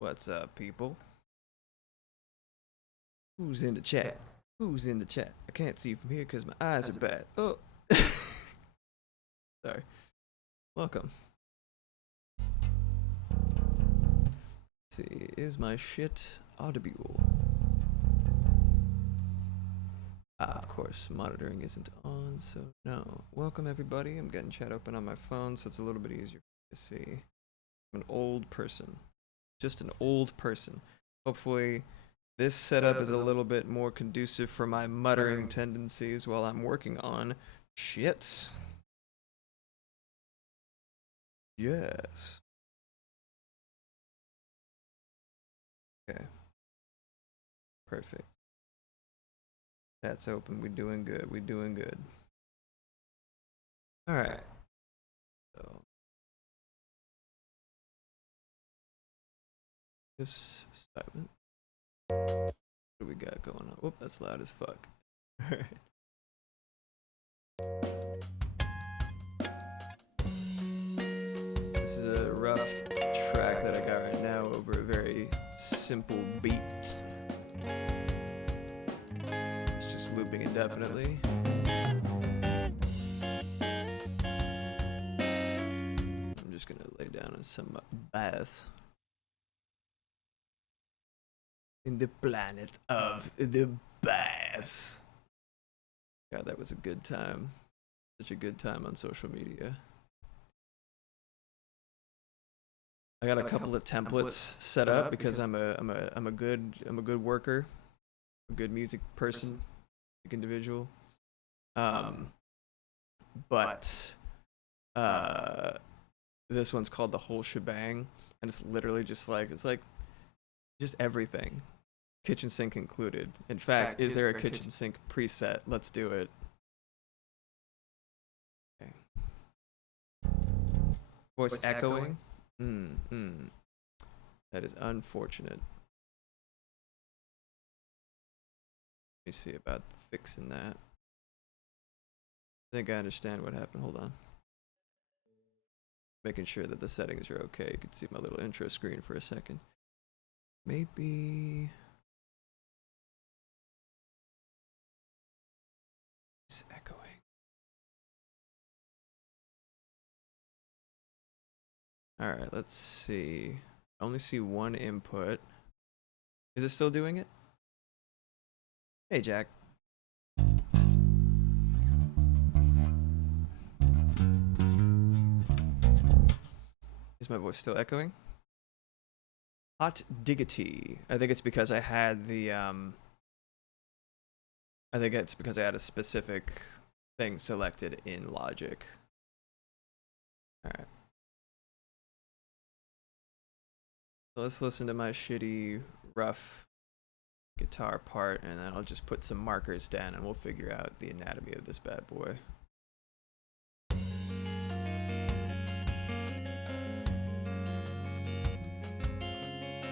What's up, people? Who's in the chat? Who's in the chat? I can't see from here because my eyes are bad. Oh, sorry. Welcome. Let's see, is my shit audible? Of course, monitoring isn't on, so no. Welcome, everybody. I'm getting chat open on my phone, so it's a little bit easier to see. I'm an old person. Just an old person. Hopefully, this setup is a little bit more conducive for my muttering tendencies while I'm working on shits. Yes. Okay. Perfect. That's open. We're doing good. We're doing good. All right. So this silent. What do we got going on? Whoop, that's loud as fuck. All right. This is a rough track that I got right now over a very simple beat. It's just looping indefinitely. I'm just gonna lay down on some bass in the planet of the bass. God, that was a good time. Such a good time on social media. I got a couple of templates set up because I'm a good worker, a good music person, music individual. But this one's called the whole shebang, and it's literally just like just everything, kitchen sink included. In fact, is there a kitchen sink preset? Let's do it. Okay. Voice echoing. That is unfortunate. Let me see about fixing that. I think I understand what happened. Hold on. Making sure that the settings are okay. You can see my little intro screen for a second. Maybe it's echoing. All right, let's see. I only see one input. Is it still doing it? Hey, Jack. Is my voice still echoing? Hot diggity. I think it's because I had the I think it's because I had a specific thing selected in Logic. All right. So let's listen to my shitty, rough guitar part, and then I'll just put some markers down and we'll figure out the anatomy of this bad boy.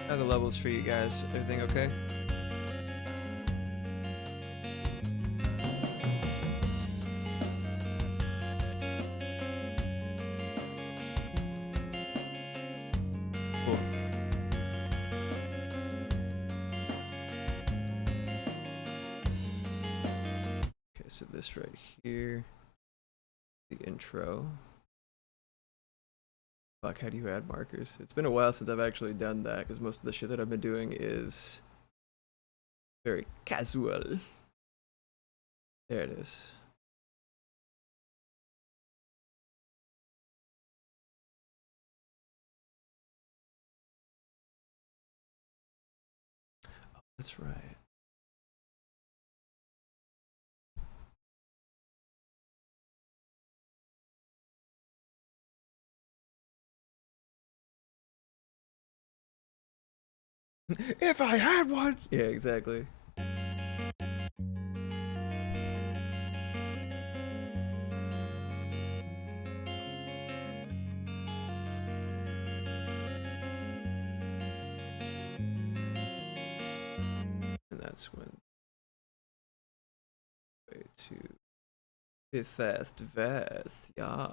How are the levels for you guys? Everything okay? Cool. Okay, so this right here, the intro. Fuck, how do you add markers? It's been a while since I've actually done that because most of the shit that I've been doing is very casual. There it is. Oh, that's right. If I had one! Yeah, exactly. And that's when way to the fast vest, yeah.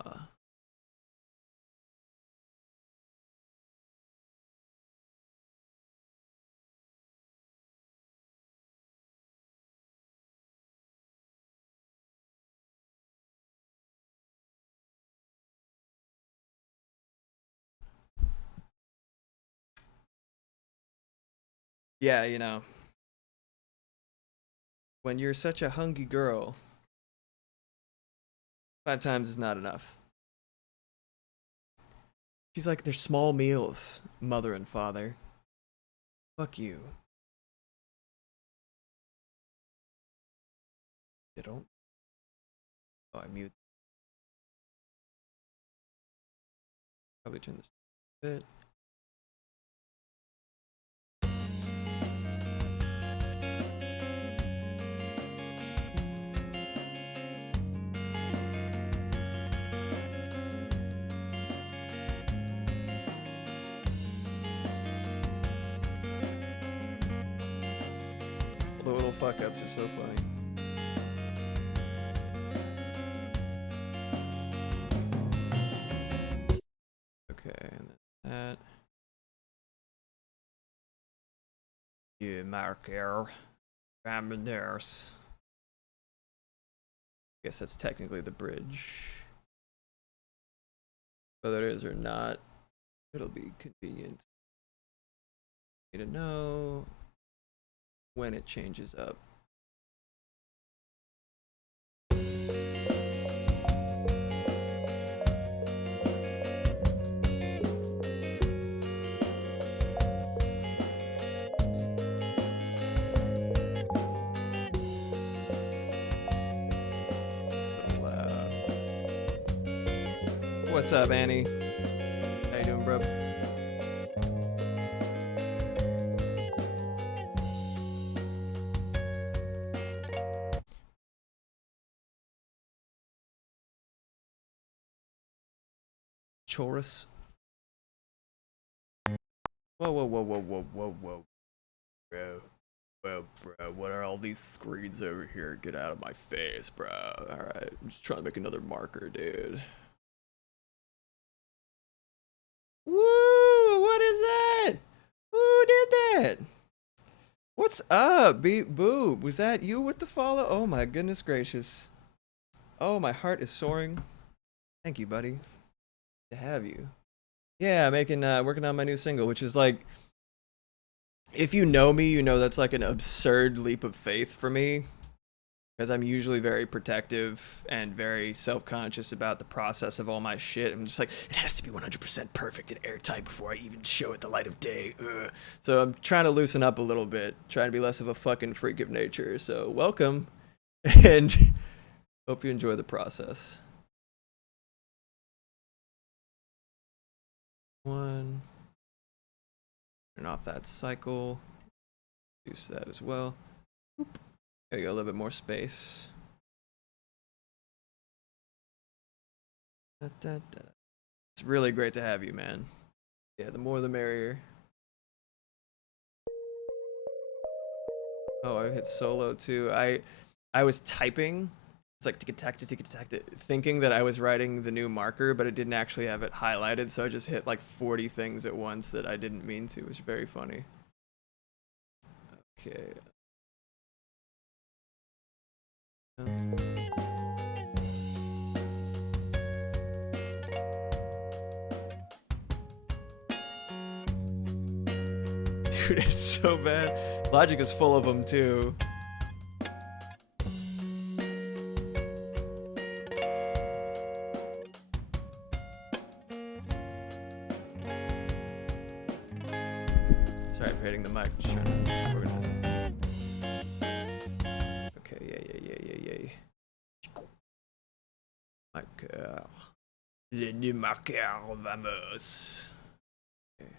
Yeah, you know, when you're such a hungry girl, 5 times is not enough. She's like, they're small meals, mother and father. Fuck you. They don't. Oh, I mute. Probably turn this a bit. The little fuck ups are so funny. Okay, and then that. Yeah, marker. Raminers. I guess that's technically the bridge. Whether it is or not, it'll be convenient for me to know when it changes up. What's up, Annie? How you doing, bro? Chorus. Whoa, whoa, whoa, whoa, whoa, whoa, whoa, bro. Whoa, bro, what are all these screens over here? Get out of my face, bro. Alright, I'm just trying to make another marker, dude. Woo! What is that? Who did that? What's up, Beep Boob? Was that you with the follow? Oh my goodness gracious. Oh, my heart is soaring. Thank you, buddy. To have you. Yeah, working on my new single, which is like, if you know me, you know that's like an absurd leap of faith for me. Because I'm usually very protective and very self-conscious about the process of all my shit. I'm just like, it has to be 100% perfect and airtight before I even show it the light of day. Ugh. So I'm trying to loosen up a little bit, trying to be less of a fucking freak of nature. So welcome, and hope you enjoy the process. One. Turn off that cycle. Use that as well. Oop. There you go, a little bit more space. Da, da, da. It's really great to have you, man. Yeah, the more the merrier. Oh, I hit solo too. I was typing. It's like thinking that I was writing the new marker, but it didn't actually have it highlighted, so I just hit like 40 things at once that I didn't mean to. It was very funny. Okay. Dude, it's so bad. Logic is full of them too. Sorry for hitting the mic. Just trying to organize it. Okay, yay. Marker. Le new marker, vamos. Okay.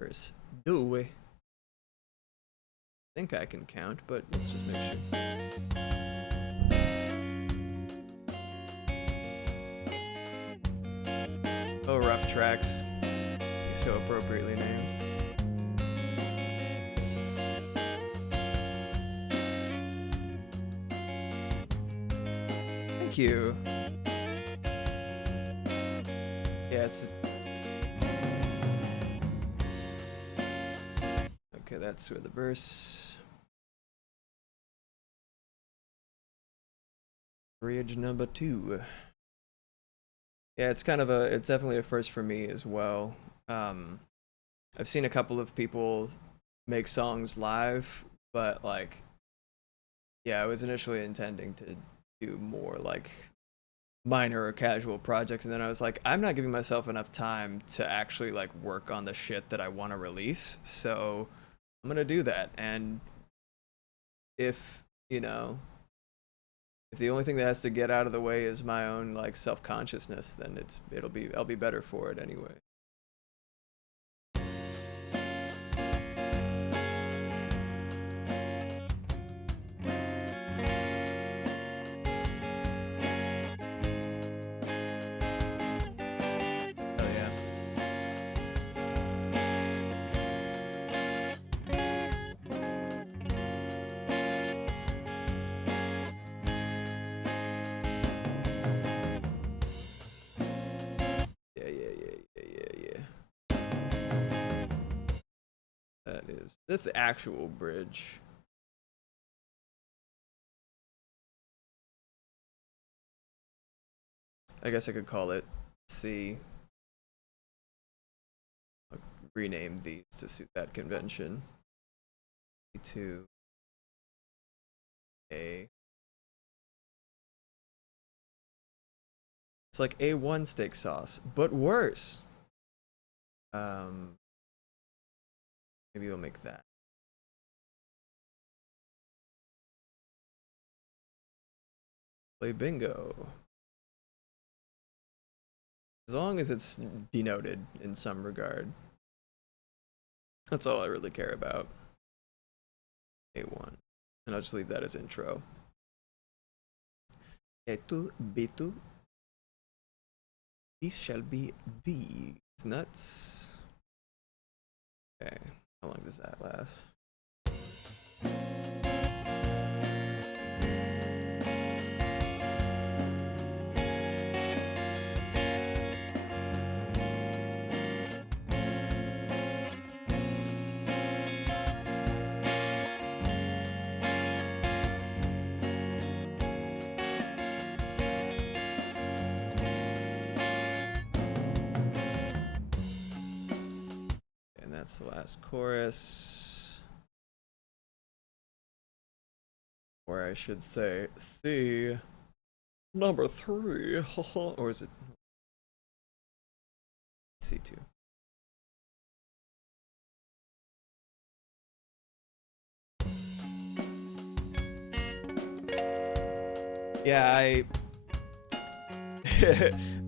First, do we? I think I can count, but let's just make sure. Oh, rough tracks. You're so appropriately named. Thank you. Yeah, it's... Okay, that's where the verse. Bridge number 2. Yeah, it's definitely a first for me as well. I've seen a couple of people make songs live, but like, yeah, I was initially intending to do more like minor or casual projects, and then I was like, I'm not giving myself enough time to actually like work on the shit that I want to release, so I'm gonna do that. And if you know, if the only thing that has to get out of the way is my own like self-consciousness, then I'll be better for it anyway. Oh yeah. Yeah. That is this actual bridge. I guess I could call it C. I'll rename these to suit that convention. C2 A. It's like A1 steak sauce, but worse. Maybe we'll make that. Play bingo. As long as it's denoted in some regard. That's all I really care about. A1. And I'll just leave that as intro. A2, B2. These shall be these nuts. Okay, how long does that last? That's the last chorus. Or I should say C number 3. Or is it C2? Yeah, I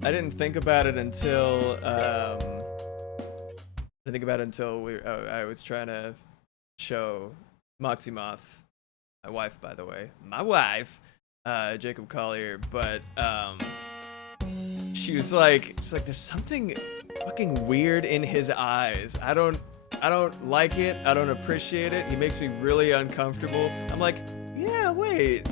didn't think about it until I was trying to show Moxie Moth, my wife, by the way, Jacob Collier, but she's like, there's something fucking weird in his eyes. I don't like it. I don't appreciate it. He makes me really uncomfortable. I'm like, yeah, wait.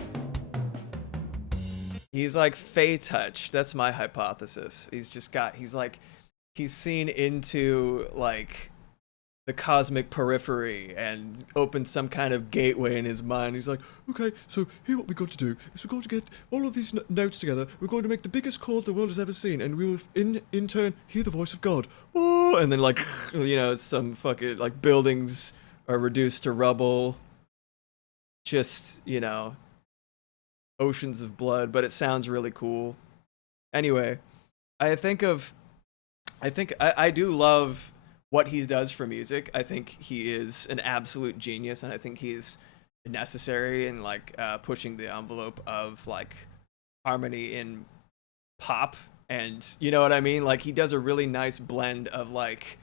He's like Fey touch. That's my hypothesis. He's seen into like the cosmic periphery and opened some kind of gateway in his mind. He's like, okay, so here what we're going to do is we're going to get all of these notes together. We're going to make the biggest chord the world has ever seen, and we'll in turn hear the voice of God. Oh, and then like, you know, some fucking like buildings are reduced to rubble. Just, you know, oceans of blood, but it sounds really cool. Anyway, I do love what he does for music. I think he is an absolute genius, and I think he's necessary in like pushing the envelope of like harmony in pop, and you know what I mean? Like he does a really nice blend of like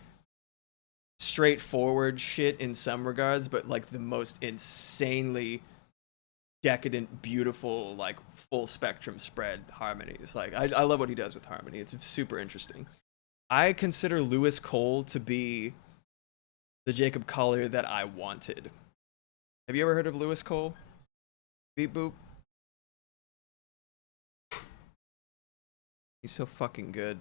straightforward shit in some regards, but like the most insanely decadent, beautiful, like full spectrum spread harmonies. Like I love what he does with harmony. It's super interesting. I consider Lewis Cole to be the Jacob Collier that I wanted. Have you ever heard of Lewis Cole? Beep boop. He's so fucking good.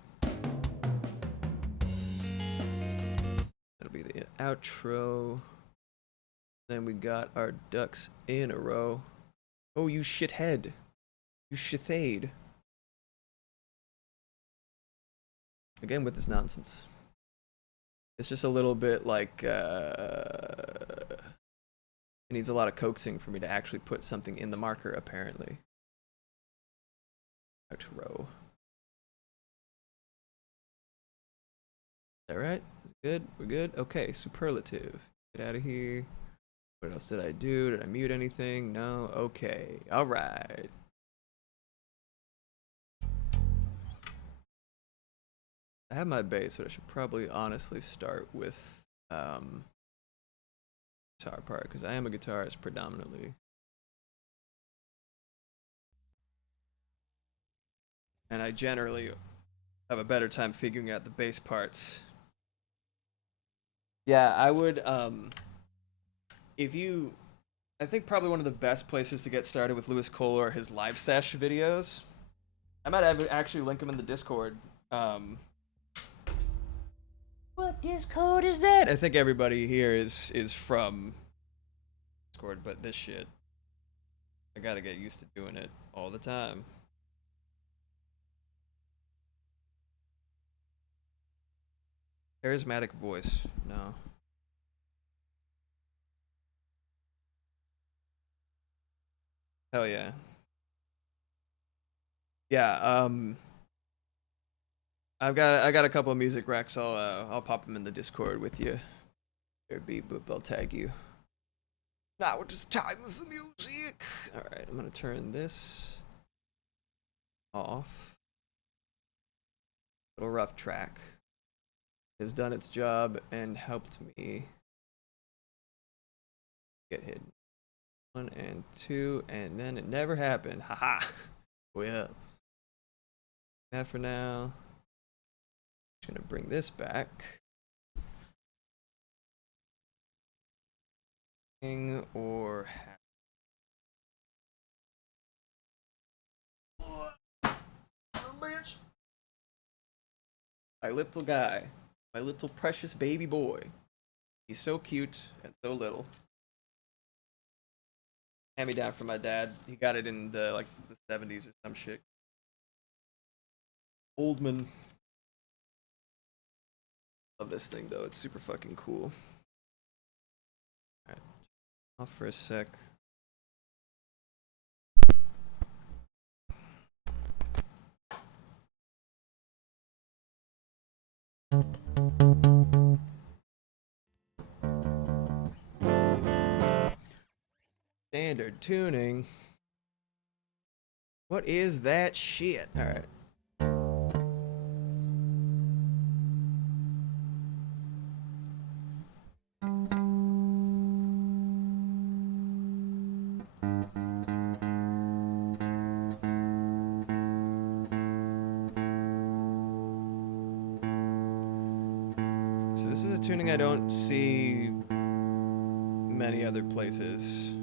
That'll be the outro. Then we got our ducks in a row. Oh, you shithead. You shithade. Again with this nonsense. It's just a little bit like needs a lot of coaxing for me to actually put something in the marker, apparently. Row. Is that right? Is it good? We're good? Okay, superlative. Get out of here. What else did I do? Did I mute anything? No? Okay. Alright. I have my bass, but I should probably honestly start with guitar part, because I am a guitarist predominantly. And I generally have a better time figuring out the bass parts. Yeah, I would, if you, I think probably one of the best places to get started with Lewis Cole are his live sesh videos. I might actually link them in the Discord. What Discord is that? I think everybody here is from Discord, but this shit, I gotta get used to doing it all the time. Charismatic voice, no. Hell yeah. Yeah, I got a couple of music racks. I'll pop them in the Discord with you. There be, but I'll tag you. Now it's time for the music. All right, I'm gonna turn this off. Little rough track has done its job and helped me get hit. 1 and 2, and then it never happened. Haha. Well, that for now. Just gonna bring this back. Or bitch. My little guy, my little precious baby boy. He's so cute and so little. Hand me down from my dad. He got it in the like the 70s or some shit. Oldman. Love this thing though. It's super fucking cool. Alright. Off for a sec. Standard tuning. What is that shit? Alright. So this is a tuning I don't see many other places.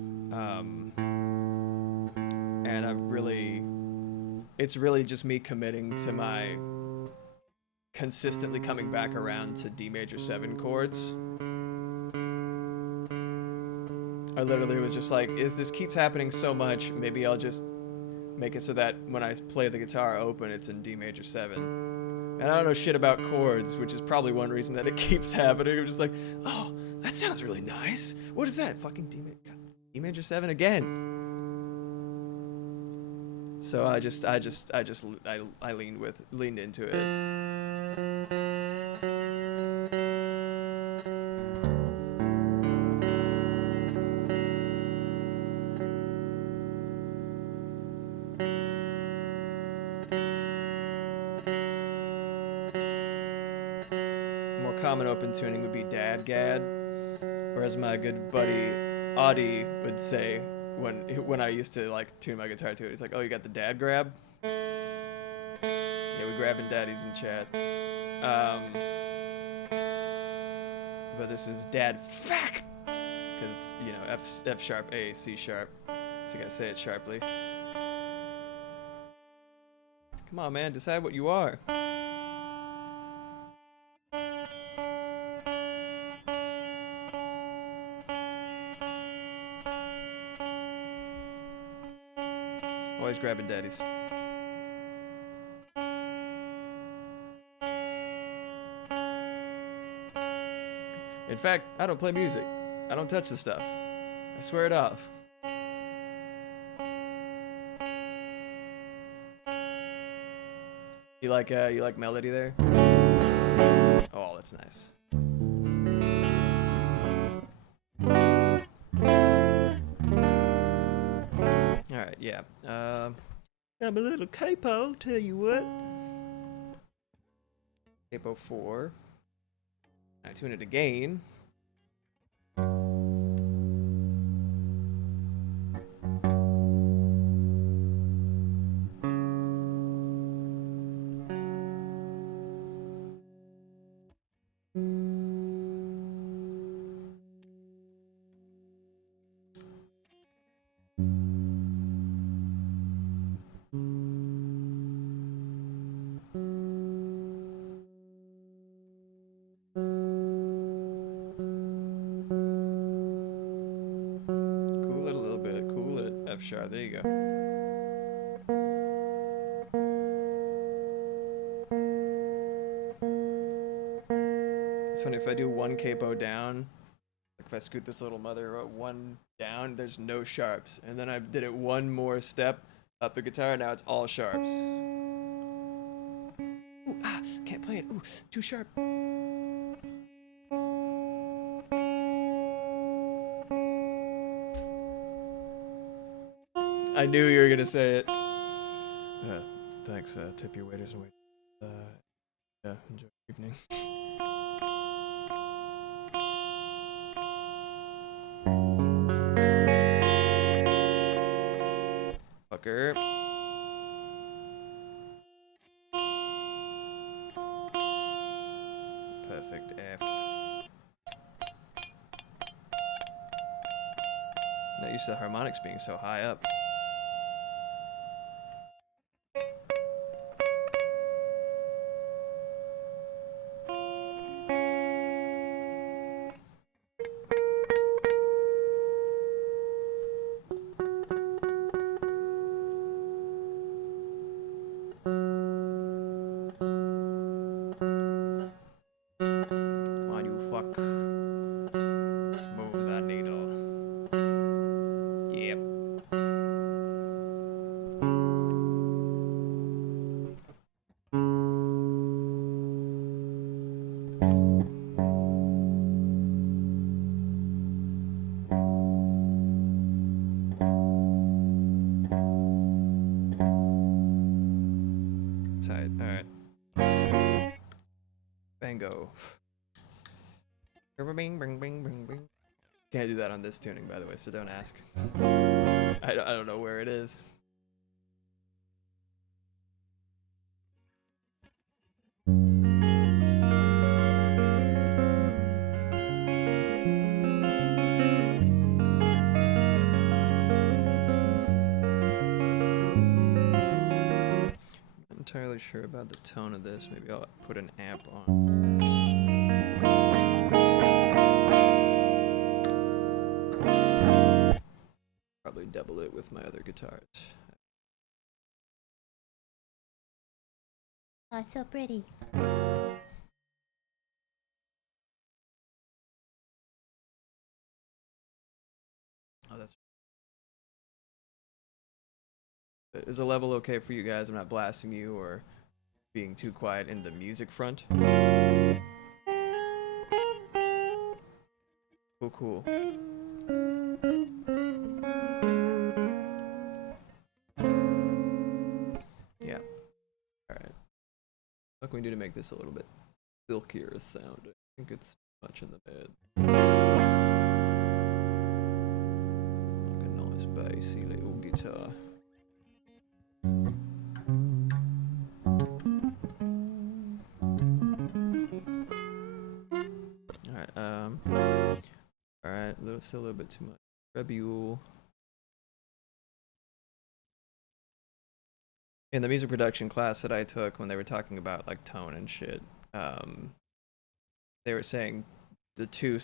And it's really just me committing to my consistently coming back around to D major 7 chords. I literally was just like, this keeps happening so much, maybe I'll just make it so that when I play the guitar open, it's in D major 7. And I don't know shit about chords, which is probably one reason that it keeps happening. I'm just like, oh, that sounds really nice. What is that? Fucking D major 7 again. So I leaned into it. More common open tuning would be dad gad, or as my good buddy Audie would say when I used to like tune my guitar to it, he's like, "Oh, you got the dad grab?" Yeah, we grabbing daddies in chat. But this is dad fuck, because you know F sharp A C sharp, so you gotta say it sharply. Come on, man, decide what you are. Always grabbing daddies. In fact, I don't play music. I don't touch the stuff. I swear it off. You like melody there? Oh, that's nice. All right, yeah. I'm a little capo, tell you what. Capo 4. I tune it again. Cool it a little bit. Cool it. F sharp. There you go. It's funny if I do one capo down, like if I scoot this little mother one down, there's no sharps, and then I did it one more step up the guitar. Now it's all sharps. Ooh, can't play it. Ooh, too sharp. I knew you were gonna say it. Thanks. Tip your waiters and wait. Yeah, enjoy your evening. Fucker. Perfect F. Not used to the harmonics being so high up. Come on, you fuck. Move that needle. Yep. Tight. Alright. Bango. Bing, bing, bing, bing, bing. Can't do that on this tuning, by the way, so don't ask. I don't know where it is. Not entirely sure about the tone of this. Maybe I'll put an amp on. Probably double it with my other guitars. Oh, so pretty. Oh, that's. Is a level okay for you guys? I'm not blasting you or being too quiet in the music front. Cool, cool. Yeah. Alright. What can we do to make this a little bit silkier sound? I think it's too much in the mid. Like a nice bassy little guitar. Alright, still a little bit too much. Rebule. In the music production class that I took, when they were talking about like tone and shit, they were saying the two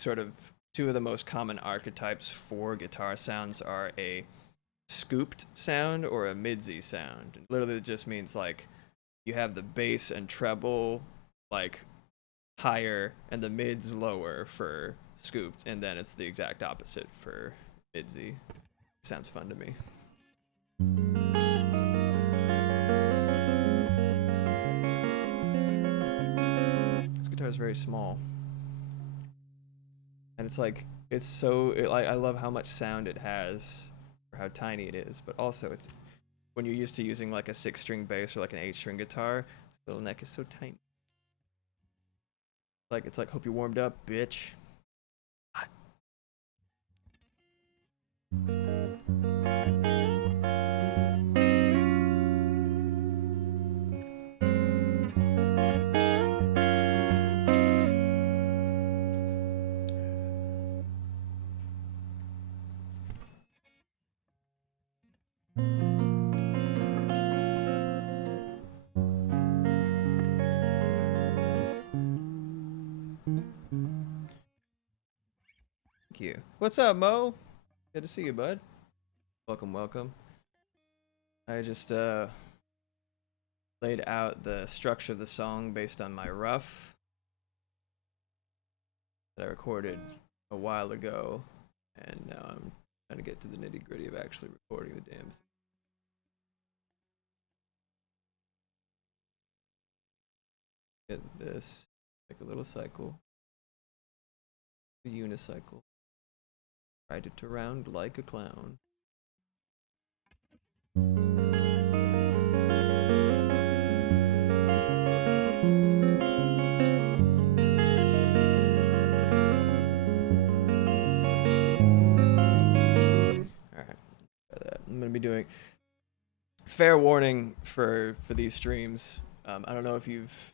of the most common archetypes for guitar sounds are a scooped sound or a midsy sound. Literally, it just means like you have the bass and treble like higher and the mids lower for scooped, and then it's the exact opposite for Midzy. Sounds fun to me. This guitar is very small. And it's like, I love how much sound it has, or how tiny it is, but also it's, when you're used to using like a 6-string bass or like an 8-string guitar, its little neck is so tiny. Like, it's like, hope you warmed up, bitch. Thank you. What's up, Mo? Good to see you, bud. Welcome, welcome. I just laid out the structure of the song based on my rough that I recorded a while ago, and now I'm trying to get to the nitty gritty of actually recording the damn thing. Get this, like a little cycle, a unicycle, ride it around like a clown. I'm gonna be doing, fair warning for these streams. I don't know if you've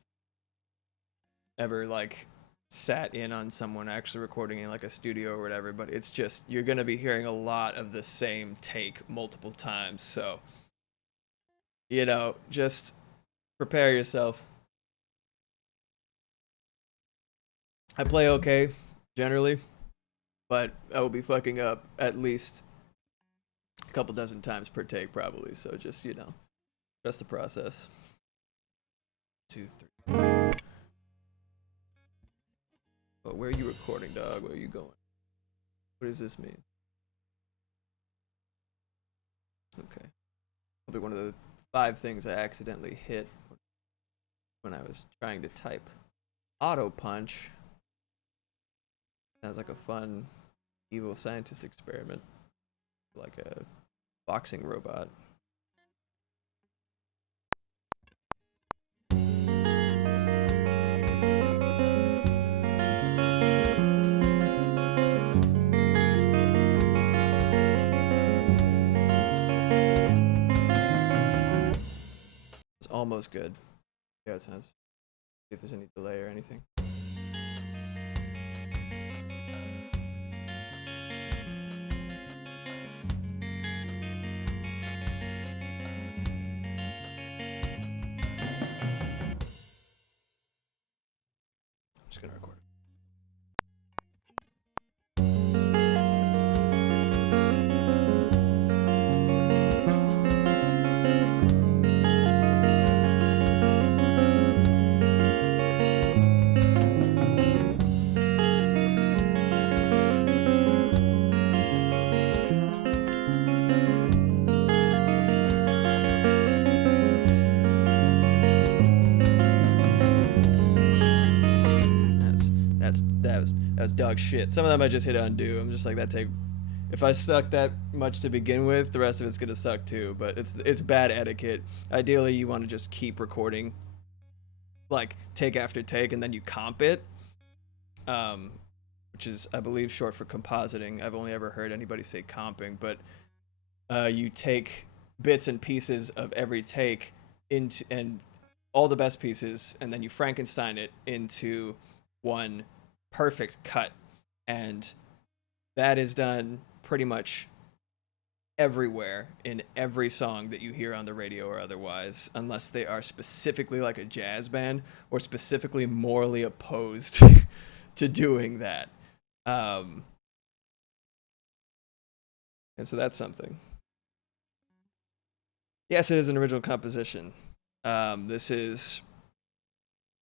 ever like sat in on someone actually recording in like a studio or whatever, but it's just, you're gonna be hearing a lot of the same take multiple times. So, you know, just prepare yourself. I play okay generally, but I will be fucking up at least a couple dozen times per take probably. So just, you know, trust the process. 2, 3. But where are you recording, dog? Where are you going? What does this mean? Okay. Probably one of the 5 things I accidentally hit when I was trying to type. Auto punch. Sounds like a fun, evil scientist experiment. Like a boxing robot. It's almost good. Yeah, it sounds. See if there's any delay or anything. I'm just gonna record it. That was dog shit. Some of them I just hit undo. I'm just like, that take. If I suck that much to begin with, the rest of it's gonna suck too. But it's bad etiquette. Ideally, you want to just keep recording, like take after take, and then you comp it. Which is, I believe, short for compositing. I've only ever heard anybody say comping, but you take bits and pieces of every take into, and all the best pieces, and then you Frankenstein it into one perfect cut. And that is done pretty much everywhere in every song that you hear on the radio or otherwise, unless they are specifically like a jazz band or specifically morally opposed to doing that. And so that's something. Yes, it is an original composition. This is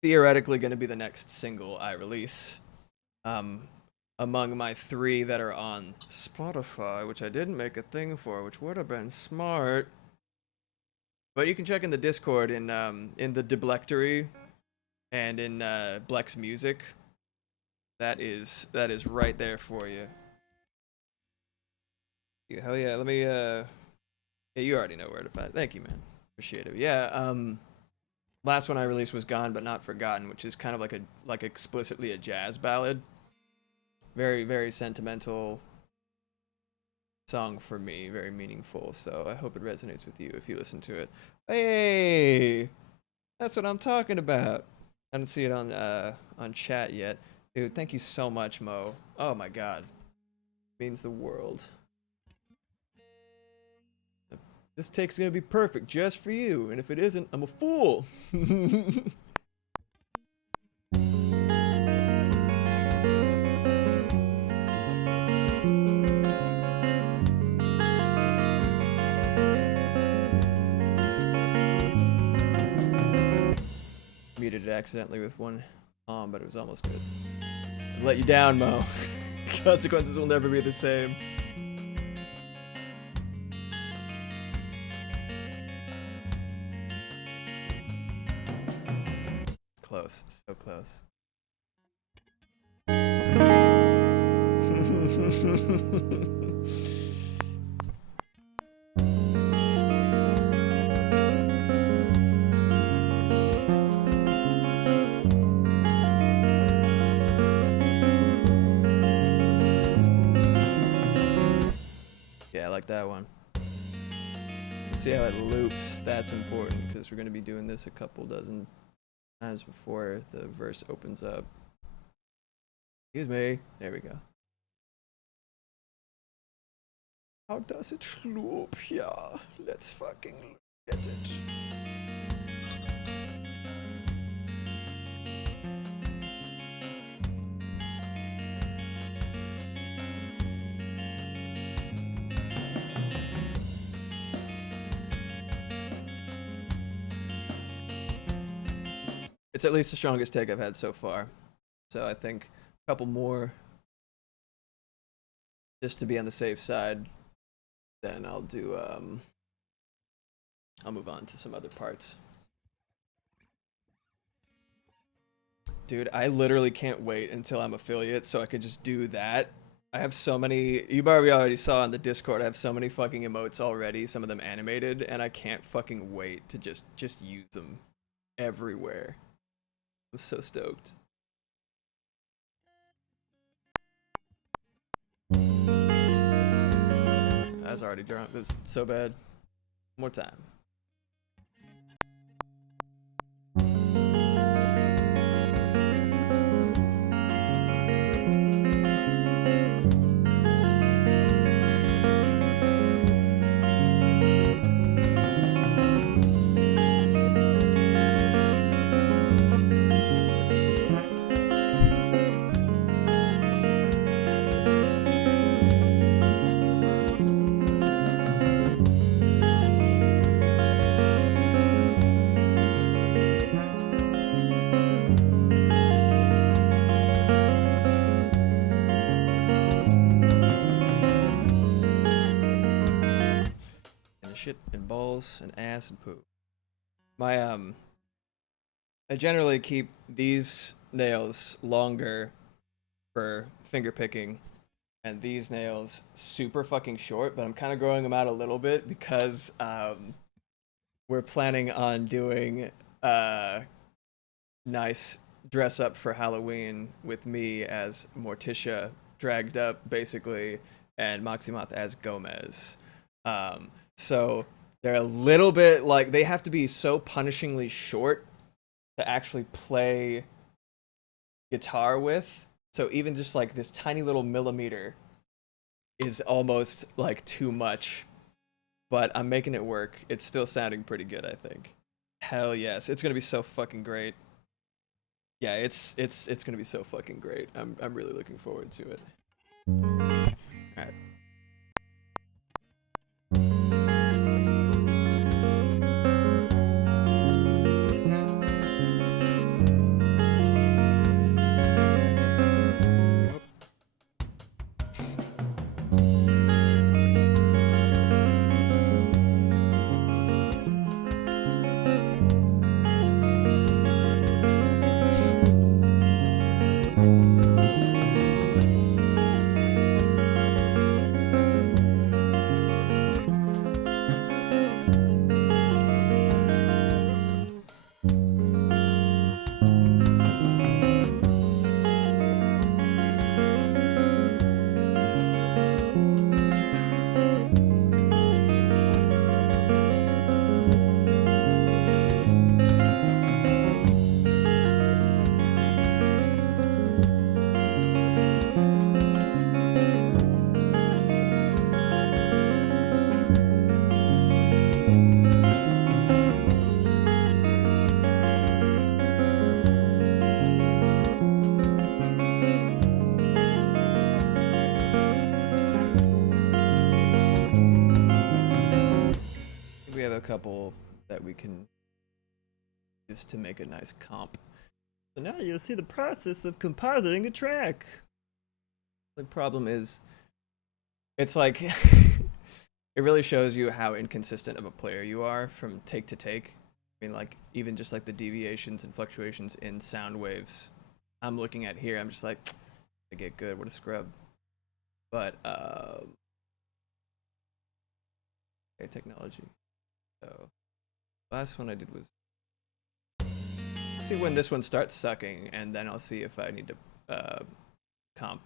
theoretically going to be the next single I release. among my 3 that are on Spotify, which I didn't make a thing for, which would have been smart. But you can check in the Discord in the Deblectory and in Blex Music. That is right there for you. Hell yeah, let me yeah, you already know where to find it. Thank you, man. Appreciate it. Yeah, last one I released was Gone But Not Forgotten, which is kind of like explicitly a jazz ballad. Very, very sentimental song for me, very meaningful. So I hope it resonates with you if you listen to it. Hey, that's what I'm talking about. I didn't see it on chat yet. Dude, thank you so much, Mo. Oh my god. Means the world. This take's gonna be perfect just for you, and if it isn't, I'm a fool. Muted it accidentally with one but it was almost good. I've let you down, Mo. Consequences will never be the same. Close, so close. Yeah, I like that one. Let's see how it loops. That's important because we're going to be doing this a couple dozen times before the verse opens up. Excuse me. There we go. How does it loop? Yeah, let's fucking look at it. It's at least the strongest take I've had so far. So I think a couple more just to be on the safe side. Then I'll do I'll move on to some other parts. Dude, I literally can't wait until I'm affiliate so I can just do that. I have so many, you probably already saw in the Discord, I have so many fucking emotes already, some of them animated, and I can't fucking wait to just use them everywhere. I'm so stoked. I was already drunk. It was so bad. One more time. Shit and balls and ass and poo. My I generally keep these nails longer for finger picking and these nails super fucking short, but I'm kind of growing them out a little bit because we're planning on doing nice dress up for Halloween with me as Morticia dragged up basically and Moximoth as Gomez. So they're a little bit like they have to be so punishingly short to actually play guitar with. So even just like this tiny little millimeter is almost like too much. But I'm making it work. It's still sounding pretty good, I think. Hell yes. It's gonna be so fucking great. Yeah, it's gonna be so fucking great. I'm really looking forward to it. Alright. couple that we can use to make a nice comp. So now you'll see the process of compositing a track. The problem is, it's like, it really shows you how inconsistent of a player you are from take to take. I mean, like, even just like the deviations and fluctuations in sound waves I'm looking at here, I'm just like, I get good, what a scrub. But, okay, technology. So, last one I did was, see when this one starts sucking, and then I'll see if I need to comp.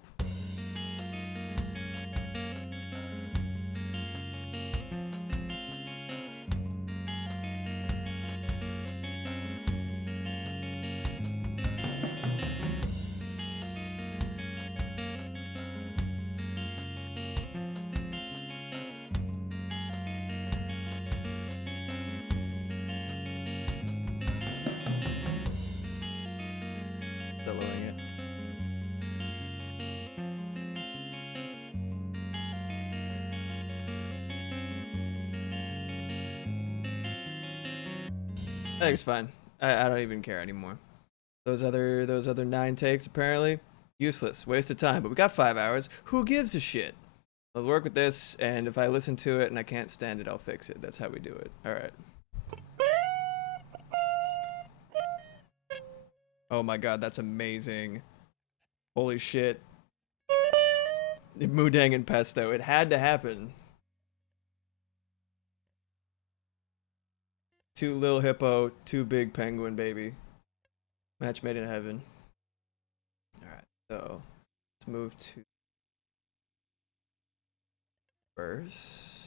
Billowing it. I think it's fine. I don't even care anymore. Those other 9 takes apparently useless, waste of time. But we got 5 hours. Who gives a shit? I'll work with this, and if I listen to it and I can't stand it, I'll fix it. That's how we do it. All right. Oh my god, that's amazing. Holy shit. Moodang and Pesto. It had to happen. 2 Lil Hippo, 2 Big Penguin, baby. Match made in heaven. Alright, so let's move to verse.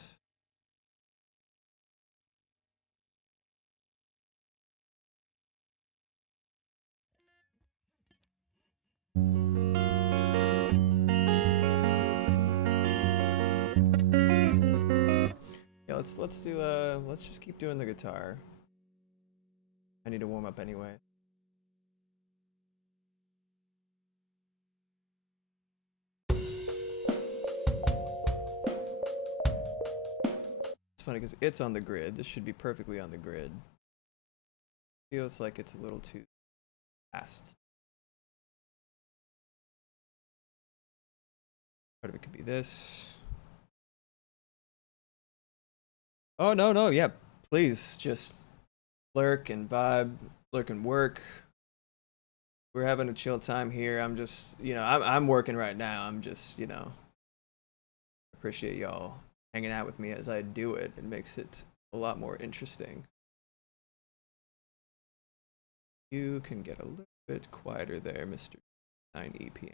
Yeah, let's just keep doing the guitar. I need to warm up anyway. It's funny because it's on the grid. This should be perfectly on the grid. Feels like it's a little too fast. Part of it could be this. Oh, no, yeah. Please, just lurk and vibe, lurk and work. We're having a chill time here. I'm just, I'm working right now. I'm just, appreciate y'all hanging out with me as I do it. It makes it a lot more interesting. You can get a little bit quieter there, Mr. 9 EPM.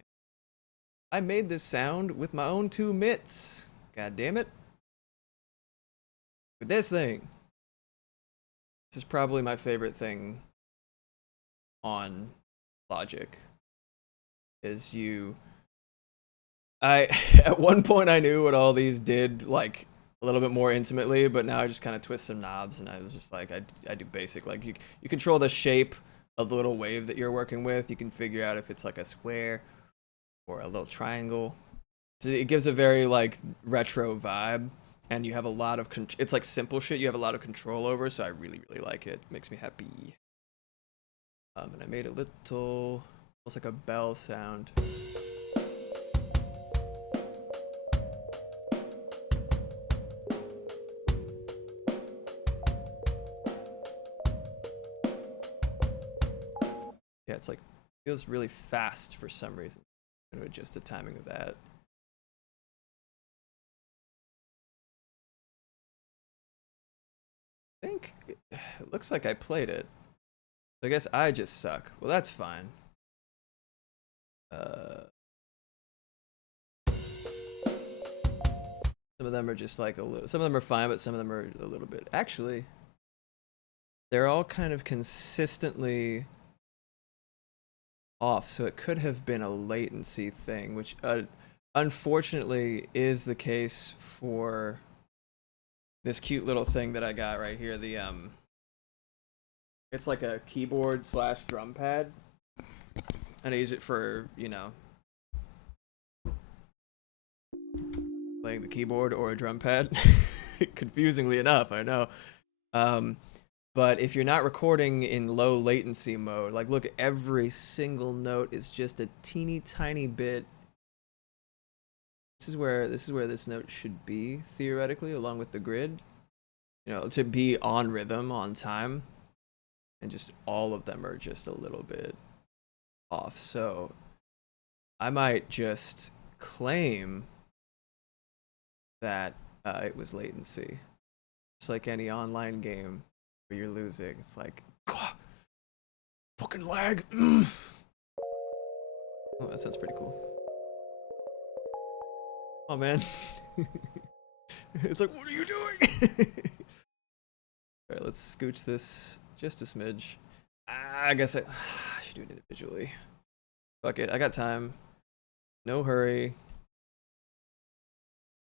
I made this sound with my own 2 mitts. God damn it. With this thing. This is probably my favorite thing on Logic. Is at one point I knew what all these did, like, a little bit more intimately, but now I just kind of twist some knobs, and I was just like, I do basic, like, you control the shape of the little wave that you're working with. You can figure out if it's like a square or a little triangle. So it gives a very, like, retro vibe, and you have a lot of it's like simple shit you have a lot of control over, so I really like it. It makes me happy. And I made a little, almost like a bell sound. Yeah, it's like, feels really fast for some reason. I'm gonna adjust the timing of that. I think it looks like I played it. I guess I just suck. Well, that's fine. Some of them are just like a little, some of them are fine, but some of them are a little bit. Actually, they're all kind of consistently off, so it could have been a latency thing, which unfortunately is the case for this cute little thing that I got right here. The it's like a keyboard / drum pad, and I use it for, playing the keyboard or a drum pad. Confusingly enough, I know. Um, but if you're not recording in low latency mode, like look, every single note is just a teeny tiny bit. This is where this note should be theoretically, along with the grid. You know, to be on rhythm, on time, and just all of them are just a little bit off. So I might just claim that it was latency. It's like any online game where you're losing. It's like, fucking lag. Oh, that sounds pretty cool. Oh man. It's like, what are you doing? All right, let's scooch this just a smidge. I guess I should do it individually. Fuck it, I got time. No hurry.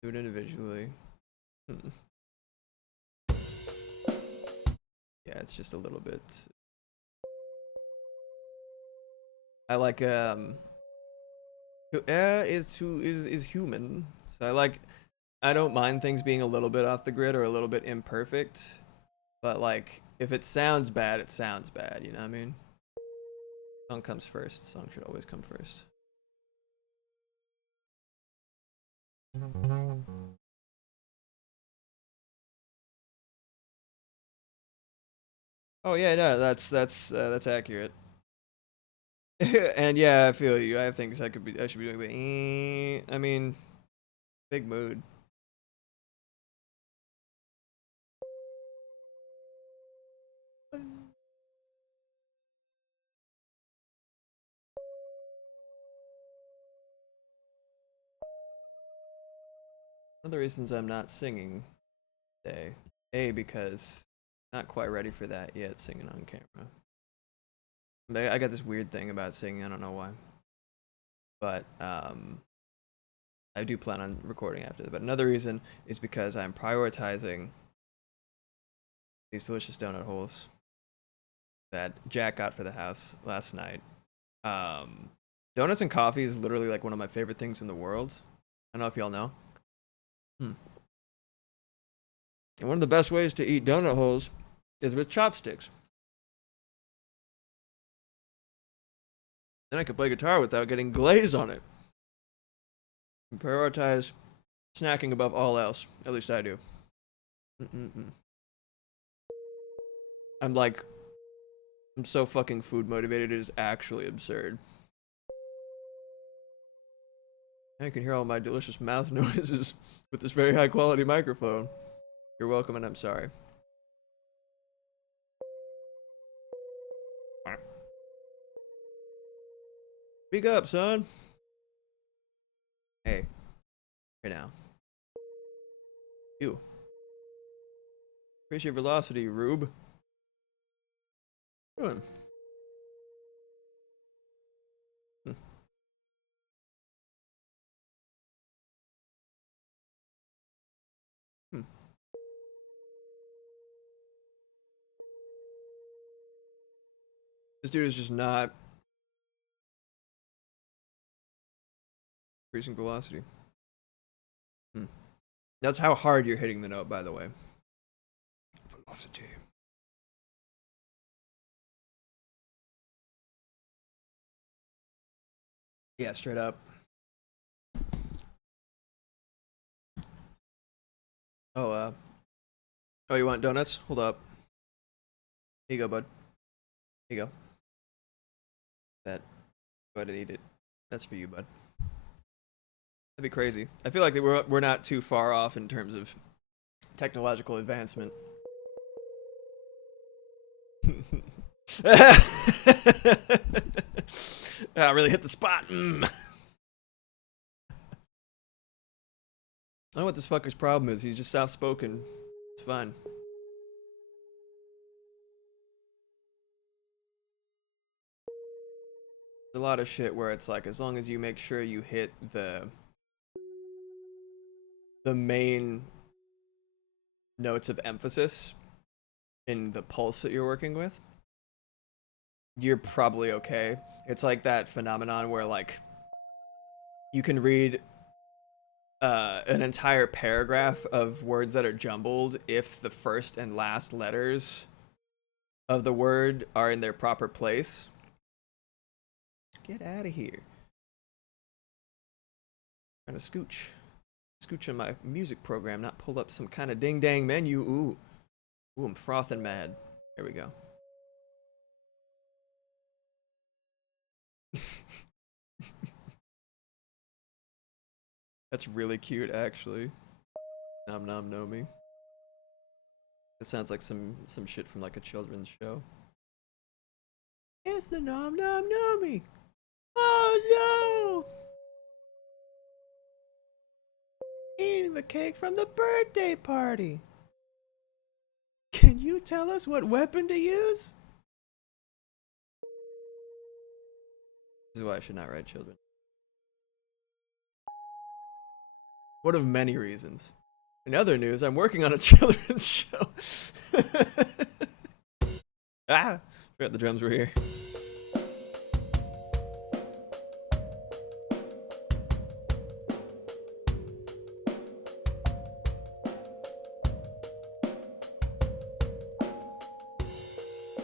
Do it individually. Yeah, it's just a little bit. I like is human. So I don't mind things being a little bit off the grid or a little bit imperfect, but like if it sounds bad, it sounds bad. You know what I mean? Song comes first. Song should always come first. Oh yeah, no, that's accurate. And yeah, I feel you. I have things I should be doing, but I mean, big mood. One of the reasons I'm not singing today, because not quite ready for that yet, singing on camera. I got this weird thing about singing. I don't know why, but I do plan on recording after that. But another reason is because I'm prioritizing these delicious donut holes that Jack got for the house last night. Um, Donuts and coffee is literally like one of my favorite things in the world. I don't know if y'all know. And one of the best ways to eat donut holes is with chopsticks. Then I can play guitar without getting glaze on it. Prioritize snacking above all else. At least I do. I'm like, I'm so fucking food motivated. It is actually absurd. I can hear all my delicious mouth noises with this very high quality microphone. You're welcome, and I'm sorry. Speak up, son. Hey, here now. You. Increase your velocity, Rube. Good. Hmm. Hmm. This dude is just not increasing velocity. Hmm. That's how hard you're hitting the note, by the way. Velocity. Yeah, straight up. Oh, oh, you want donuts? Hold up. Here you go, bud. Here you go. That. Go ahead and eat it. That's for you, bud. That'd be crazy. I feel like we're not too far off in terms of technological advancement. I really hit the spot. I don't know what this fucker's problem is. He's just soft spoken. It's fine. There's a lot of shit where it's like, as long as you make sure you hit the main notes of emphasis in the pulse that you're working with, you're probably okay. It's like that phenomenon where like you can read an entire paragraph of words that are jumbled if the first and last letters of the word are in their proper place. Get out of here. Trying to scooch on my music program, not pull up some kind of ding dang menu. Ooh, I'm frothing mad. There we go. That's really cute, actually. Nom nom no me. It sounds like some shit from like a children's show. It's the nom nom no me. Oh no! Eating the cake from the birthday party. Can you tell us what weapon to use? This is why I should not write children. One of many reasons. In other news, I'm working on a children's show. Ah! Forgot the drums were here.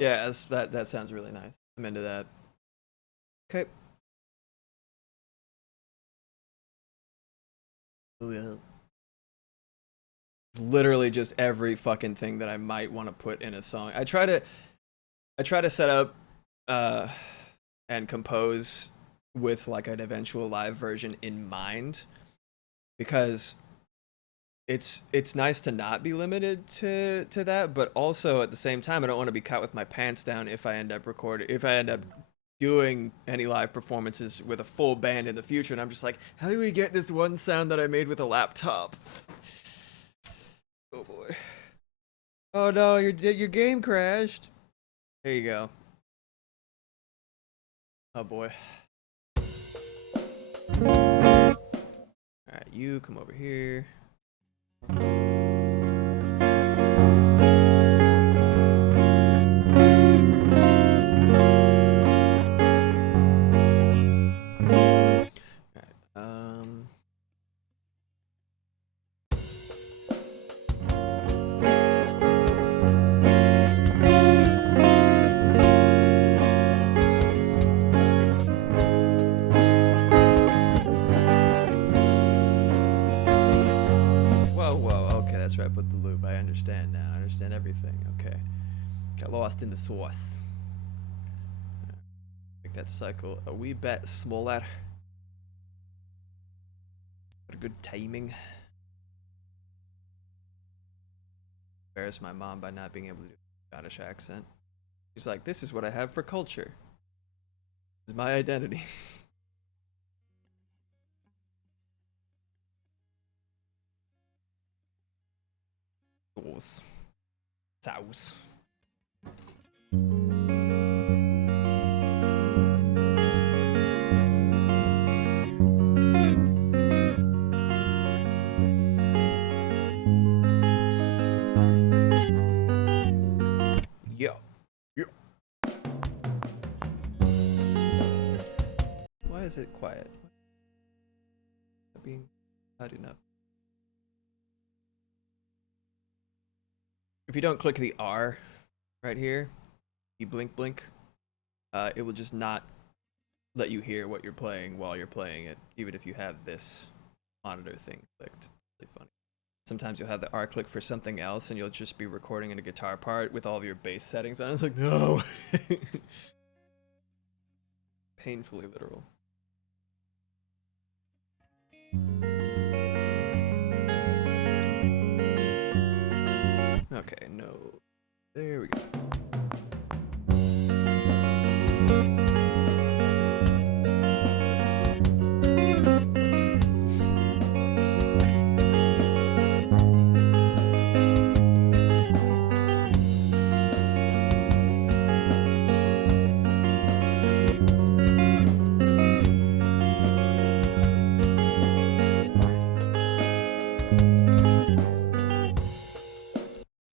Yeah, that sounds really nice. I'm into that. Okay. Oh yeah. It's literally just every fucking thing that I might want to put in a song. I try to set up and compose with like an eventual live version in mind, because it's nice to not be limited to that, but also at the same time I don't want to be caught with my pants down if I end up doing any live performances with a full band in the future, and I'm just like, how do we get this one sound that I made with a laptop? Oh boy. Oh no, your game crashed. There you go. Oh boy. Alright, you come over here. That's right, put the loop. I understand now. I understand everything. Okay. Got lost in the sauce. Make that cycle a wee bit smaller. But a good timing. Embarrass my mom by not being able to do a Scottish accent. She's like, this is what I have for culture. This is my identity. Sauce. Sauce. Yeah. Yeah. Why is it quiet? Not being loud enough. If you don't click the R right here, you blink, it will just not let you hear what you're playing while you're playing it, even if you have this monitor thing clicked. It's really funny. Sometimes you'll have the R click for something else, and you'll just be recording in a guitar part with all of your bass settings on. It's like, no! Painfully literal. Okay, no. There we go.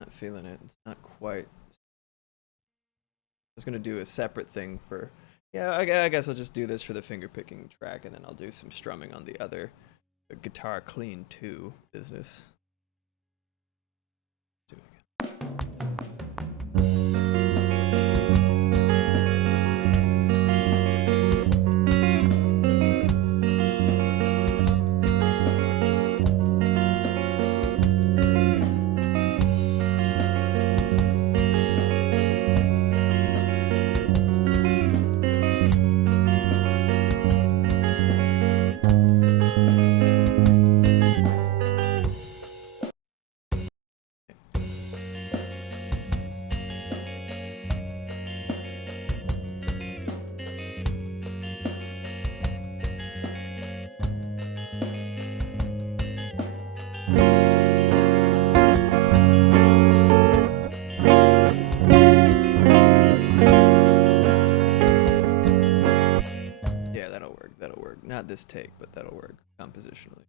Feeling it. It's not quite. I was gonna do a separate thing for. Yeah, I guess I'll just do this for the finger picking track, and then I'll do some strumming on the other a guitar clean 2 business. Let's do it again. Yeah, that'll work. That'll work. Not this take, but that'll work compositionally.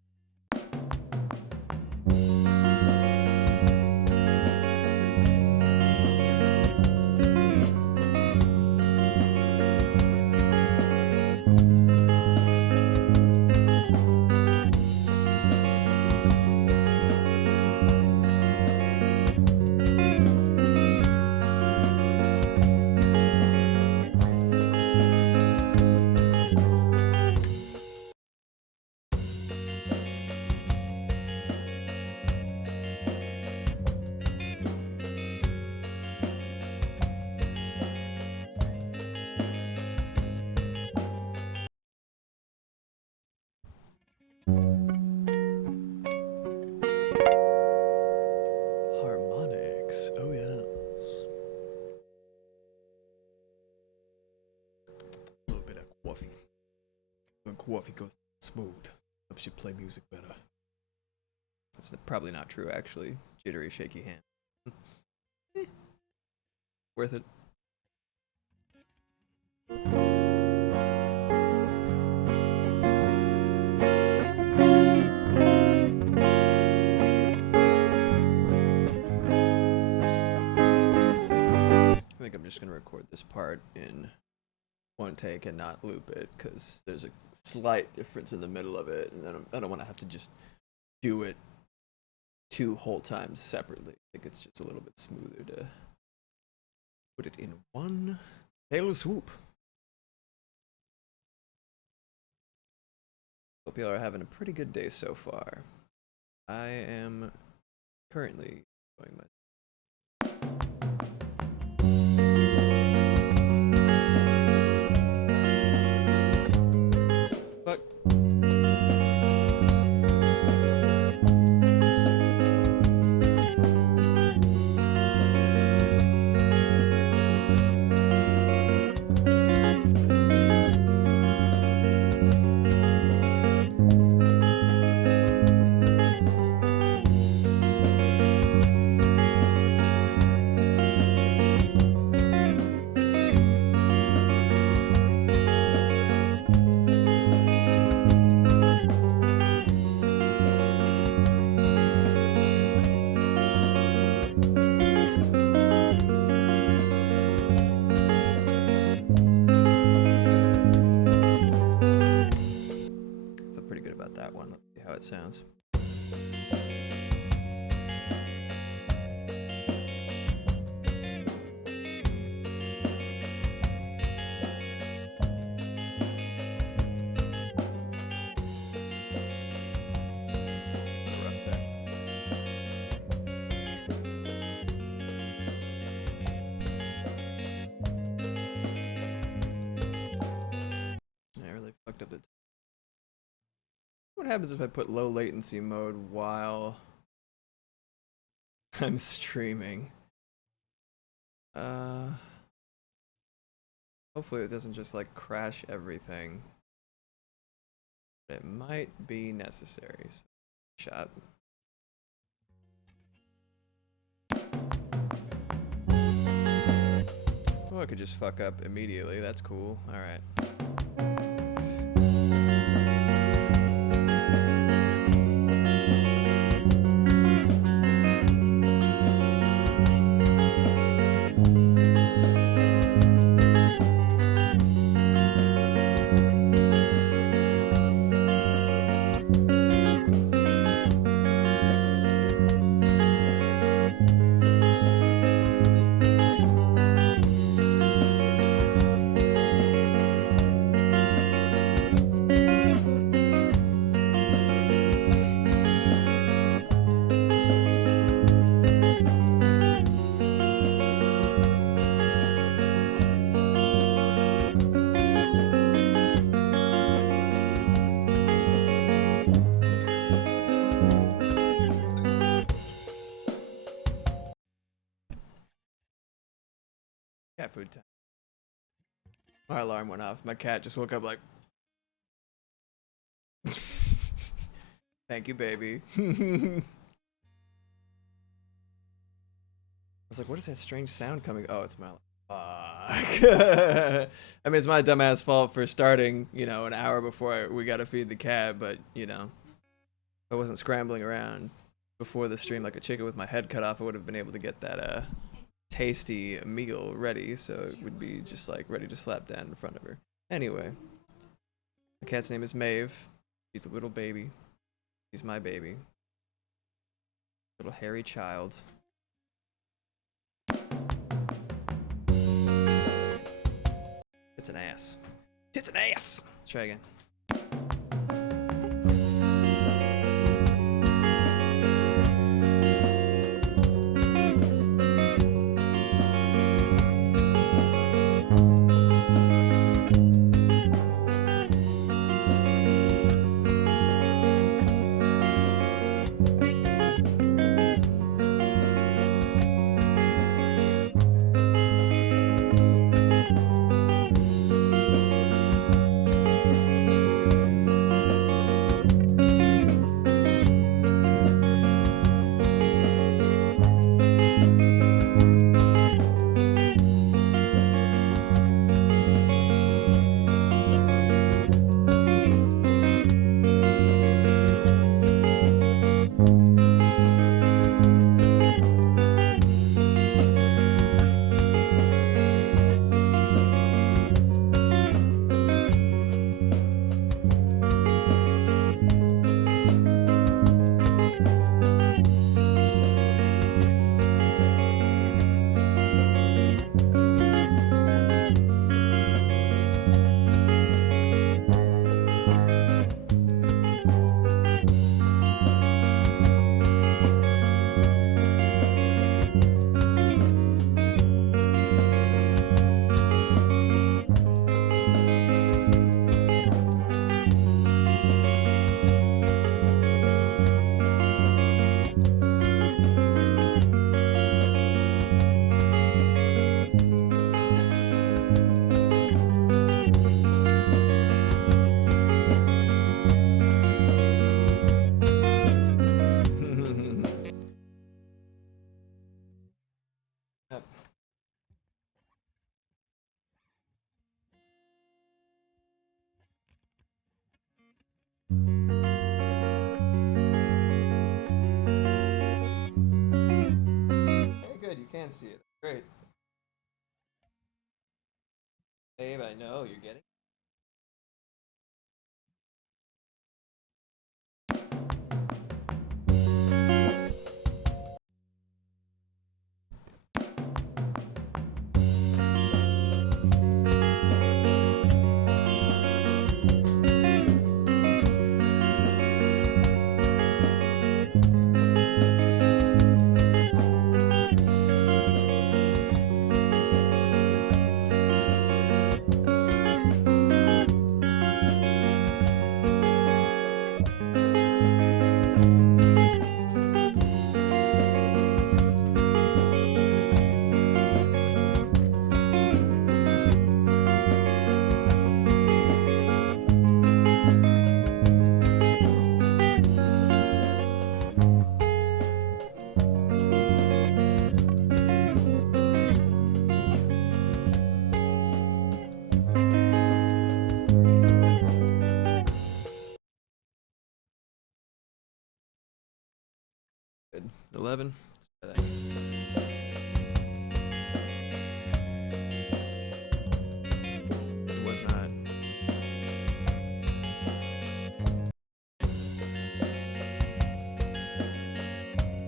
Harmonics. Oh, yes. A little bit of coffee. When coffee goes smooth, helps you play music better. That's probably not true, actually. Jittery, shaky hand. Worth it. I think I'm just going to record this part in one take and not loop it, because there's a slight difference in the middle of it, and then I don't want to have to just do it 2 whole times separately. I think it's just a little bit smoother to put it in one halo swoop. Hope y'all are having a pretty good day so far. I am currently enjoying my fuck. It sounds. I really fucked up the. What happens if I put low latency mode while I'm streaming? Hopefully it doesn't just like crash everything. It might be necessary. So, shot. Oh, I could just fuck up immediately. That's cool. All right. Cat food time. My alarm went off. My cat just woke up like. Thank you, baby. I was like, what is that strange sound coming? Oh, it's my. Fuck. I mean, it's my dumbass fault for starting, you know, an hour before we gotta feed the cat, but, you know, if I wasn't scrambling around before the stream like a chicken with my head cut off, I would have been able to get that, tasty meal ready, so it would be just, like, ready to slap down in front of her. Anyway, the cat's name is Maeve. She's a little baby. She's my baby. Little hairy child. It's an ass. It's an ass! Let's try again. Yep. Okay, good. You can see it. Great. Babe, I know you're getting. Good. 11. Let's try that. It was not.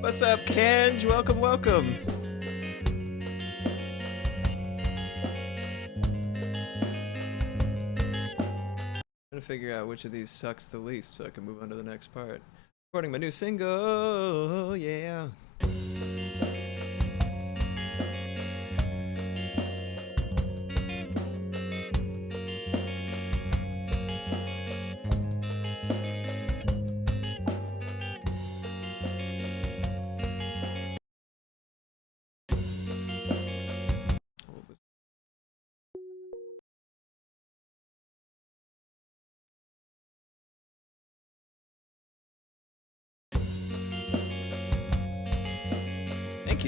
What's up, Kenj? Welcome, welcome. Trying to figure out which of these sucks the least so I can move on to the next part. Recording my new single, yeah.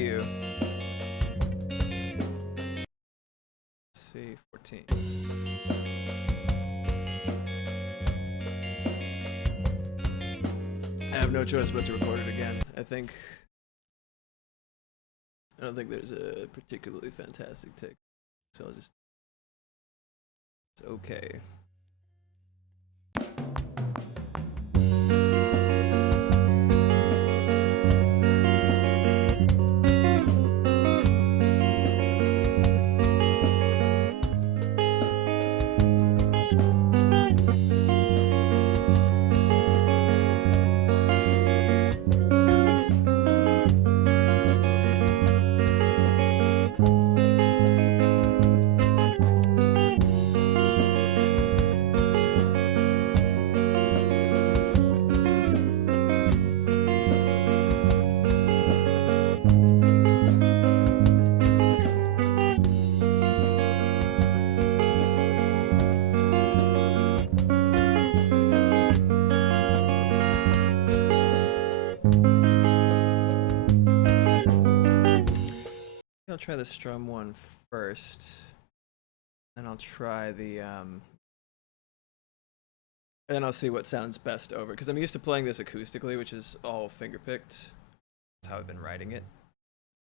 you. Let's see, 14. I have no choice but to record it again. I don't think there's a particularly fantastic take, so I'll just. It's okay. I'll try the strum one first, and I'll try the and then I'll see what sounds best over, because I'm used to playing this acoustically, which is all finger picked. That's how I've been writing it.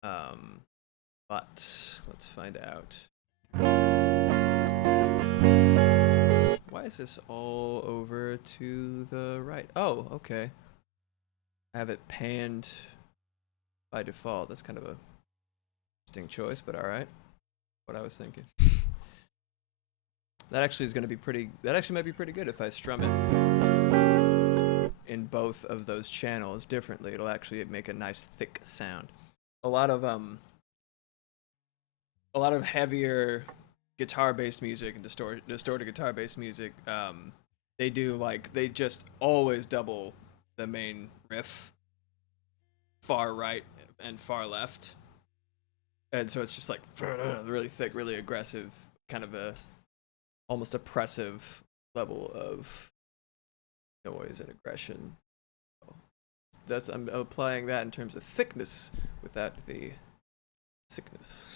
But let's find out. Why is this all over to the right? Oh, okay. I have it panned by default. That's kind of a interesting choice, but all right. What I was thinking. That actually is going to be pretty. That actually might be pretty good if I strum it in both of those channels differently. It'll actually make a nice thick sound. A lot of heavier guitar-based music and distorted guitar-based music. They just always double the main riff, far right and far left. And so it's just like really thick, really aggressive, kind of a almost oppressive level of noise and aggression. I'm applying that in terms of thickness without the sickness.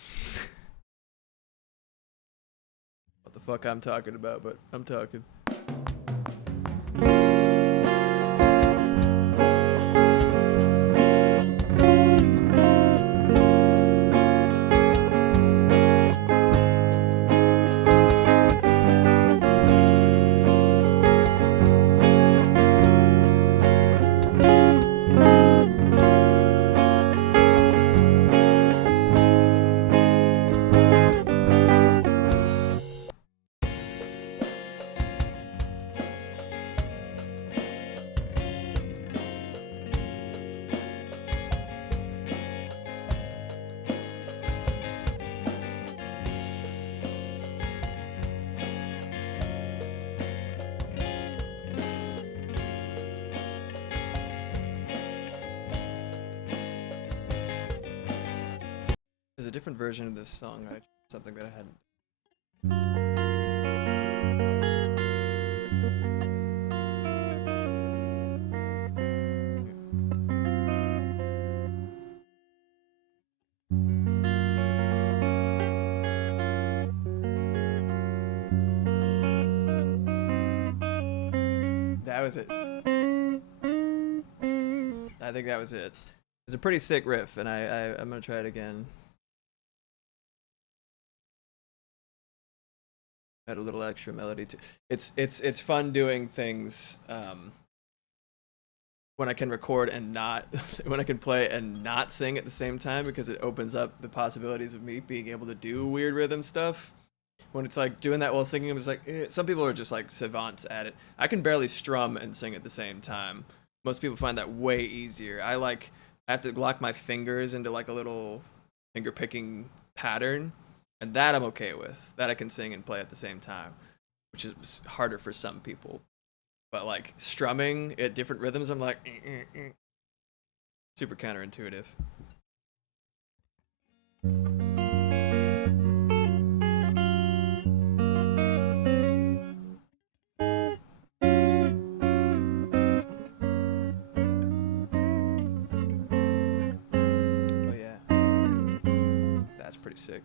What the fuck I'm talking about, but I'm talking. There's a different version of this song. Something that I hadn't. That was it. I think that was it. It's a pretty sick riff, and I'm gonna try it again. Add a little extra melody to. It's fun doing things when I can record and not when I can play and not sing at the same time, because it opens up the possibilities of me being able to do weird rhythm stuff. When it's like doing that while singing, I'm just like, some people are just like savants at it. I can barely strum and sing at the same time. Most people find that way easier. I have to lock my fingers into like a little finger picking pattern, and that I'm okay with. That I can sing and play at the same time, which is harder for some people. But like strumming at different rhythms, I'm like, super counterintuitive. Oh yeah. pretty sick.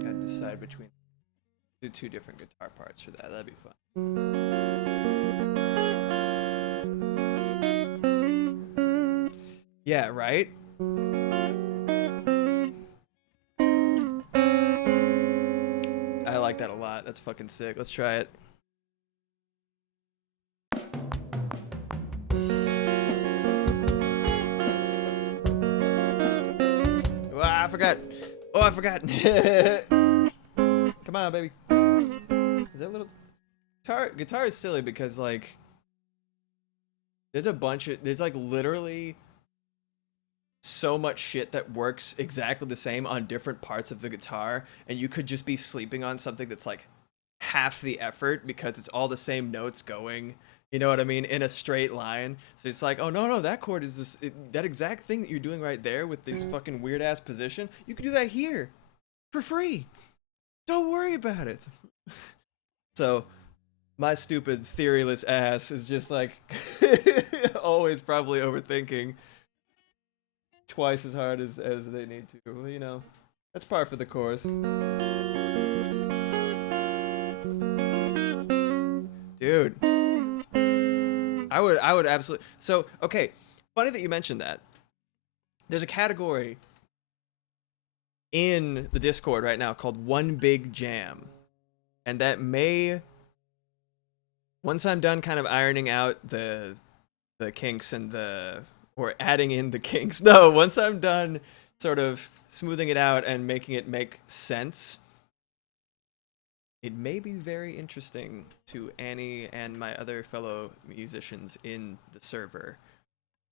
Gotta decide between do 2 different guitar parts for that. That'd be fun. Yeah, right? I like that a lot. That's fucking sick. Let's try it. Ah, I forgot. Oh, I forgot. Come on, baby. Is that a little... Guitar is silly because, like, there's like literally so much shit that works exactly the same on different parts of the guitar, and you could just be sleeping on something that's like half the effort because it's all the same notes going, you know what I mean, in a straight line. So it's like, oh no, that chord is this, that exact thing that you're doing right there with this fucking weird ass position, you can do that here for free. Don't worry about it. So my stupid theoryless ass is just like always probably overthinking twice as hard as they need to, you know. That's par for the course. Dude, I would absolutely. So, okay, funny that you mentioned that. There's a category in the Discord right now called One Big Jam, and that may, once I'm done kind of ironing out the kinks and or adding in the kinks. No, once I'm done sort of smoothing it out and making it make sense, it may be very interesting to Annie and my other fellow musicians in the server.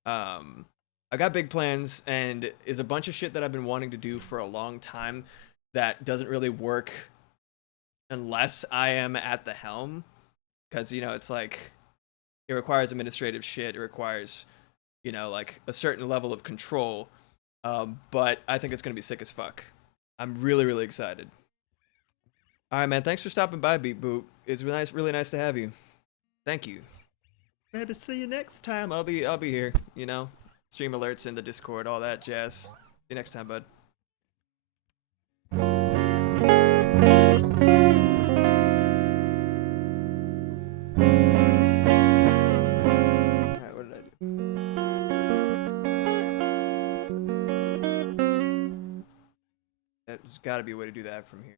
I got big plans, and is a bunch of shit that I've been wanting to do for a long time that doesn't really work unless I am at the helm. Because, you know, it's like, it requires administrative shit, it requires, you know, like a certain level of control, but I think it's gonna be sick as fuck. I'm really, really excited. All right, man. Thanks for stopping by, Beat Boop. It's really nice to have you. Thank you. Glad to see you next time. I'll be here. You know, stream alerts in the Discord, all that jazz. See you next time, bud. There's got to be a way to do that from here.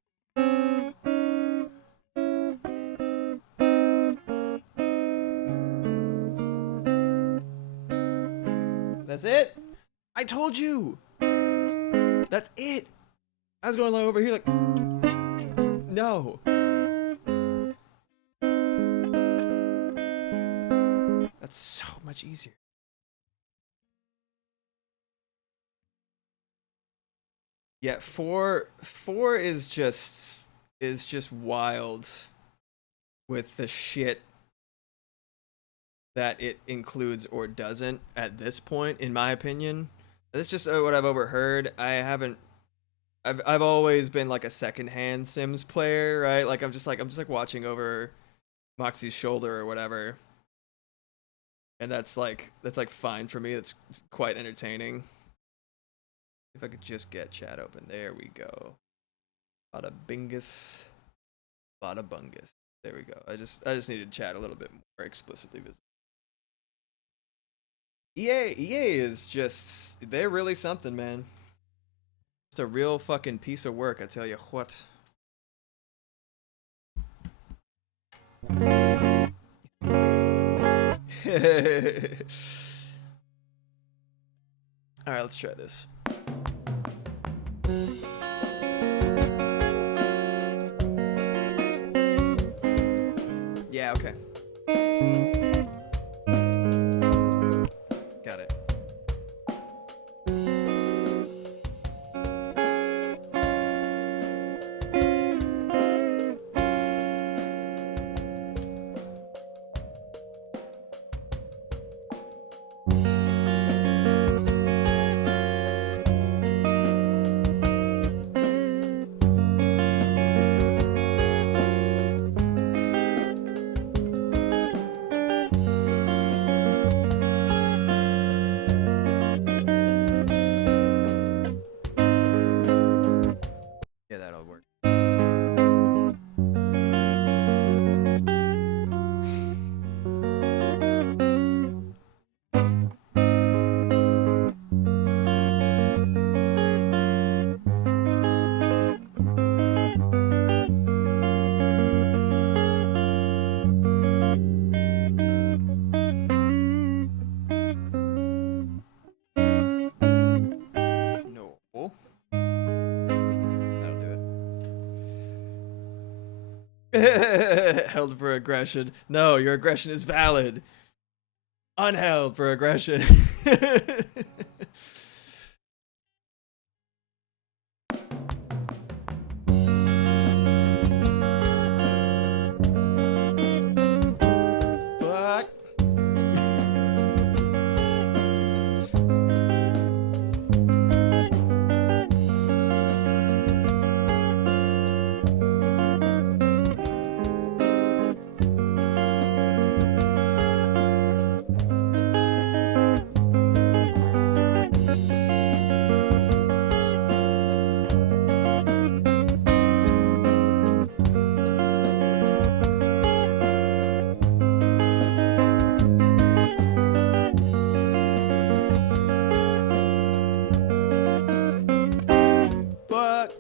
That's it. I told you. That's it. I was going over here like, no. That's so much easier. Yeah, four is just wild with the shit that it includes or doesn't at this point, in my opinion. That's just what I've overheard. I've always been like a secondhand Sims player, right? Like I'm just like watching over Moxie's shoulder or whatever. And that's like fine for me. That's quite entertaining. If I could just get chat open. There we go. Bada bingus. Bada bungus. There we go. I just needed chat a little bit more explicitly visible. EA is just, they're really something, man. It's a real fucking piece of work, I tell you what. Alright, let's try this. Yeah, okay. Got it. Yeah, that'll work. No. That'll do it. Held for aggression. No, your aggression is valid. Unheld for aggression. Fuck. Fuck.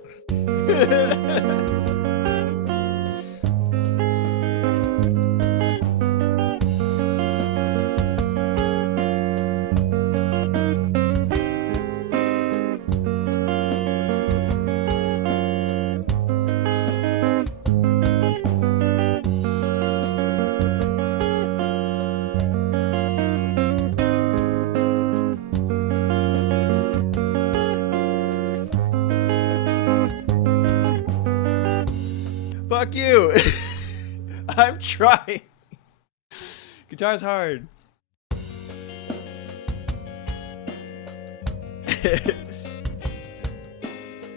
Fuck you. I'm trying. Guitar's hard.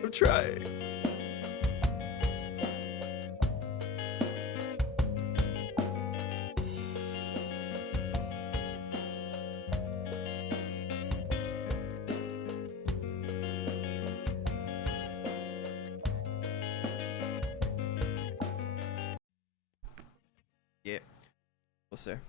I'm trying. Yeah. Well, sir.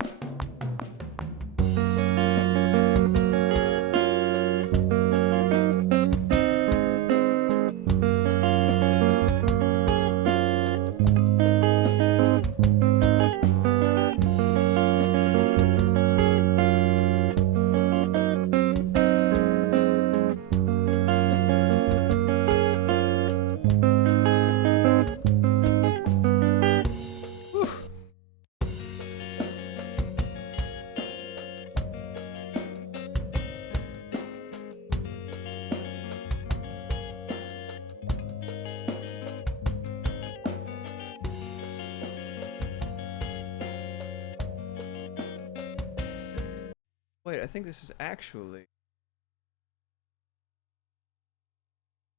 Wait, I think this is actually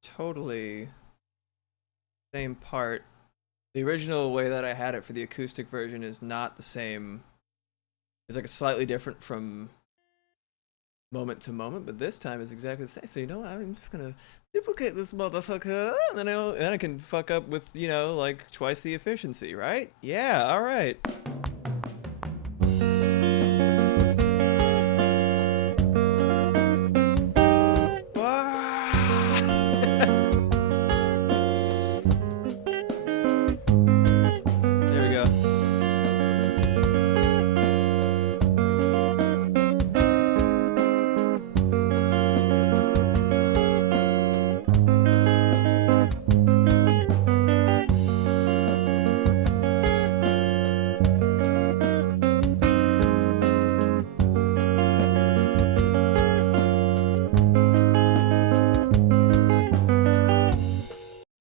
totally same part. The original way that I had it for the acoustic version is not the same. It's like a slightly different from moment to moment, but this time is exactly the same. So you know what? I'm just gonna duplicate this motherfucker, and then I can fuck up with, you know, like twice the efficiency, right? Yeah, all right. There we go.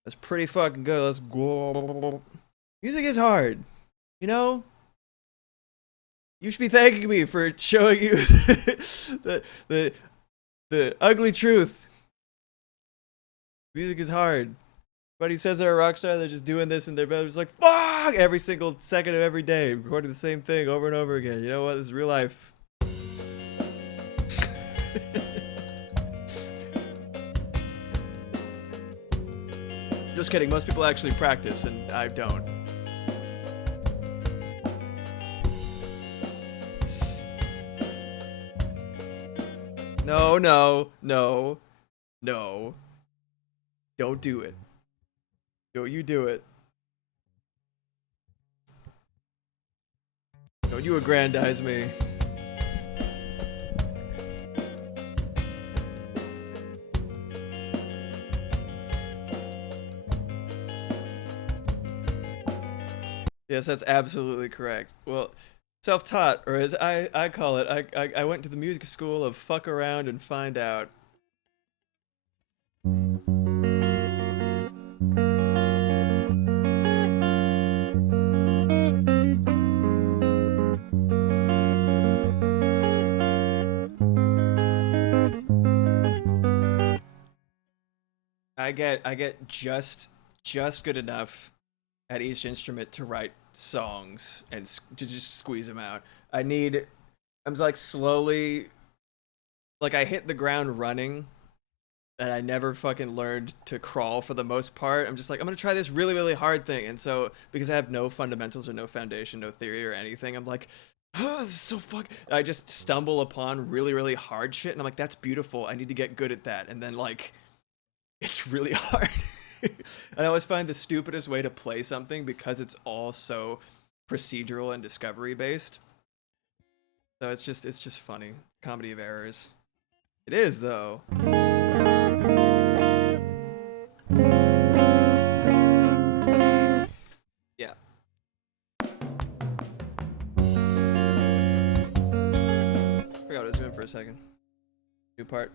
That's pretty fucking good. Let's go. Music is hard, you know? You should be thanking me for showing you the the the ugly truth. Music is hard. But he says they're a rock star, they're just doing this in their bed. It's like, fuck! Every single second of every day, recording the same thing over and over again. You know what? This is real life. Just kidding. Most people actually practice, and I don't. No, no, no, no. Don't do it. Don't you do it. Don't you aggrandize me. Yes, that's absolutely correct. Well, self-taught, or as I call it, I went to the music school of fuck around and find out. I get just good enough at each instrument to write songs and to just squeeze them out. I'm like slowly, like I hit the ground running, and I never fucking learned to crawl for the most part. I'm just like, I'm gonna try this really, really hard thing. And so, because I have no fundamentals or no foundation, no theory or anything, I'm like, oh, this is so fuck. I just stumble upon really, really hard shit, and I'm like, that's beautiful. I need to get good at that. And then, like, it's really hard. And I always find the stupidest way to play something because it's all so procedural and discovery based. So it's just funny. Comedy of errors. It is though. Yeah. Forgot what I was doing for a second. New part.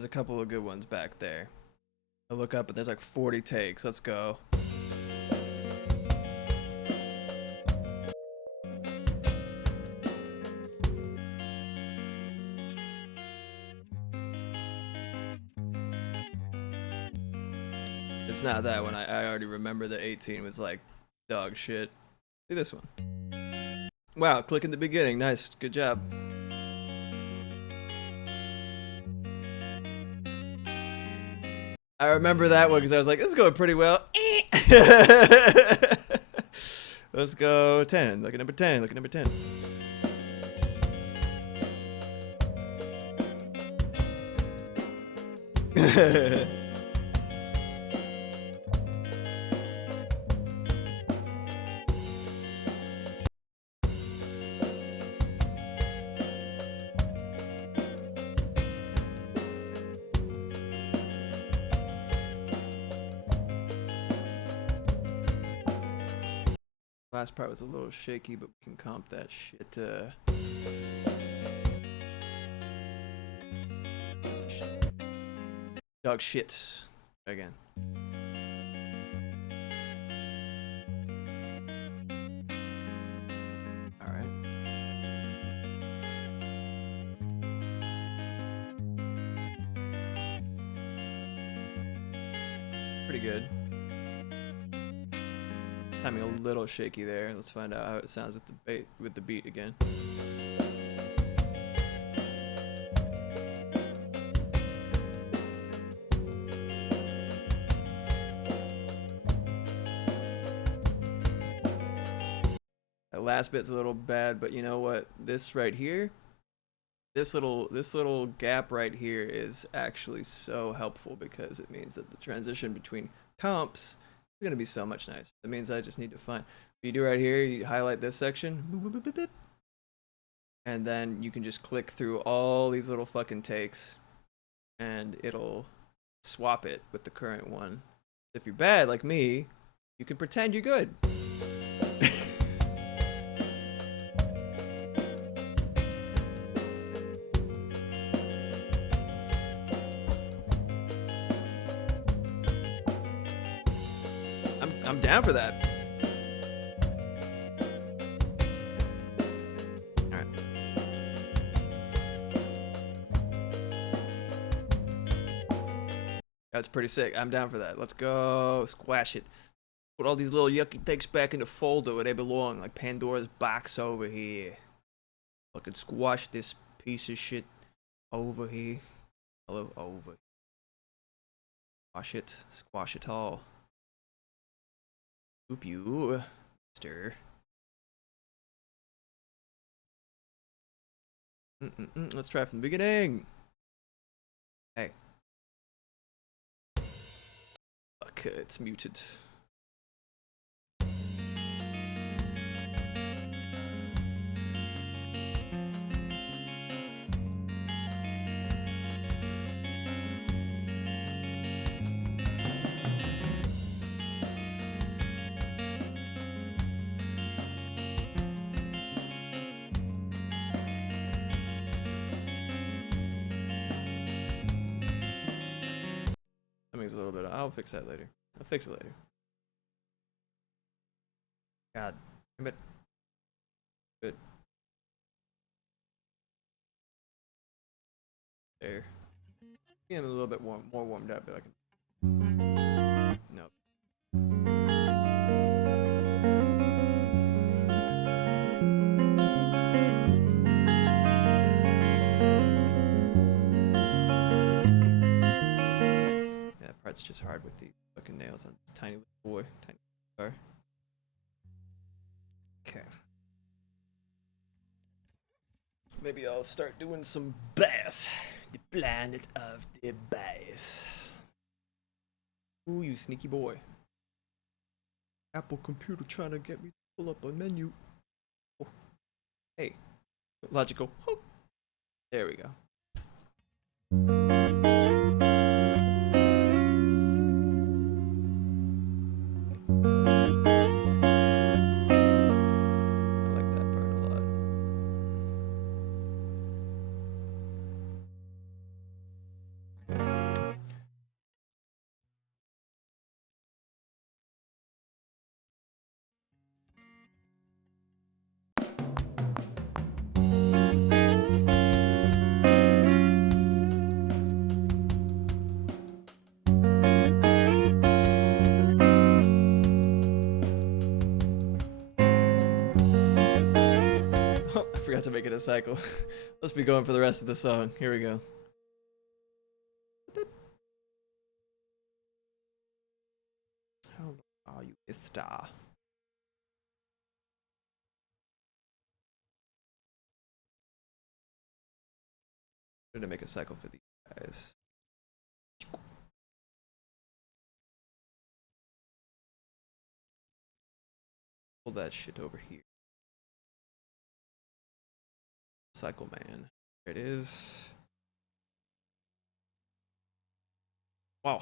A couple of good ones back there. I look up and there's like 40 takes. Let's go. It's not that one. I already remember the 18 was like dog shit. See this one. Wow, click in the beginning. Nice. Good job. I remember that one because I was like, this is going pretty well. Let's go 10. Look at number 10. Look at number 10. Last part was a little shaky, but we can comp that shit. Dog shit. Again. Alright. Pretty good. Timing a little shaky there. Let's find out how it sounds with the beat again. That last bit's a little bad, but you know what? This right here, this little gap right here is actually so helpful because it means that the transition between comps is gonna be so much nicer. That means I just need to find. What you do right here, you highlight this section, boop, boop, boop, boop, boop, and then you can just click through all these little fucking takes, and it'll swap it with the current one. If you're bad like me, you can pretend you're good. I'm down for that. All right. That's pretty sick. I'm down for that. Let's go squash it. Put all these little yucky takes back in the folder where they belong, like Pandora's box over here. Fucking squash this piece of shit over here. Hello, over. Squash it all. Oop you, mister. Let's try from the beginning. Hey. Fuck, it's muted. A little bit. I'll fix that later. I'll fix it later. God damn it. Good. There. Yeah, I'm a little bit more warmed up, but I can. Nope. Part's just hard with the fucking nails on this tiny little boy. Tiny guitar. Okay. Maybe I'll start doing some bass. The planet of the bass. Ooh, you sneaky boy. Apple computer trying to get me to pull up a menu. Oh. Hey. Logical. Oh. There we go. Forgot to make it a cycle. Let's be going for the rest of the song. Here we go. How are you, mister? I'm gonna make a cycle for these guys. Pull that shit over here. Cycle man. There it is. Wow.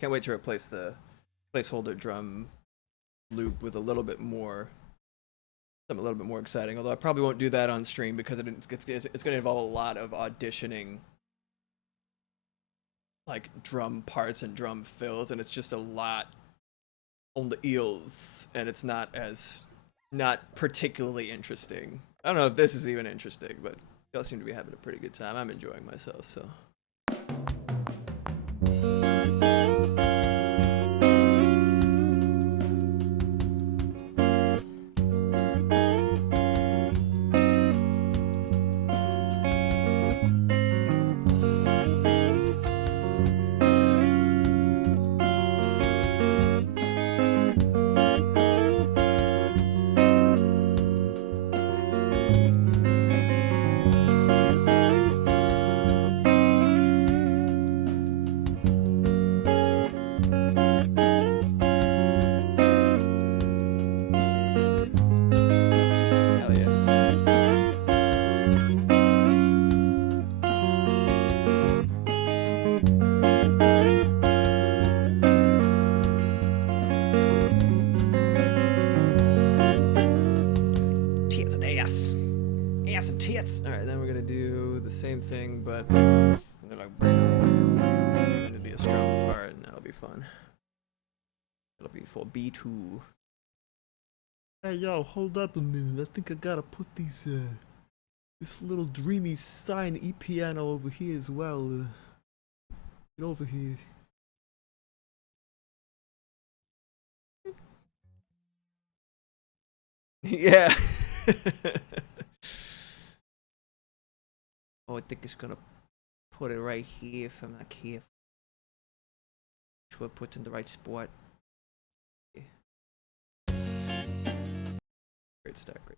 Can't wait to replace the placeholder drum loop with a little bit more, something a little bit more exciting. Although I probably won't do that on stream because it's going to involve a lot of auditioning, like drum parts and drum fills, and it's just a lot on the eels, and it's not particularly interesting. I don't know if this is even interesting, but y'all seem to be having a pretty good time. I'm enjoying myself, so. Alright, then we're gonna do the same thing, but I'm gonna be a strum part, and that'll be fun. It'll be for B2. Hey yo, hold up a minute. I think I gotta put these this little dreamy sign E piano over here as well. Get over here. Yeah. Oh, I think it's gonna put it right here if I'm not careful. Sure, it puts in the right spot. Great start, great.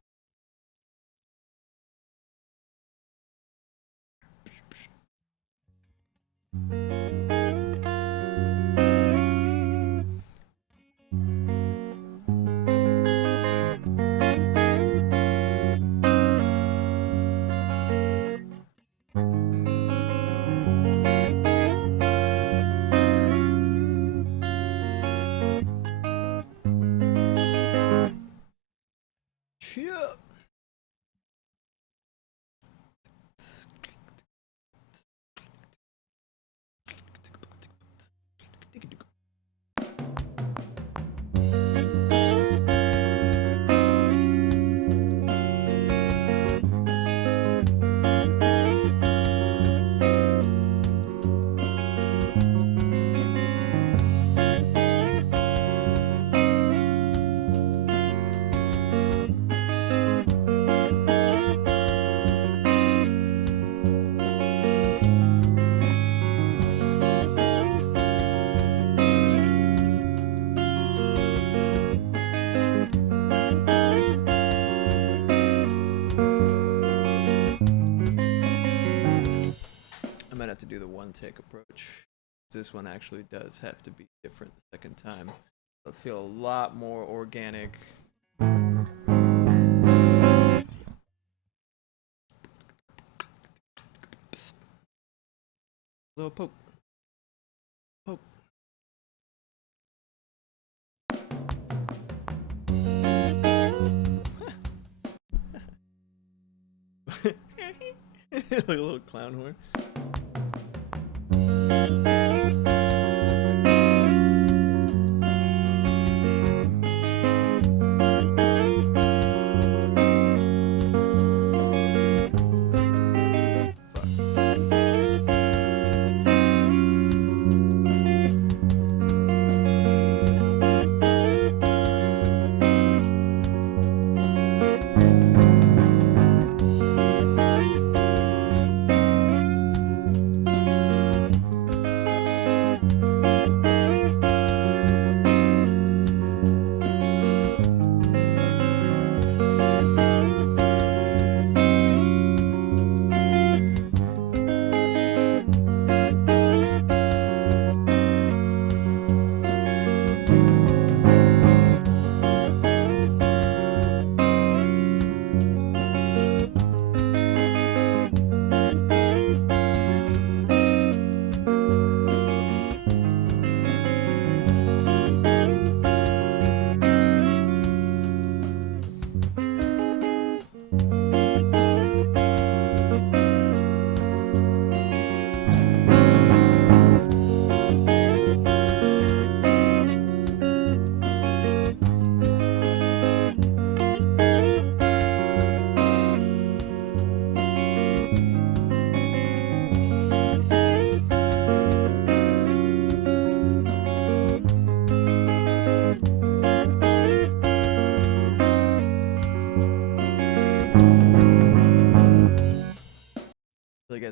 Yeah. I might have to do the one take approach. This one actually does have to be different the second time. It'll feel a lot more organic. Little poke. Poke. Like a little clown horn.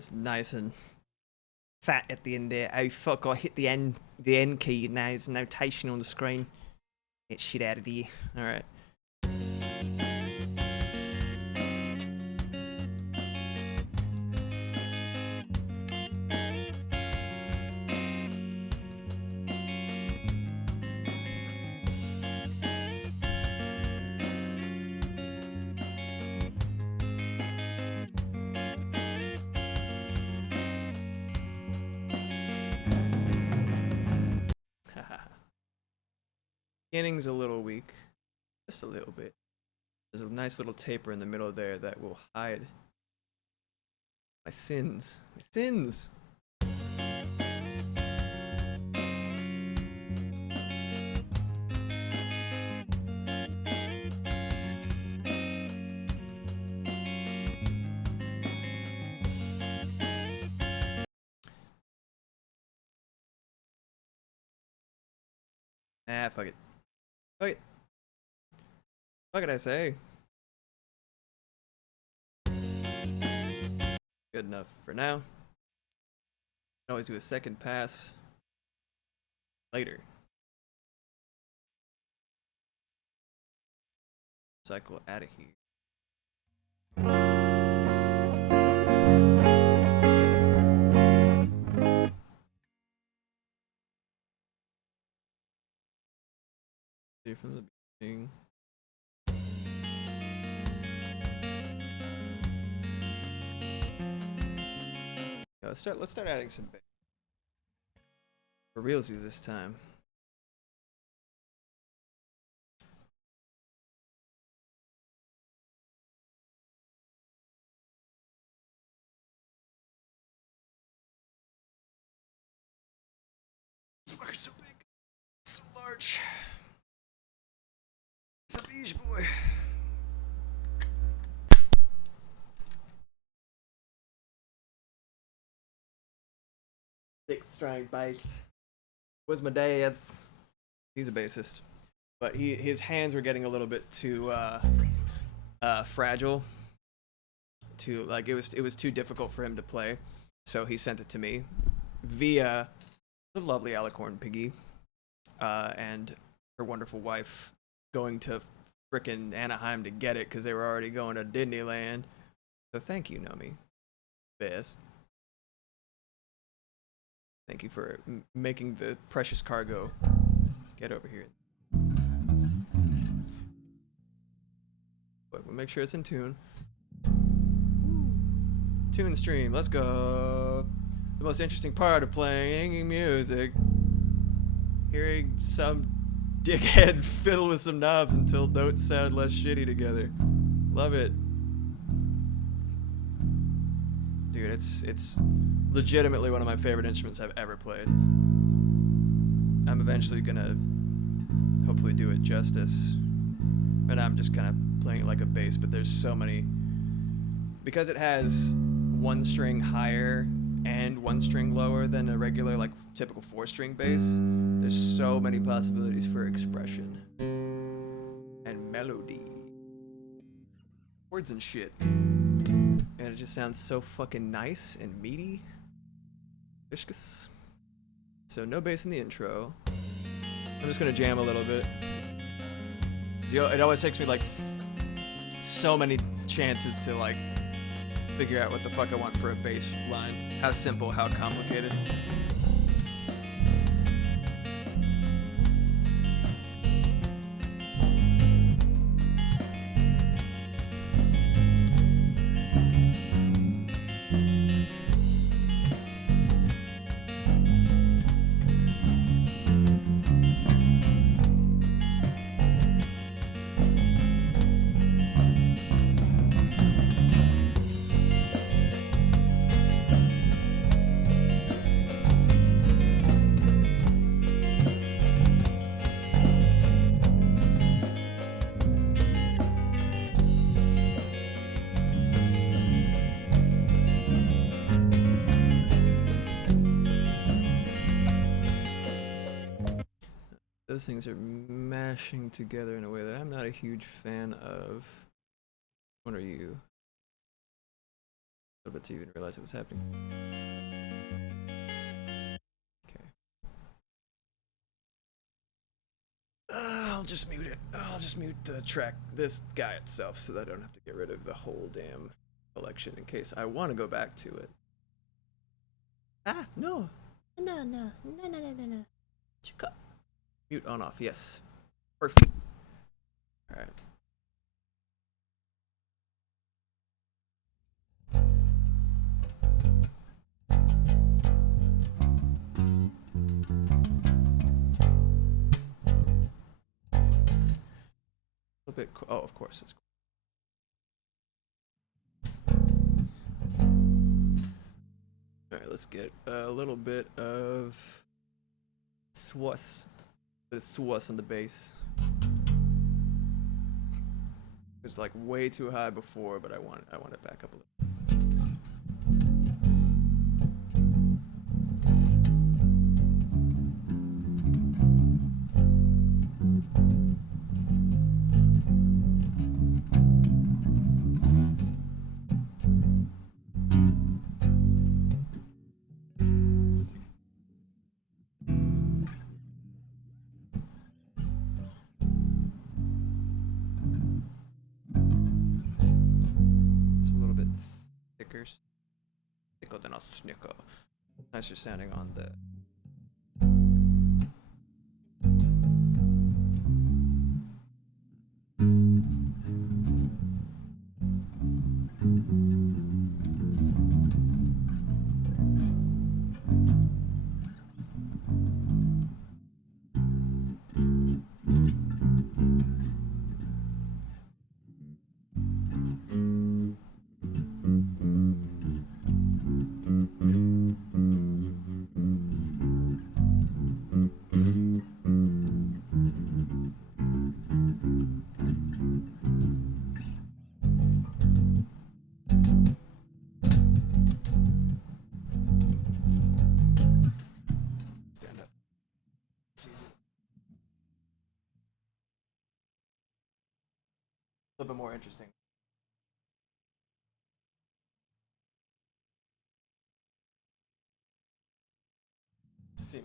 it's nice and fat at the end there. Oh fuck! I hit the N key. Now there's notation on the screen. Get shit out of there. All right. Beginning's a little weak, just a little bit. There's a nice little taper in the middle there that will hide my sins. My sins! Nah, fuck it. Fuck it. Fuck it, I say. Good enough for now. Can always do a second pass later. Cycle out of here. See from the beginning. Yeah, let's start adding some bass. For realsies this time. This fucker's so big. So large. It's a beige boy. Sixth string bass. Was my dad's. He's a bassist, but his hands were getting a little bit too fragile. To like it was too difficult for him to play, so he sent it to me via the lovely Alicorn Piggy and her wonderful wife going to frickin' Anaheim to get it because they were already going to Disneyland. So thank you, Nomi. Best. Thank you for making the precious cargo get over here. But we'll make sure it's in tune. Tune stream, let's go. The most interesting part of playing music. Hearing some dickhead fiddle with some knobs until notes sound less shitty together. Love it. Dude, it's legitimately one of my favorite instruments I've ever played. I'm eventually gonna hopefully do it justice. Right now I'm just kind of playing it like a bass, but there's so many. Because it has one string higher and one string lower than a regular, like, typical 4-string bass, there's so many possibilities for expression. And melody. Words and shit. And it just sounds so fucking nice and meaty. Viscous. So no bass in the intro. I'm just gonna jam a little bit. It always takes me like so many chances to like figure out what the fuck I want for a bass line. How simple, how complicated. Those things are mashing together in a way that I'm not a huge fan of. What are you? little bit to even realize it was happening. Okay. I'll just mute it. I'll just mute the track, this guy itself, so that I don't have to get rid of the whole damn collection in case I want to go back to it. Ah, no. No. Chica. Mute on off, yes. Perfect. Alright. A bit, oh, of course, it's cool. Alright, let's get a little bit of swas. The swas on the bass. It was like way too high before, but I want it back up a little. Thicker than a snicker. Nicer sounding on the. A little bit more interesting. See.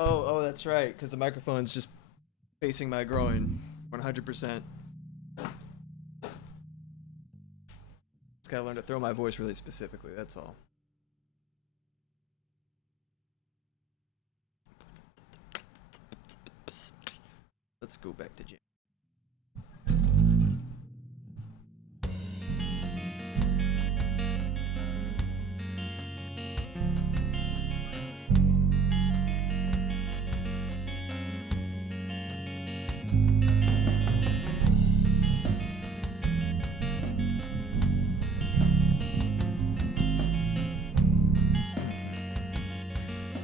Oh, that's right, because the microphone's just facing my groin, 100%. Just gotta learn to throw my voice really specifically, that's all. Let's go back to jam.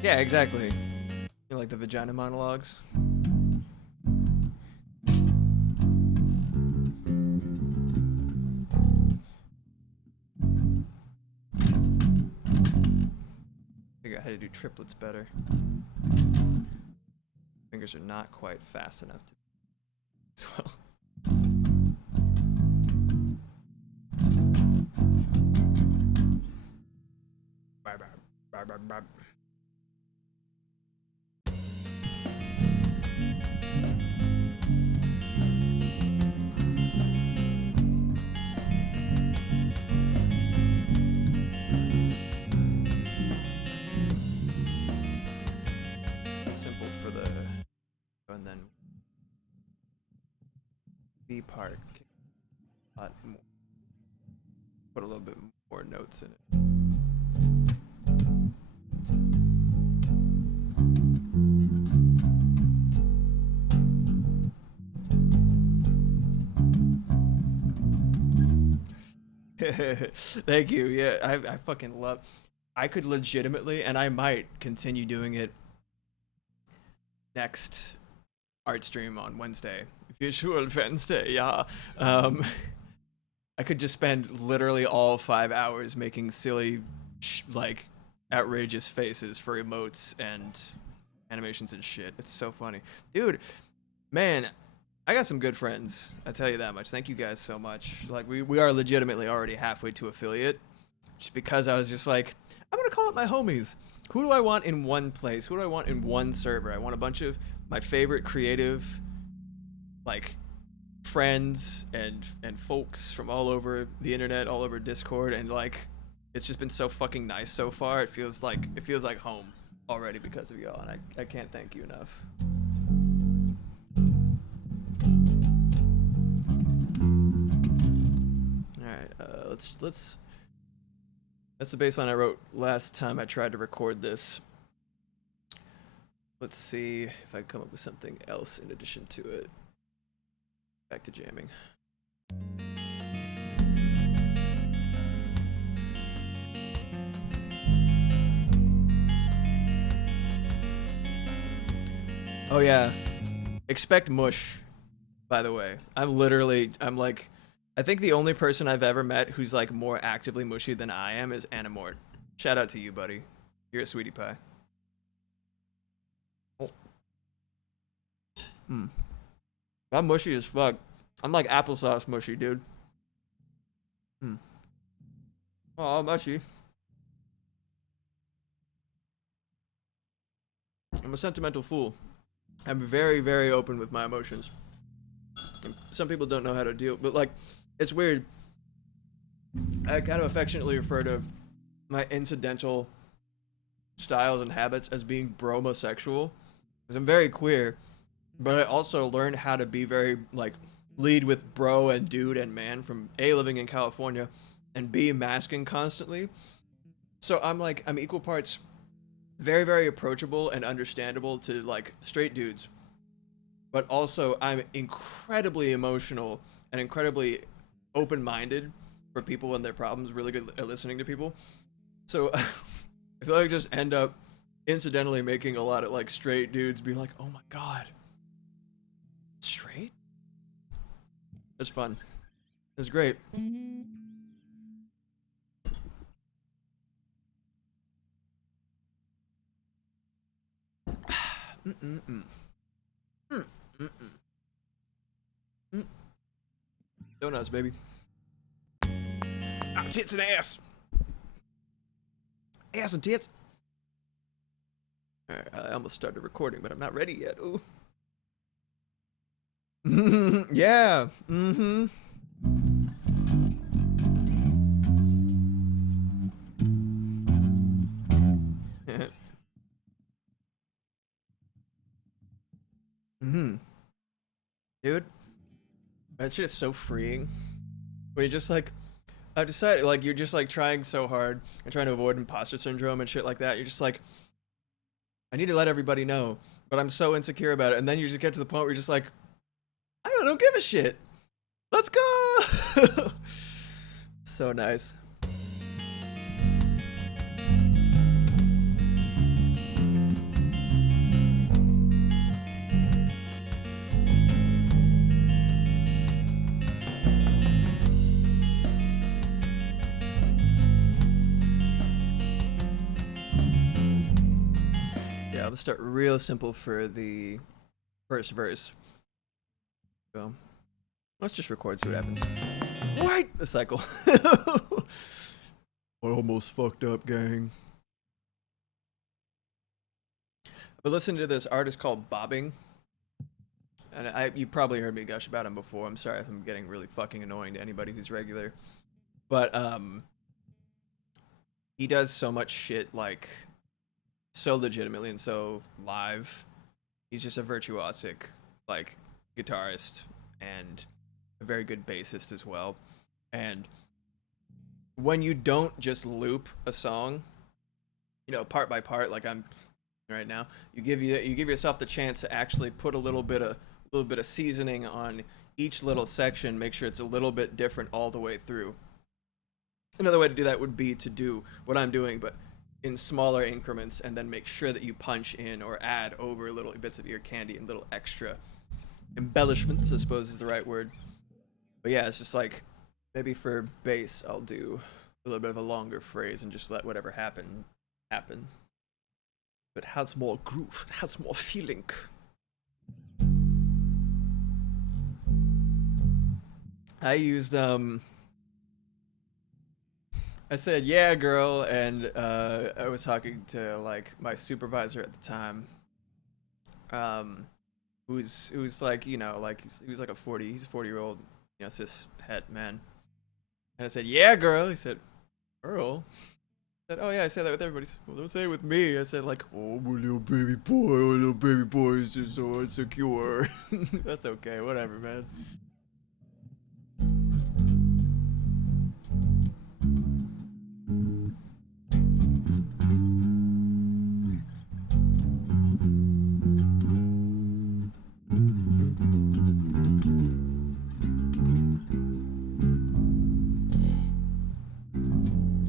Yeah, exactly. You like the vagina monologues? Figure out how to do triplets better. Fingers are not quite fast enough to as well. Simple for the, and then B part, a lot more, put a little bit more notes in it. Thank you. Yeah, I fucking love. I could legitimately, and I might continue doing it next art stream on Wednesday. Visual Wednesday, yeah. Um, I could just spend literally all 5 hours making silly, like, outrageous faces for emotes and animations and shit. It's so funny, dude. Man, I got some good friends. I tell you that much. Thank you guys so much. Like, we are legitimately already halfway to affiliate, just because I was just like, I'm gonna call it my homies. Who do I want in one place? Who do I want in one server? I want a bunch of my favorite creative, like, friends and folks from all over the internet, all over Discord, and like, it's just been so fucking nice so far. It feels like home already because of y'all, and I can't thank you enough. All right, let's. That's the baseline I wrote last time I tried to record this. Let's see if I can come up with something else in addition to it. Back to jamming. Oh yeah, expect mush, by the way. I'm like, I think the only person I've ever met who's like more actively mushy than I am is Animort. Shout out to you, buddy. You're a sweetie pie. Oh. I'm mushy as fuck. I'm like applesauce mushy, dude. Oh, mushy. I'm a sentimental fool. I'm very, very open with my emotions. Some people don't know how to deal, but like, it's weird. I kind of affectionately refer to my incidental styles and habits as being bromosexual, because I'm very queer, but I also learned how to be very like lead with bro and dude and man from A, living in California, and B, masking constantly. So I'm equal parts very, very approachable and understandable to like straight dudes, but also I'm incredibly emotional and incredibly open-minded for people and their problems, really good at listening to people. So I feel like I just end up incidentally making a lot of like straight dudes be like, oh my god, straight? It's fun. It's great. Donuts, baby. Ah, tits and ass. Ass and tits. All right, I almost started recording, but I'm not ready yet. Ooh. Yeah. Mm-hmm. Mm-hmm. Dude, that shit is so freeing. When you're just like, I've decided, like, you're just like trying so hard and trying to avoid imposter syndrome and shit like that. You're just like, I need to let everybody know, but I'm so insecure about it. And then you just get to the point where you're just like, I don't give a shit. Let's go. So nice. Yeah, I'm gonna start real simple for the first verse. So let's just record, see what happens. What? The cycle. I almost fucked up, gang. I've been listening to this artist called Bobbing. And you probably heard me gush about him before. I'm sorry if I'm getting really fucking annoying to anybody who's regular. But he does so much shit, like, so legitimately and so live. He's just a virtuosic, like, guitarist and a very good bassist as well. And when you don't just loop a song, you know, part by part, like I'm right now, you give yourself the chance to actually put a little bit of seasoning on each little section, make sure it's a little bit different all the way through. Another way to do that would be to do what I'm doing, but in smaller increments, and then make sure that you punch in or add over little bits of ear candy and little extra embellishments, I suppose is the right word. But yeah, it's just like maybe for bass, I'll do a little bit of a longer phrase and just let whatever happen happen. It has more groove, it has more feeling. I used I said yeah girl, and I was talking to like my supervisor at the time, um who's like, you know, like he was like he's a 40-year-old, you know, cis het man. And I said, yeah girl. He said, girl? I said, oh yeah, I say that with everybody. Well, don't say it with me. I said like, oh my little baby boy is just so insecure. That's okay, whatever, man.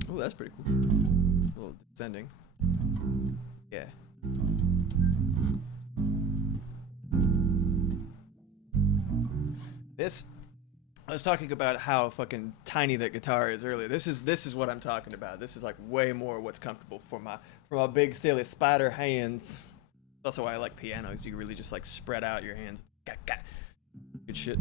Oh, that's pretty cool. A little descending. Yeah. This, I was talking about how fucking tiny that guitar is earlier. This is what I'm talking about. This is like way more what's comfortable for my big silly spider hands. That's also why I like pianos. You can really just like spread out your hands. Good shit.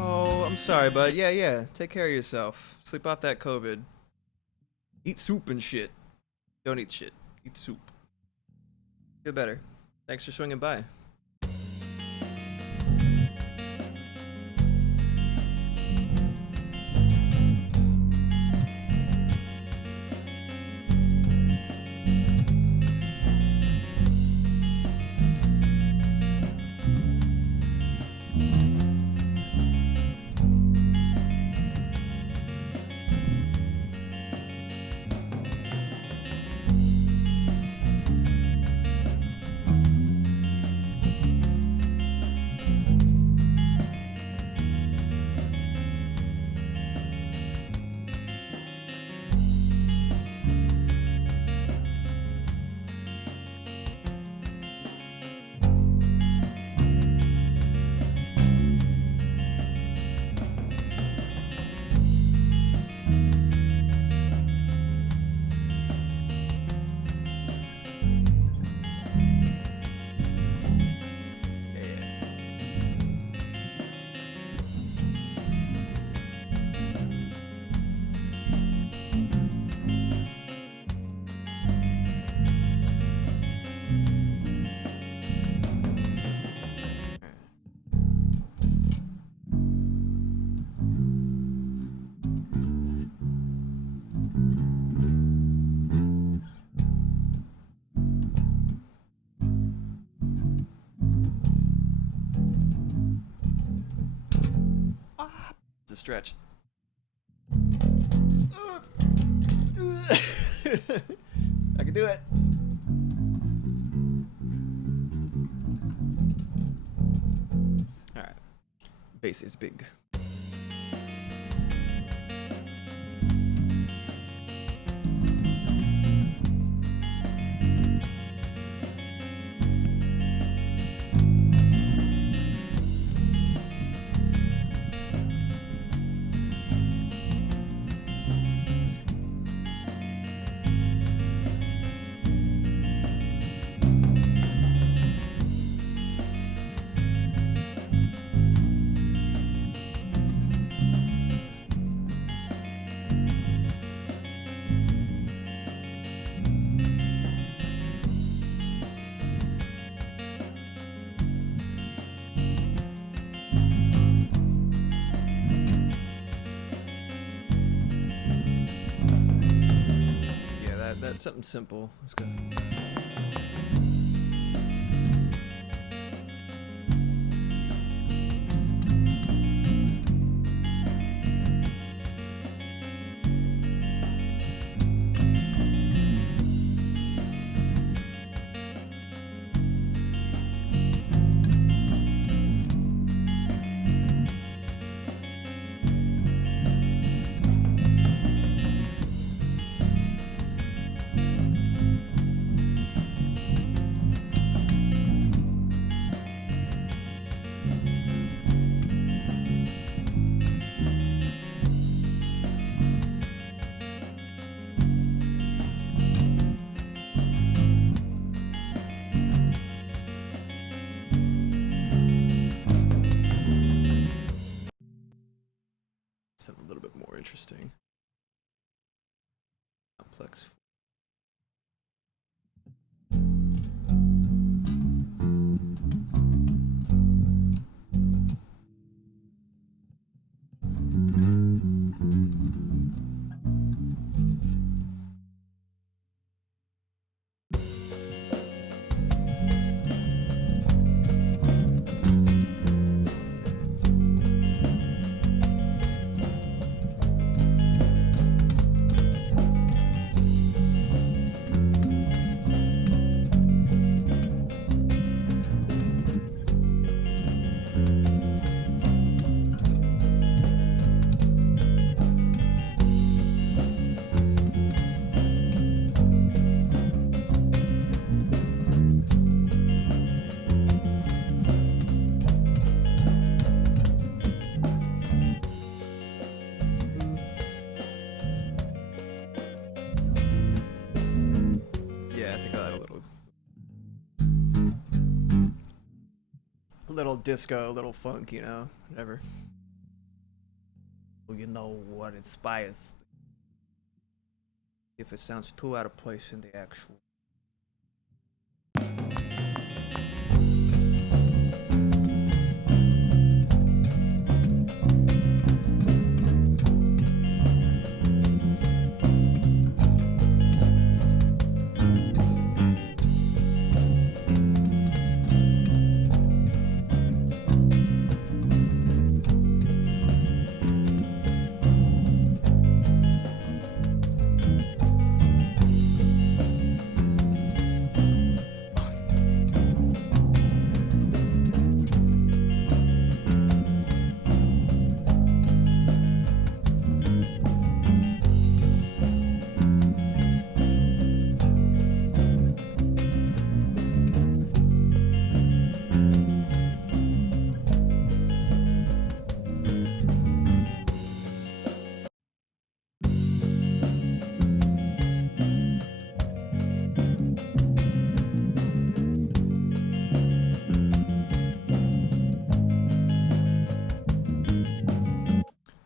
Oh, I'm sorry, bud. Yeah. Take care of yourself. Sleep off that COVID. Eat soup and shit. Don't eat shit. Eat soup. Feel better. Thanks for swinging by. It's a stretch. I can do it. All right. Bass is big. Something simple. Let's go. interesting. Complex. Yeah, I think I had a little disco, a little funk, you know, whatever. Well, you know what inspires if it sounds too out of place in the actual.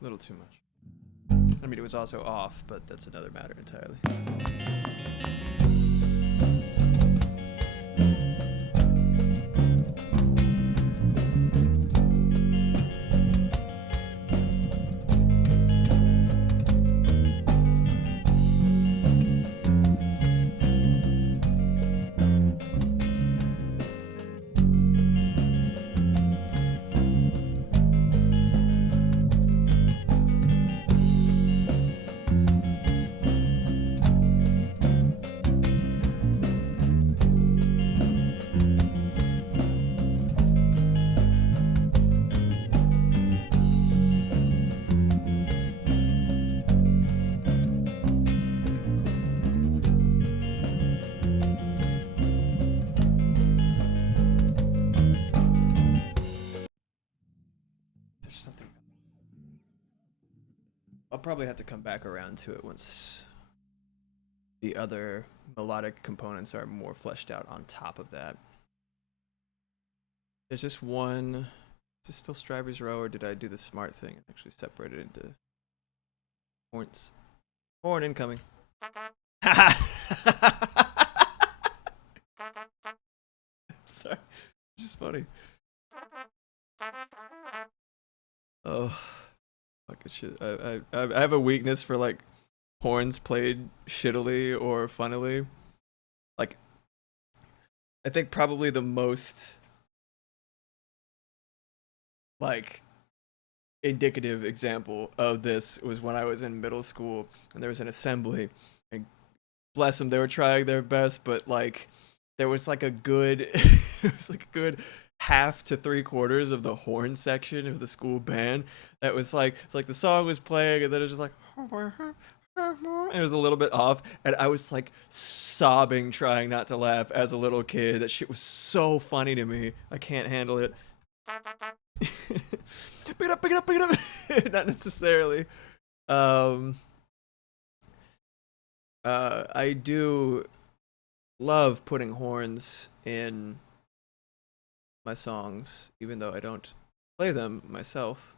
A little too much. I mean, it was also off, but that's another matter entirely. There's something. I'll probably have to come back around to it once the other melodic components are more fleshed out on top of that. There's just one. Is this still Striver's Row, or did I do the smart thing and actually separate it into points? Horn incoming. Sorry, it's just funny. Oh, fucking shit. I have a weakness for like horns played shittily or funnily. Like, I think probably the most like indicative example of this was when I was in middle school and there was an assembly, and bless them, they were trying their best, but like there was like a good it was like a good half to three quarters of the horn section of the school band that was like it's like the song was playing and then it was just like it was a little bit off, and I was like sobbing trying not to laugh as a little kid. That shit was so funny to me. I can't handle it. Pick it up, pick it up, pick it up. Not necessarily. Um, I do love putting horns in my songs, even though I don't play them myself.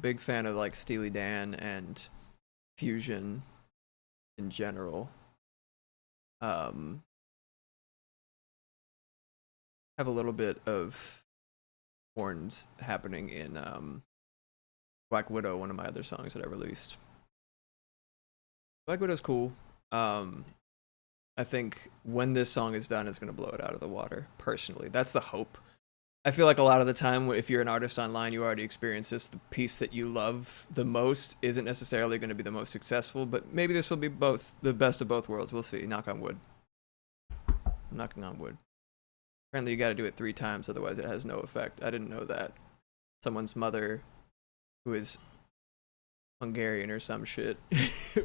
Big fan of like Steely Dan and fusion in general. Have a little bit of horns happening in Black Widow, one of my other songs that I released. Black Widow's cool. I think when this song is done, it's gonna blow it out of the water. Personally, that's the hope. I feel like a lot of the time, if you're an artist online, you already experience this. The piece that you love the most isn't necessarily going to be the most successful, but maybe this will be both the best of both worlds. We'll see. Knock on wood. I'm knocking on wood. Apparently, you got to do it 3 times, otherwise it has no effect. I didn't know that. Someone's mother, who is Hungarian or some shit,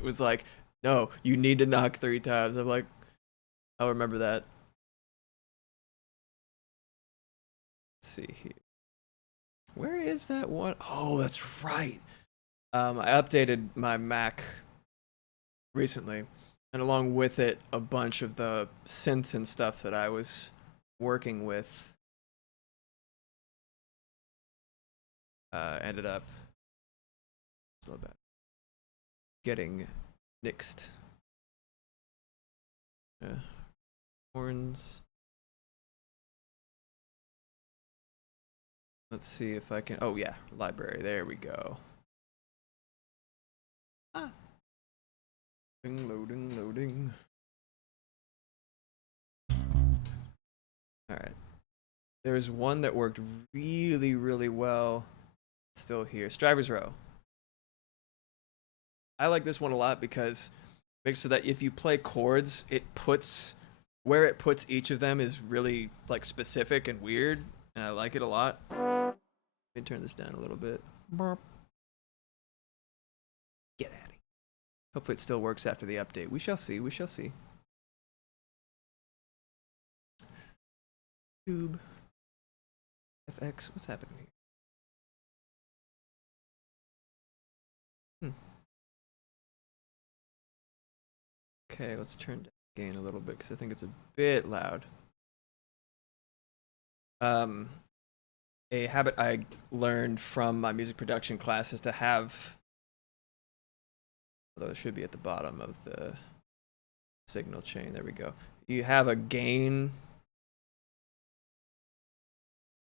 was like, "No, you need to knock 3 times." I'm like, I'll remember that. See here. Where is that one? Oh, that's right. I updated my Mac recently, and along with it, a bunch of the synths and stuff that I was working with ended up so bad getting nixed. Horns. Let's see if I can. Oh yeah, library. There we go. Ah. Loading, loading. All right. There's one that worked really, really well. Still here. Striver's Row. I like this one a lot because it makes so that if you play chords, it puts where it puts each of them is really like specific and weird, and I like it a lot. Let me turn this down a little bit. Burp. Get at it. Hopefully it still works after the update. We shall see. We shall see. Tube. FX. What's happening here? Okay, let's turn down gain a little bit because I think it's a bit loud. A habit I learned from my music production class is to have, although it should be at the bottom of the signal chain. There we go. You have a gain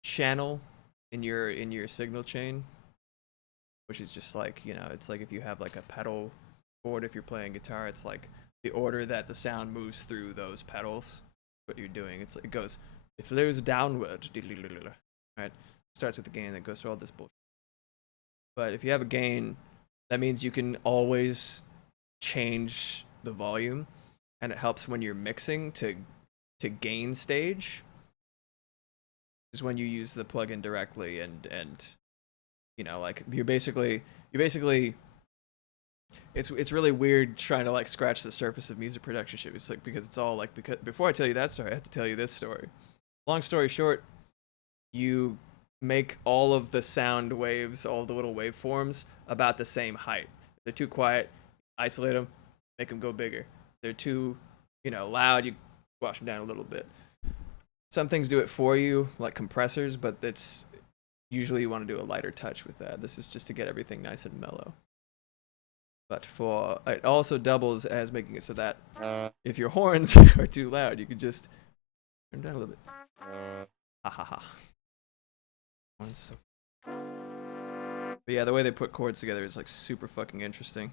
channel in your signal chain, which is just like, you know, it's like if you have like a pedal board, if you're playing guitar, it's like the order that the sound moves through those pedals. What you're doing, it goes, it flows downward, right? Starts with the gain, that goes through all this bullshit. But if you have a gain, that means you can always change the volume, and it helps when you're mixing to gain stage. Is when you use the plugin directly, and you know, like you basically it's really weird trying to like scratch the surface of music production shit. It's like, because it's all like, because before I tell you that story, I have to tell you this story. Long story short, you make all of the sound waves, all the little waveforms, about the same height. If they're too quiet, isolate them, make them go bigger. If they're too, you know, loud, you wash them down a little bit. Some things do it for you, like compressors, but it's usually you want to do a lighter touch with that. This is just to get everything nice and mellow. But it also doubles as making it so that if your horns are too loud, you can just turn down a little bit. Ha ha ha. But yeah, the way they put chords together is like super fucking interesting.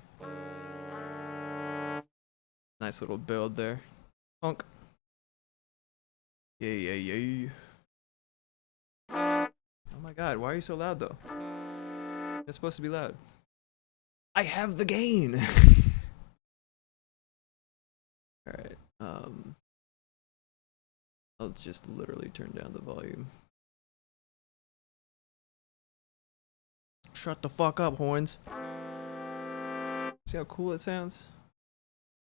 Nice little build there. Honk. Yay, yay, yay. Oh my god, why are you so loud though? It's supposed to be loud. I have the gain! Alright, I'll just literally turn down the volume. Shut the fuck up, horns. See how cool it sounds?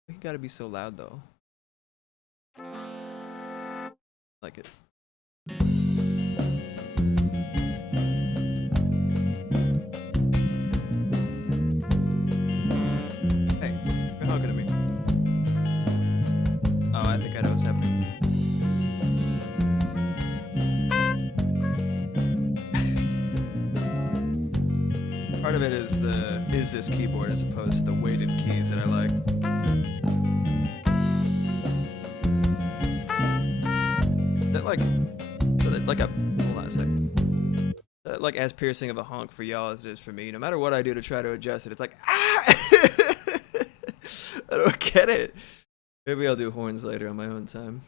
You gotta be so loud though. Like it. Hey, you're honking at me. Oh, I think I know what's happening. Part of it is this keyboard as opposed to the weighted keys that I like. That like a hold on a second. Like as piercing of a honk for y'all as it is for me. No matter what I do to try to adjust it, it's like ah. I don't get it. Maybe I'll do horns later on my own time.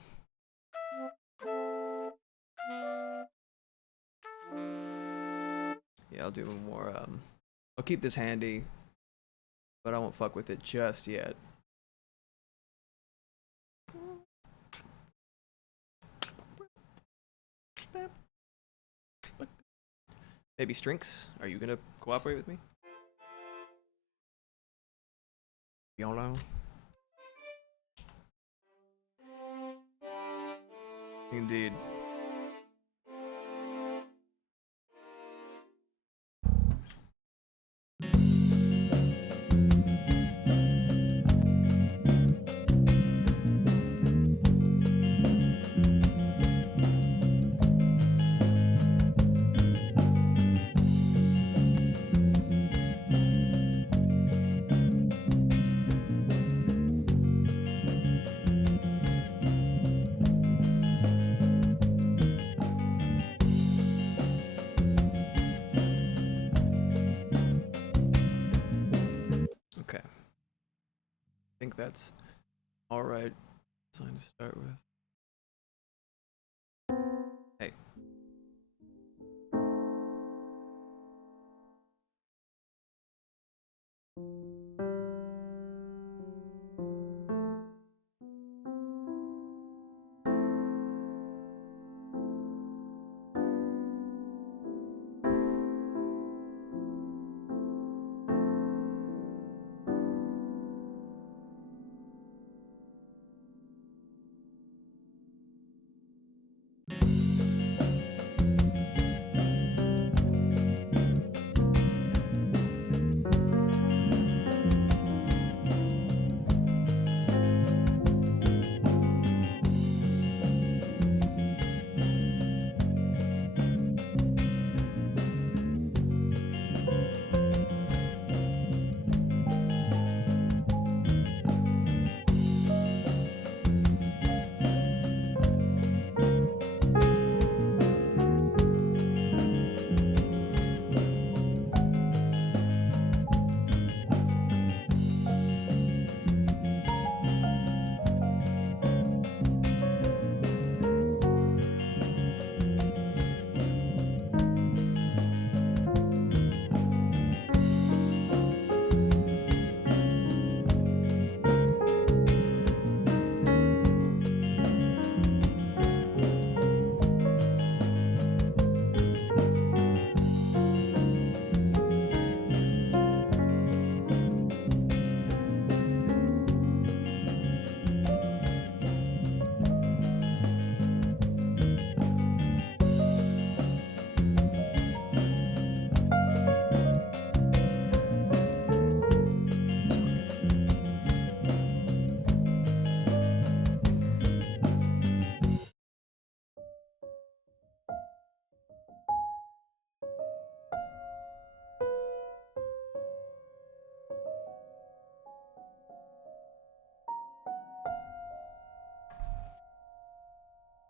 Yeah, I'll do more. I'll keep this handy, but I won't fuck with it just yet. Maybe Strinks, are you gonna cooperate with me? YOLO. Indeed. Okay. I think that's all right. Sign to start with. Hey.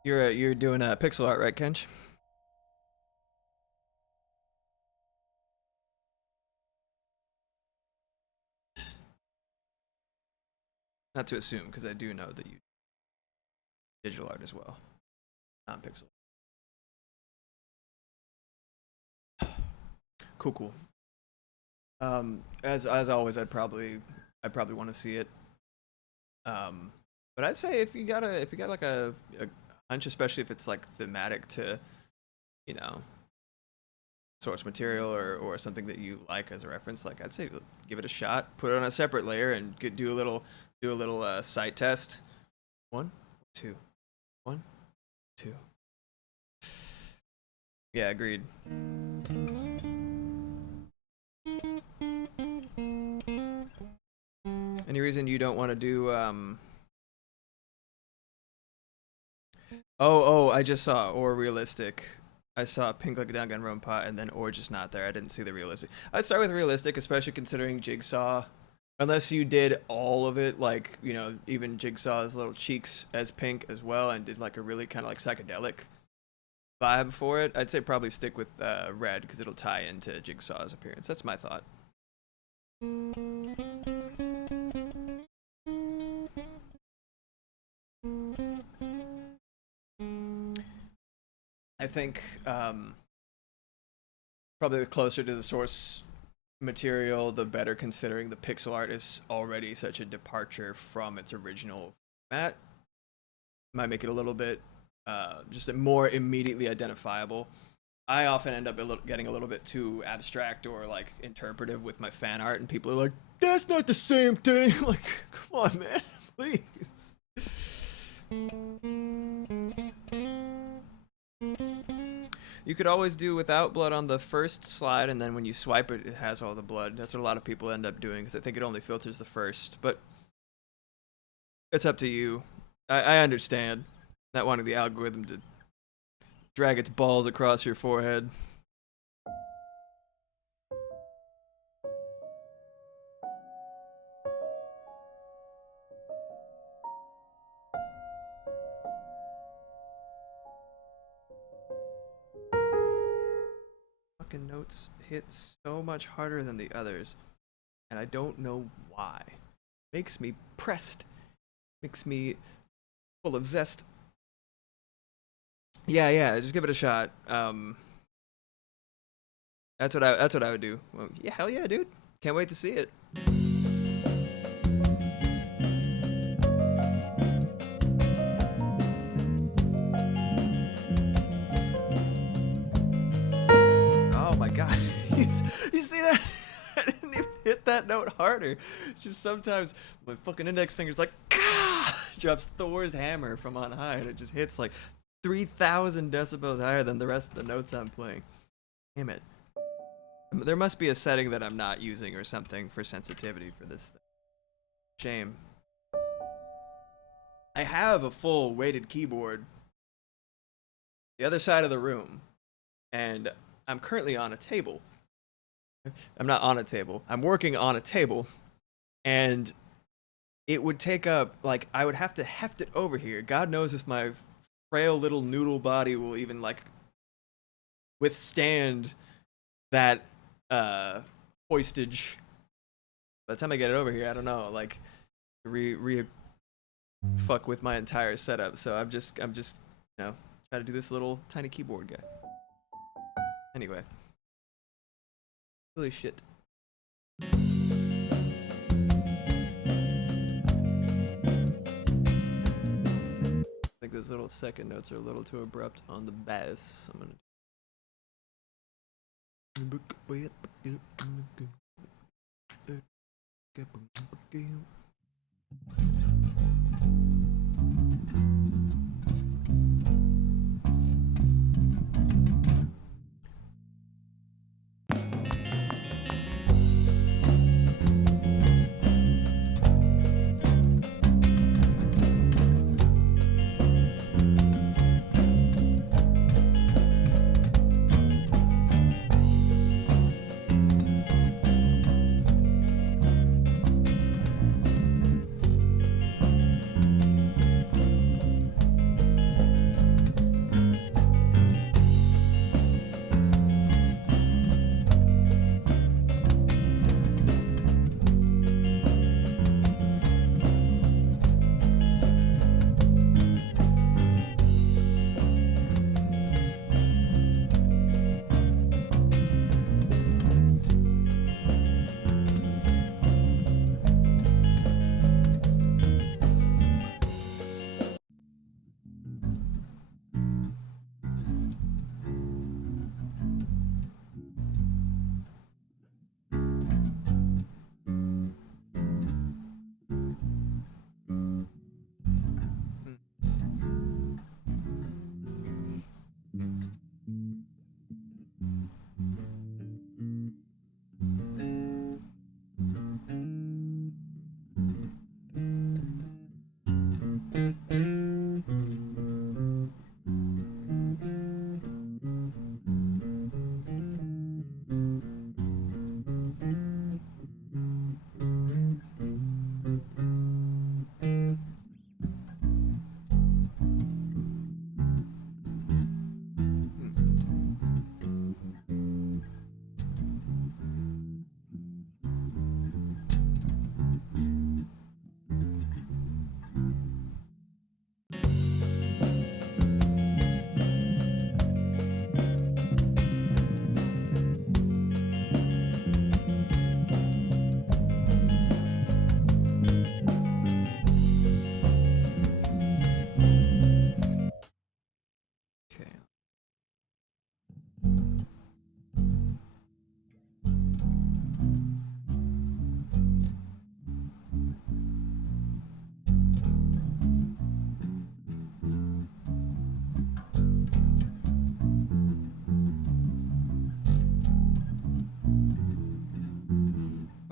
You're doing pixel art, right, Kench? Not to assume, because I do know that you digital art as well, not pixel. Cool. As always, I'd probably want to see it. But I'd say if you got like a hunch, especially if it's like thematic to, you know, source material or something that you like as a reference, like I'd say give it a shot. Put it on a separate layer and do a little sight test. 1, 2, 1, 2. Yeah, agreed. Any reason you don't want to do Oh, I just saw or realistic. I saw Pink like a Danganronpa and then or just not there. I didn't see the realistic. I start with realistic, especially considering Jigsaw. Unless you did all of it, like, you know, even Jigsaw's little cheeks as Pink as well, and did like a really kind of like psychedelic vibe for it, I'd say probably stick with Red because it'll tie into Jigsaw's appearance. That's my thought. I think probably the closer to the source material, the better, considering the pixel art is already such a departure from its original format. Might make it a little bit just more immediately identifiable. I often end up getting a little bit too abstract or like interpretive with my fan art, and people are like, "That's not the same thing." I'm like, come on, man, please. You could always do without blood on the first slide, and then when you swipe it, it has all the blood. That's what a lot of people end up doing, because I think it only filters the first. But it's up to you. I understand not wanting the algorithm to drag its balls across your forehead. Fucking notes hit so much harder than the others, and I don't know why. Makes me pressed. Makes me full of zest. Yeah, just give it a shot. That's what I would do. Well, yeah, hell yeah, dude. Can't wait to see it. Oh my god. You see that? I didn't even hit that note harder. It's just sometimes my fucking index finger's like, drops Thor's hammer from on high, and it just hits like 3,000 decibels higher than the rest of the notes I'm playing. Damn it. There must be a setting that I'm not using or something for sensitivity for this thing. Shame. I have a full weighted keyboard the other side of the room, and I'm currently on a table. I'm not on a table. I'm working on a table, and it would take up, like, I would have to heft it over here. God knows if my frail little noodle body will even, like, withstand that hoistage. By the time I get it over here, I don't know, like, fuck with my entire setup. So I'm just, you know, try to do this little tiny keyboard guy. Anyway. Holy shit. I think those little second notes are a little too abrupt on the bass. I'm gonna.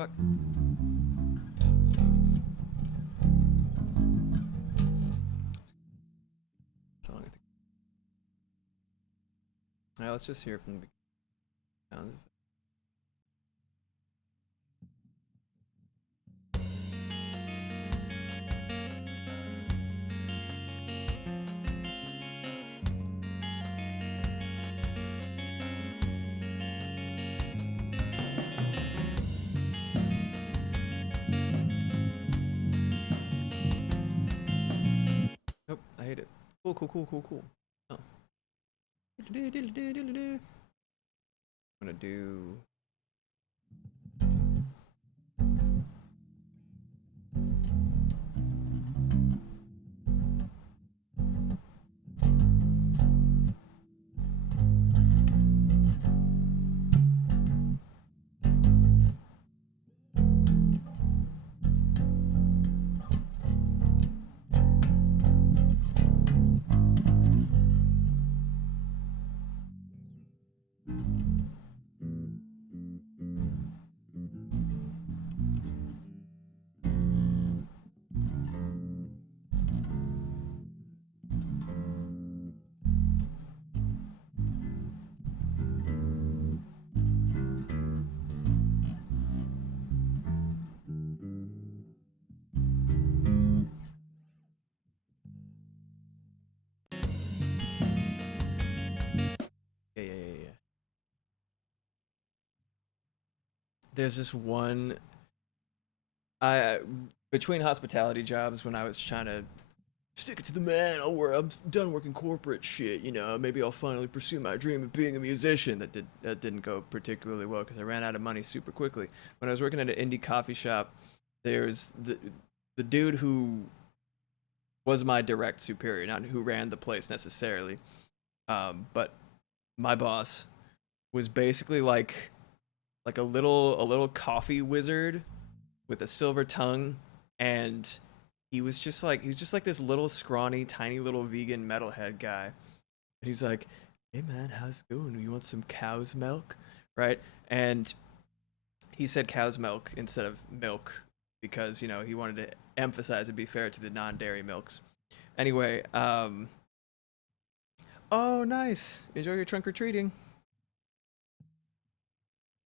Fuck. Song, I think. Alright, let's just hear it from the beginning. Nope, I hate it. Cool, cool, cool, cool, cool. Oh. I'm gonna do. Yeah. There's this one. I between hospitality jobs when I was trying to stick it to the man. I'm done working corporate shit. You know, maybe I'll finally pursue my dream of being a musician. That didn't go particularly well because I ran out of money super quickly. When I was working at an indie coffee shop, there's the dude who was my direct superior, not who ran the place necessarily, but my boss was basically like a little coffee wizard with a silver tongue, and he was just like this little scrawny tiny little vegan metalhead guy. And he's like, hey man, how's it going, you want some cow's milk, right? And he said cow's milk instead of milk because he wanted to emphasize and be fair to the non-dairy milks. Anyway, oh nice, enjoy your trunk or treating.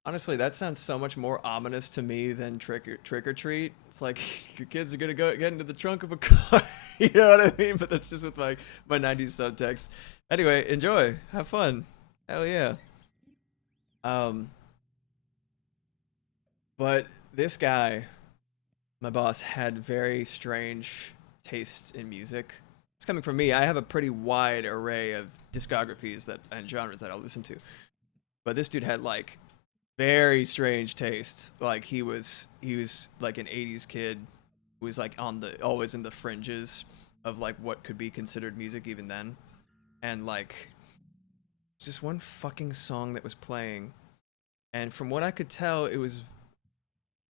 Honestly, that sounds so much more ominous to me than trick or treat. It's like your kids are gonna go get into the trunk of a car. You know what I mean? But that's just with my '90s subtext. Anyway, enjoy, have fun, hell yeah. Um, but this guy, my boss, had very strange tastes in music. It's coming from me. I have a pretty wide array of discographies that and genres that I'll listen to. But this dude had like very strange taste. Like he was like an '80s kid who was like on the always in the fringes of like what could be considered music even then. And like just one fucking song that was playing, and from what I could tell, it was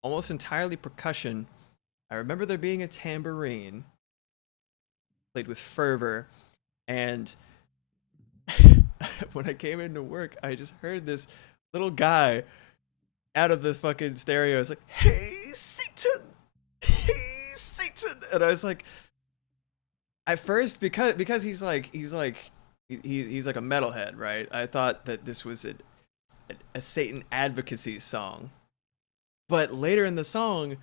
almost entirely percussion. I remember there being a tambourine played with fervor, and when I came into work, I just heard this little guy out of the fucking stereo. It's like, "Hey Satan, hey Satan," and I was like, at first because he's like a metalhead, right? I thought that this was a Satan advocacy song, but later in the song,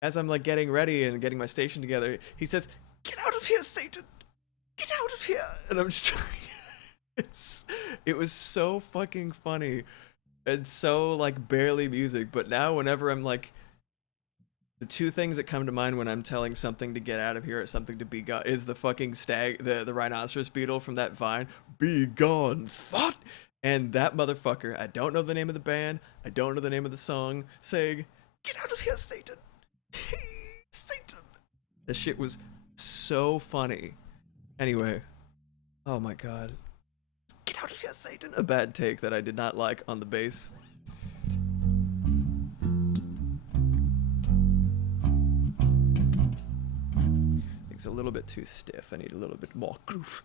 as I'm like getting ready and getting my station together, he says, "Get out of here, Satan! Get out of here!" And I'm just like, it was so fucking funny and so like barely music. But now whenever I'm like, the two things that come to mind when I'm telling something to get out of here or something to be gone is the fucking stag, the rhinoceros beetle from that Vine, "Be gone, thought," and that motherfucker. I don't know the name of the band. I don't know the name of the song. Saying, "Get out of here, Satan! Satan!" This shit was so funny. Anyway, oh my god. Get out of here, Satan! A bad take that I did not like on the bass. It's a little bit too stiff. I need a little bit more groove.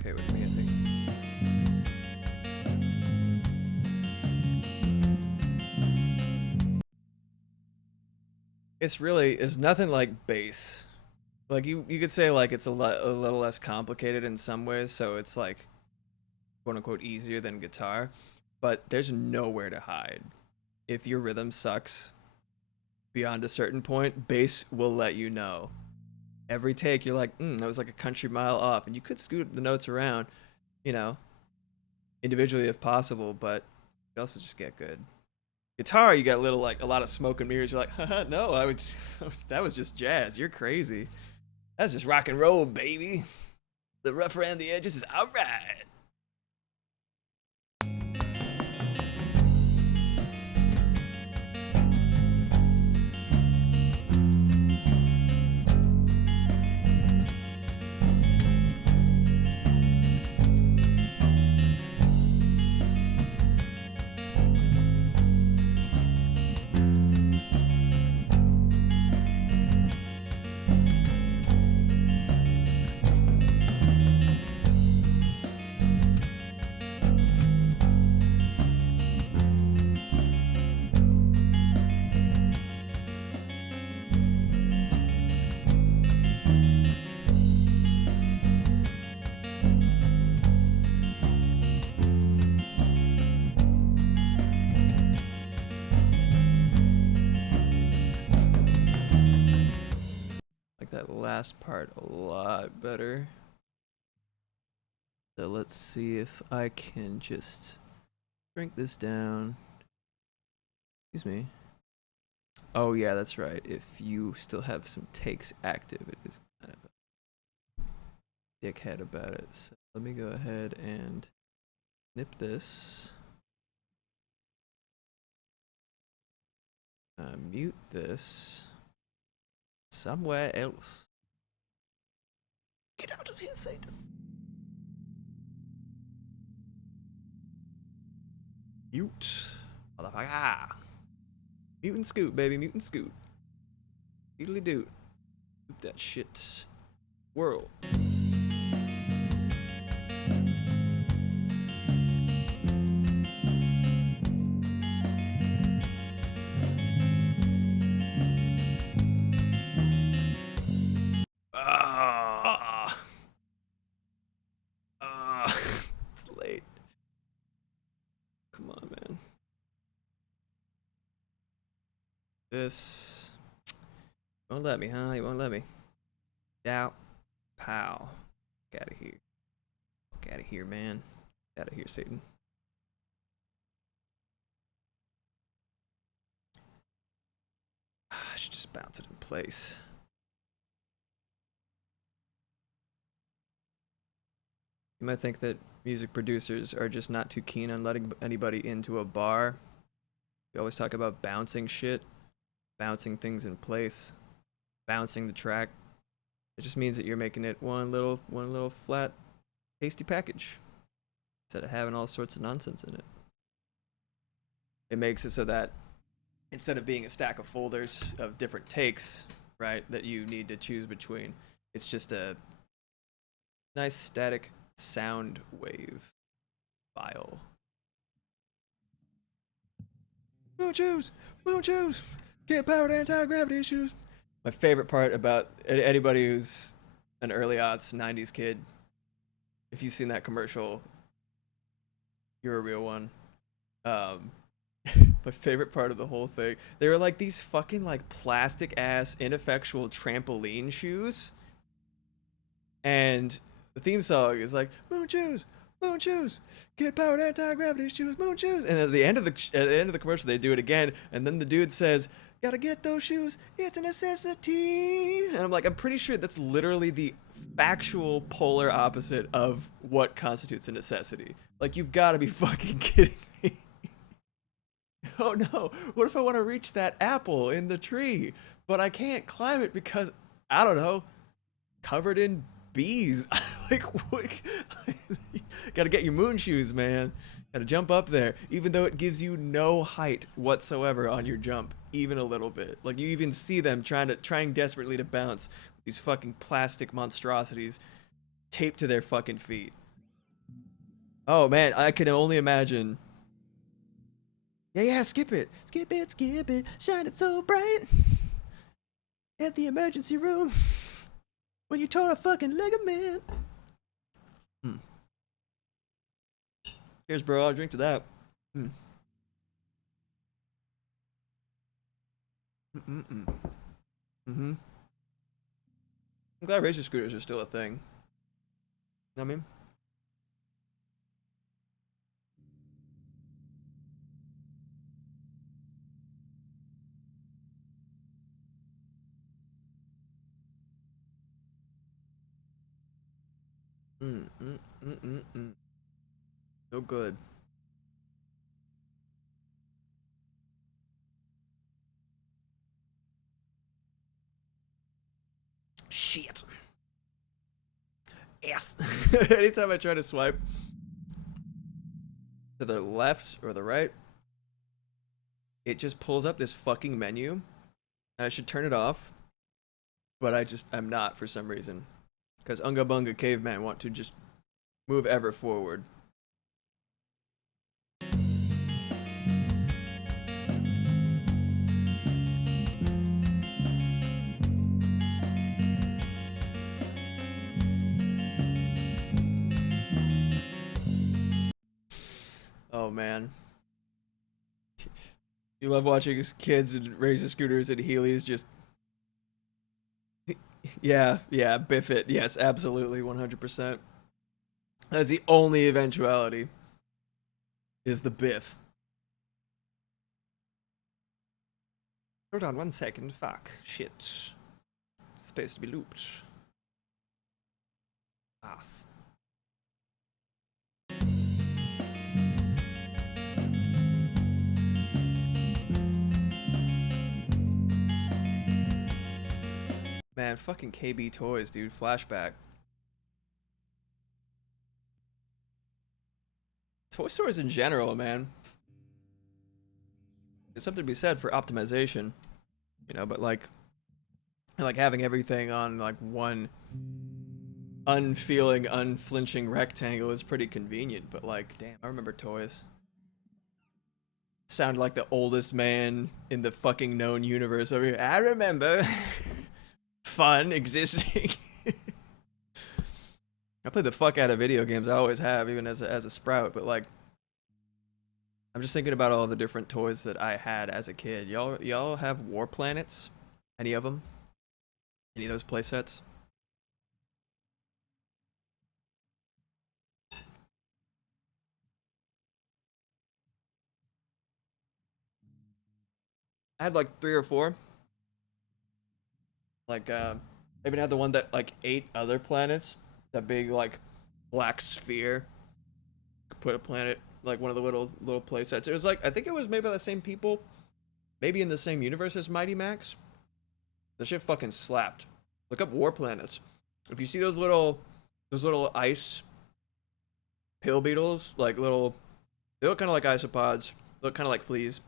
okay with me, I think. It's nothing like bass. Like you could say like it's a little less complicated in some ways, so it's like quote unquote easier than guitar, but there's nowhere to hide. If your rhythm sucks beyond a certain point, bass will let you know. Every take you're like, that was like a country mile off, and you could scoot the notes around, you know, individually if possible, but you also just get good. Guitar, you got a lot of smoke and mirrors. You're like, haha, no, that was just jazz. You're crazy. That's just rock and roll, baby. The rough around the edges is all right. Like that last part a lot better. So let's see if I can just shrink this down. Excuse me. Oh yeah, that's right. If you still have some takes active, it is kind of a dickhead about it. So let me go ahead and snip this. Mute this somewhere else. Get out of here, Satan. Mute. Motherfucker. Mute and scoot, baby. Mute and scoot. Doodly doo. Scoot that shit. Whirl. It's late. Come on, man. This won't let me, huh? You won't let me. Doubt. Pow. Get out of here. Get out of here, man. Get out of here, Satan. I should just bounce it in place. You might think that music producers are just not too keen on letting anybody into a bar. We always talk about bouncing shit, bouncing things in place, bouncing the track. It just means that you're making it one little flat, tasty package instead of having all sorts of nonsense in it. It makes it so that instead of being a stack of folders of different takes, right, that you need to choose between, it's just a nice static sound wave file. Won't choose, get powered anti-gravity issues. My favorite part about anybody who's an early aughts 90s kid, if you've seen that commercial, you're a real one. My favorite part of the whole thing, they were like these fucking like plastic ass ineffectual trampoline shoes, and the theme song is like won't choose, get powered anti-gravity shoes, won't choose. And at the end of the commercial, they do it again, and then the dude says, "Gotta get those shoes. It's a necessity." And I'm like, I'm pretty sure that's literally the factual polar opposite of what constitutes a necessity. Like, you've got to be fucking kidding me. Oh no! What if I want to reach that apple in the tree, but I can't climb it because I don't know, covered in bees. Like, what? Gotta get your moon shoes, man. Gotta jump up there, even though it gives you no height whatsoever on your jump, even a little bit. Like, you even see them trying desperately to bounce with these fucking plastic monstrosities taped to their fucking feet. Oh man, I can only imagine. Yeah, skip it. Skip it, skip it. Shine it so bright. At the emergency room. When you tore a fucking ligament. Cheers, bro. I'll drink to that. I'm glad racer scooters are still a thing. Know what I mean? No good. Shit. Ass. Anytime I try to swipe to the left or the right, it just pulls up this fucking menu, and I should turn it off, but I'm not for some reason. Because Unga Bunga Caveman want to just move ever forward. Oh man. You love watching kids and racer scooters and Heelys just... Yeah, biff it. Yes, absolutely, 100%. That's the only eventuality. Is the biff. Hold on 1 second. Fuck. Shit. Space to be looped. Ass. Man, fucking KB Toys, dude. Flashback. Toy stores in general, man. There's something to be said for optimization, you know, but like having everything on like one unfeeling, unflinching rectangle is pretty convenient, but like, damn, I remember toys. Sound like the oldest man in the fucking known universe over here. I remember fun existing. I play the fuck out of video games. I always have, even as a sprout. But like, I'm just thinking about all the different toys that I had as a kid. Y'all have War Planets? Any of them? Any of those play sets? I had like 3 or 4. Like, I even had the one that like ate other planets. That big like black sphere. Put a planet, like one of the little play sets. It was like, I think it was made by the same people, maybe in the same universe as Mighty Max. The shit fucking slapped. Look up War Planets. If you see those little ice pill beetles, like they look kind of like isopods, look kind of like fleas.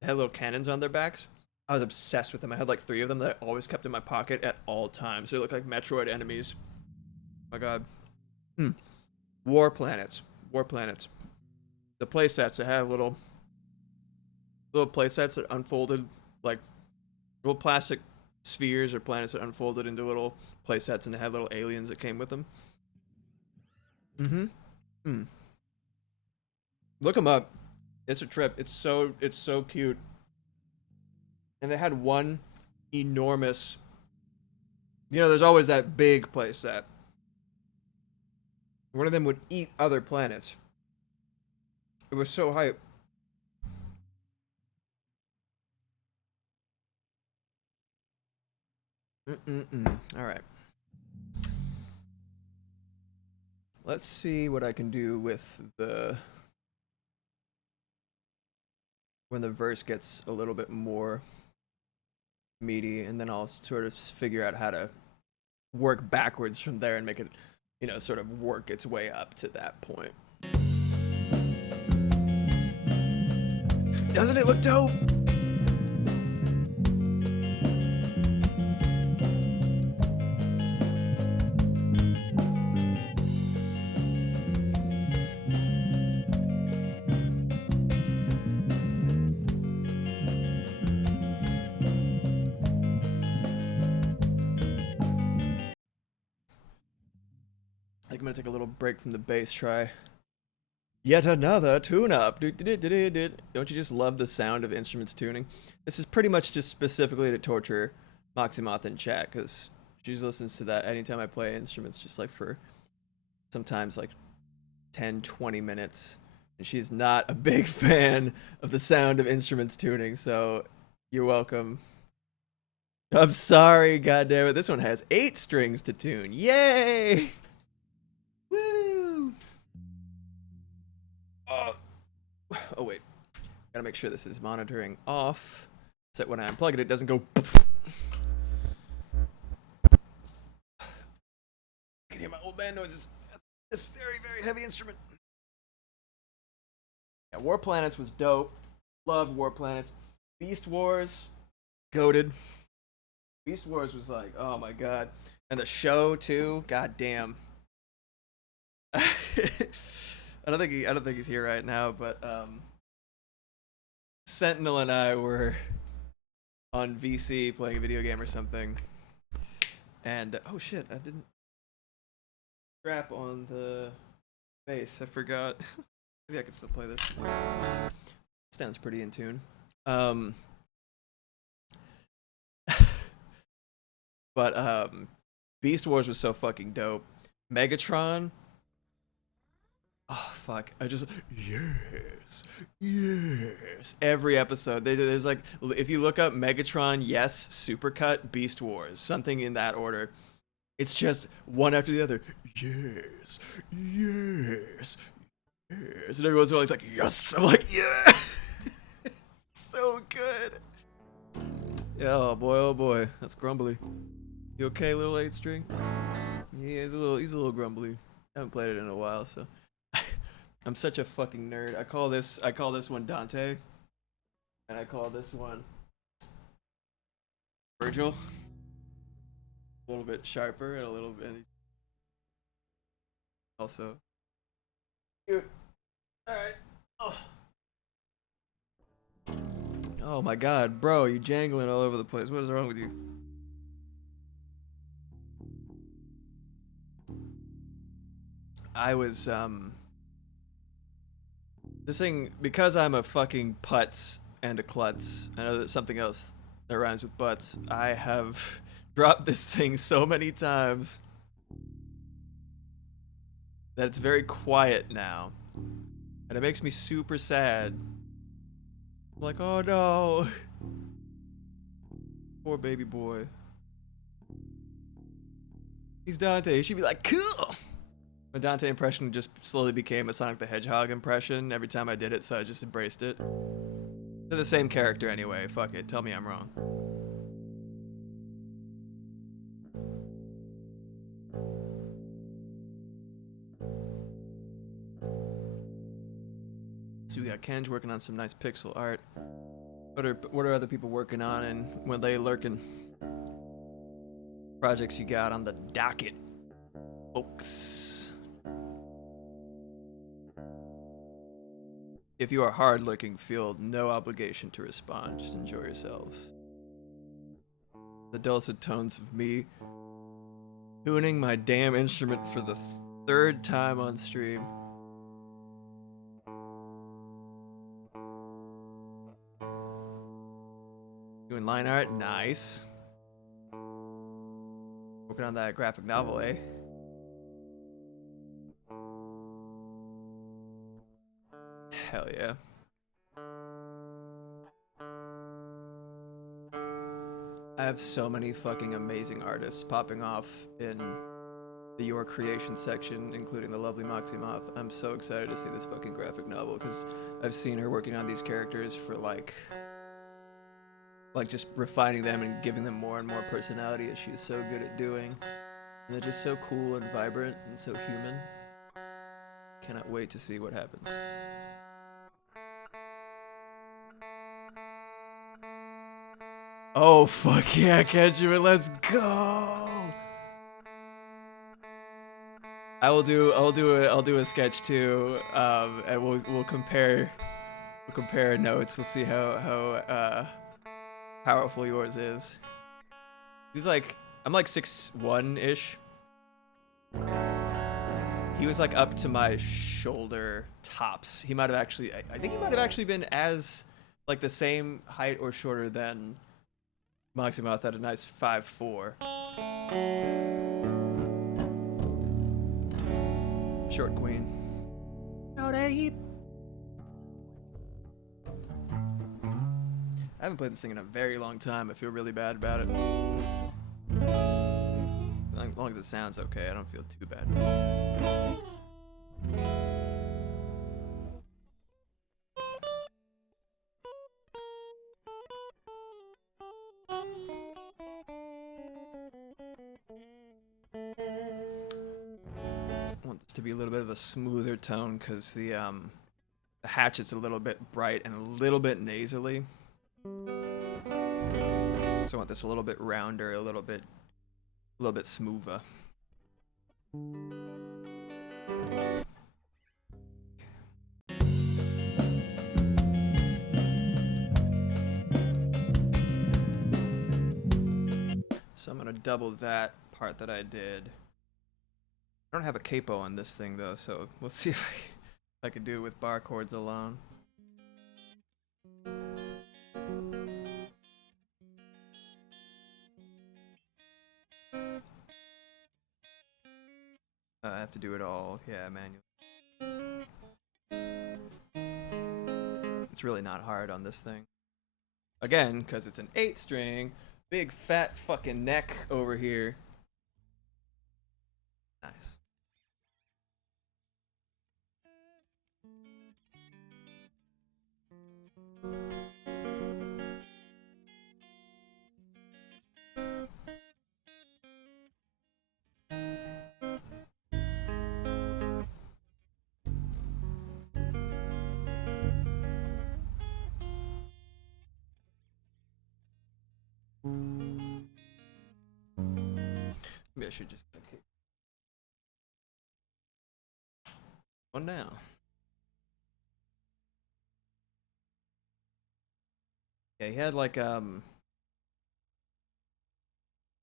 They had little cannons on their backs. I was obsessed with them. I had like 3 of them that I always kept in my pocket at all times. They look like Metroid enemies. Oh my god. War Planets. The play sets that have little play sets that unfolded, like little plastic spheres or planets that unfolded into little play sets, and they had little aliens that came with them. Look them up. It's a trip. It's so cute. And they had one enormous, you know, there's always that big play set. One of them would eat other planets. It was so hype. All right. Let's see what I can do with when the verse gets a little bit more meaty, and then I'll sort of figure out how to work backwards from there and make it, you know, sort of work its way up to that point. Doesn't it look dope? I'm gonna take a little break from the bass. Try yet another tune-up. Don't you just love the sound of instruments tuning? This is pretty much just specifically to torture Moximoth in chat, because she just listens to that anytime I play instruments, just like for sometimes like 10-20 minutes, and she's not a big fan of the sound of instruments tuning, so you're welcome. I'm sorry, goddammit. This one has 8 strings to tune. Yay! Woo! Oh wait, gotta make sure this is monitoring off, so that when I unplug it, it doesn't go. Can hear my old man noises. This very, very heavy instrument. Yeah, War Planets was dope. Loved War Planets. Beast Wars, goated. Beast Wars was like, oh my god, and the show too. God damn. I don't think he's here right now, but Sentinel and I were on VC playing a video game or something, and oh shit, I didn't strap on the bass. I forgot. Maybe I could still play this. Sounds pretty in tune. But Beast Wars was so fucking dope. Megatron. Oh fuck! I just yes. Every episode, there's like, if you look up Megatron, yes, Supercut, Beast Wars, something in that order. It's just one after the other. Yes, yes, yes, and everyone's always like, yes. I'm like, yeah. So good. Yeah, oh boy, that's grumbly. You okay, little 8 string? Yeah, he's a little grumbly. I haven't played it in a while, so. I'm such a fucking nerd. I call this one Dante, and I call this one Virgil. A little bit sharper and a little bit also cute. All right. Oh my god, bro, you jangling all over the place. What is wrong with you? I was this thing, because I'm a fucking putz and a klutz. I know there's something else that rhymes with butts. I have dropped this thing so many times that it's very quiet now, and it makes me super sad. I'm like, oh no, poor baby boy. He's Dante. He should be like, cool. My Dante impression just slowly became a Sonic the Hedgehog impression every time I did it, so I just embraced it. They're the same character anyway. Fuck it. Tell me I'm wrong. So we got Kenj working on some nice pixel art. What are other people working on, and when they lurking? Projects you got on the docket, folks? If you are hard-looking, feel no obligation to respond. Just enjoy yourselves. The dulcet tones of me tuning my damn instrument for the 3rd time on stream. Doing line art, nice. Working on that graphic novel, eh? Hell yeah. I have so many fucking amazing artists popping off in the Your Creation section, including the lovely Moximoth. I'm so excited to see this fucking graphic novel, because I've seen her working on these characters for like just refining them and giving them more and more personality, as she's so good at doing. And they're just so cool and vibrant and so human. Cannot wait to see what happens. Oh fuck yeah, Kenjamin, let's go! I'll do a sketch too, and we'll compare notes. We'll see how powerful yours is. He's like, I'm like 6'1" ish. he was like up to my shoulder tops. He might have actually, I think he might have actually been as like the same height or shorter than Moxie at a nice 5'4". Short queen. No, I haven't played this thing in a very long time. I feel really bad about it. As long as it sounds okay, I don't feel too bad. I want this to be a little bit of a smoother tone because the hatchet's a little bit bright and a little bit nasally. So I want this a little bit rounder, a little bit smoother. So I'm gonna double that part that I did. I don't have a capo on this thing though, so we'll see if I can do it with bar chords alone. I have to do it all, yeah, manually. It's really not hard on this thing. Again, because it's an 8-string, big fat fucking neck over here. Nice. Maybe I should just kick one now. Yeah, he had like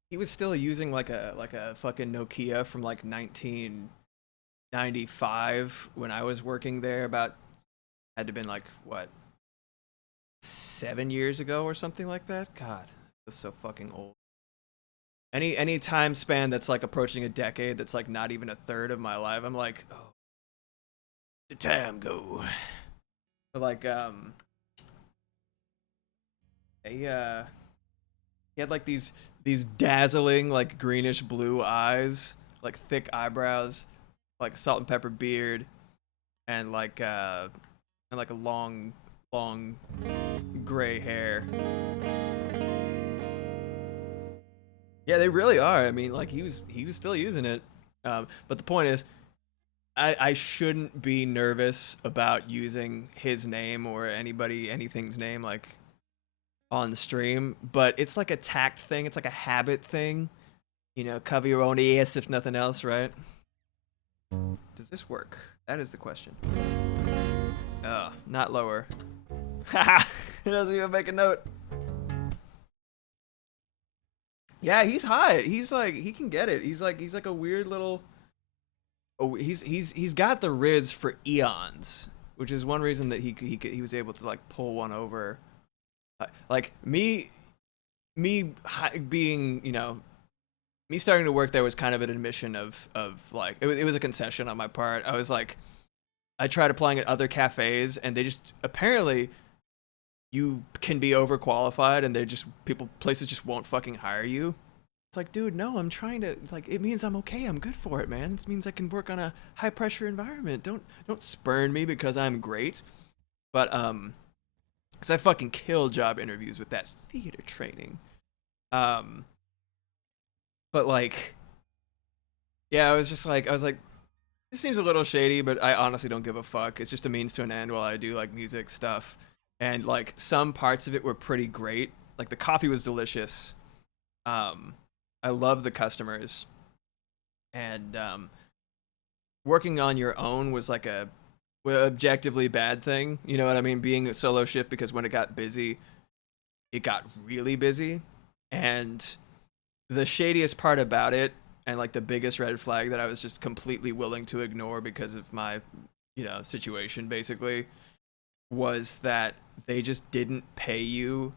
he was still using like a fucking Nokia from like 1995 when I was working there. About had to been like what 7 years ago or something like that. God, that's so fucking old. Any time span that's like approaching a decade that's like not even a third of my life, I'm like, oh, the time go. But like he had like these dazzling like greenish blue eyes, like thick eyebrows, like salt and pepper beard, and like a long gray hair. Yeah, they really are. I mean, like he was still using it. But the point is, I shouldn't be nervous about using his name or anything's name like on the stream. But it's like a tact thing. It's like a habit thing. You know, cover your own ass if nothing else, right? Does this work? That is the question. Oh, not lower. Haha! It doesn't even make a note. Yeah, he's high. He's like he can get it. He's like a weird little. Oh, he's got the riz for eons, which is one reason that he was able to like pull one over. Like me being me starting to work there was kind of an admission of like it was a concession on my part. I was like I tried applying at other cafes and they just apparently you can be overqualified and places just won't fucking hire you. It's like, dude, no, I'm trying to like it means I'm okay. I'm good for it, man. It means I can work on a high pressure environment. Don't spurn me because I'm great. But cuz I fucking kill job interviews with that theater training. But like yeah, I was like this seems a little shady, but I honestly don't give a fuck. It's just a means to an end while I do like music stuff. And like some parts of it were pretty great. Like the coffee was delicious. I love the customers, and working on your own was like a objectively bad thing. You know what I mean? Being a solo shift because when it got busy, it got really busy, and the shadiest part about it and like the biggest red flag that I was just completely willing to ignore because of my, situation basically, was that they just didn't pay you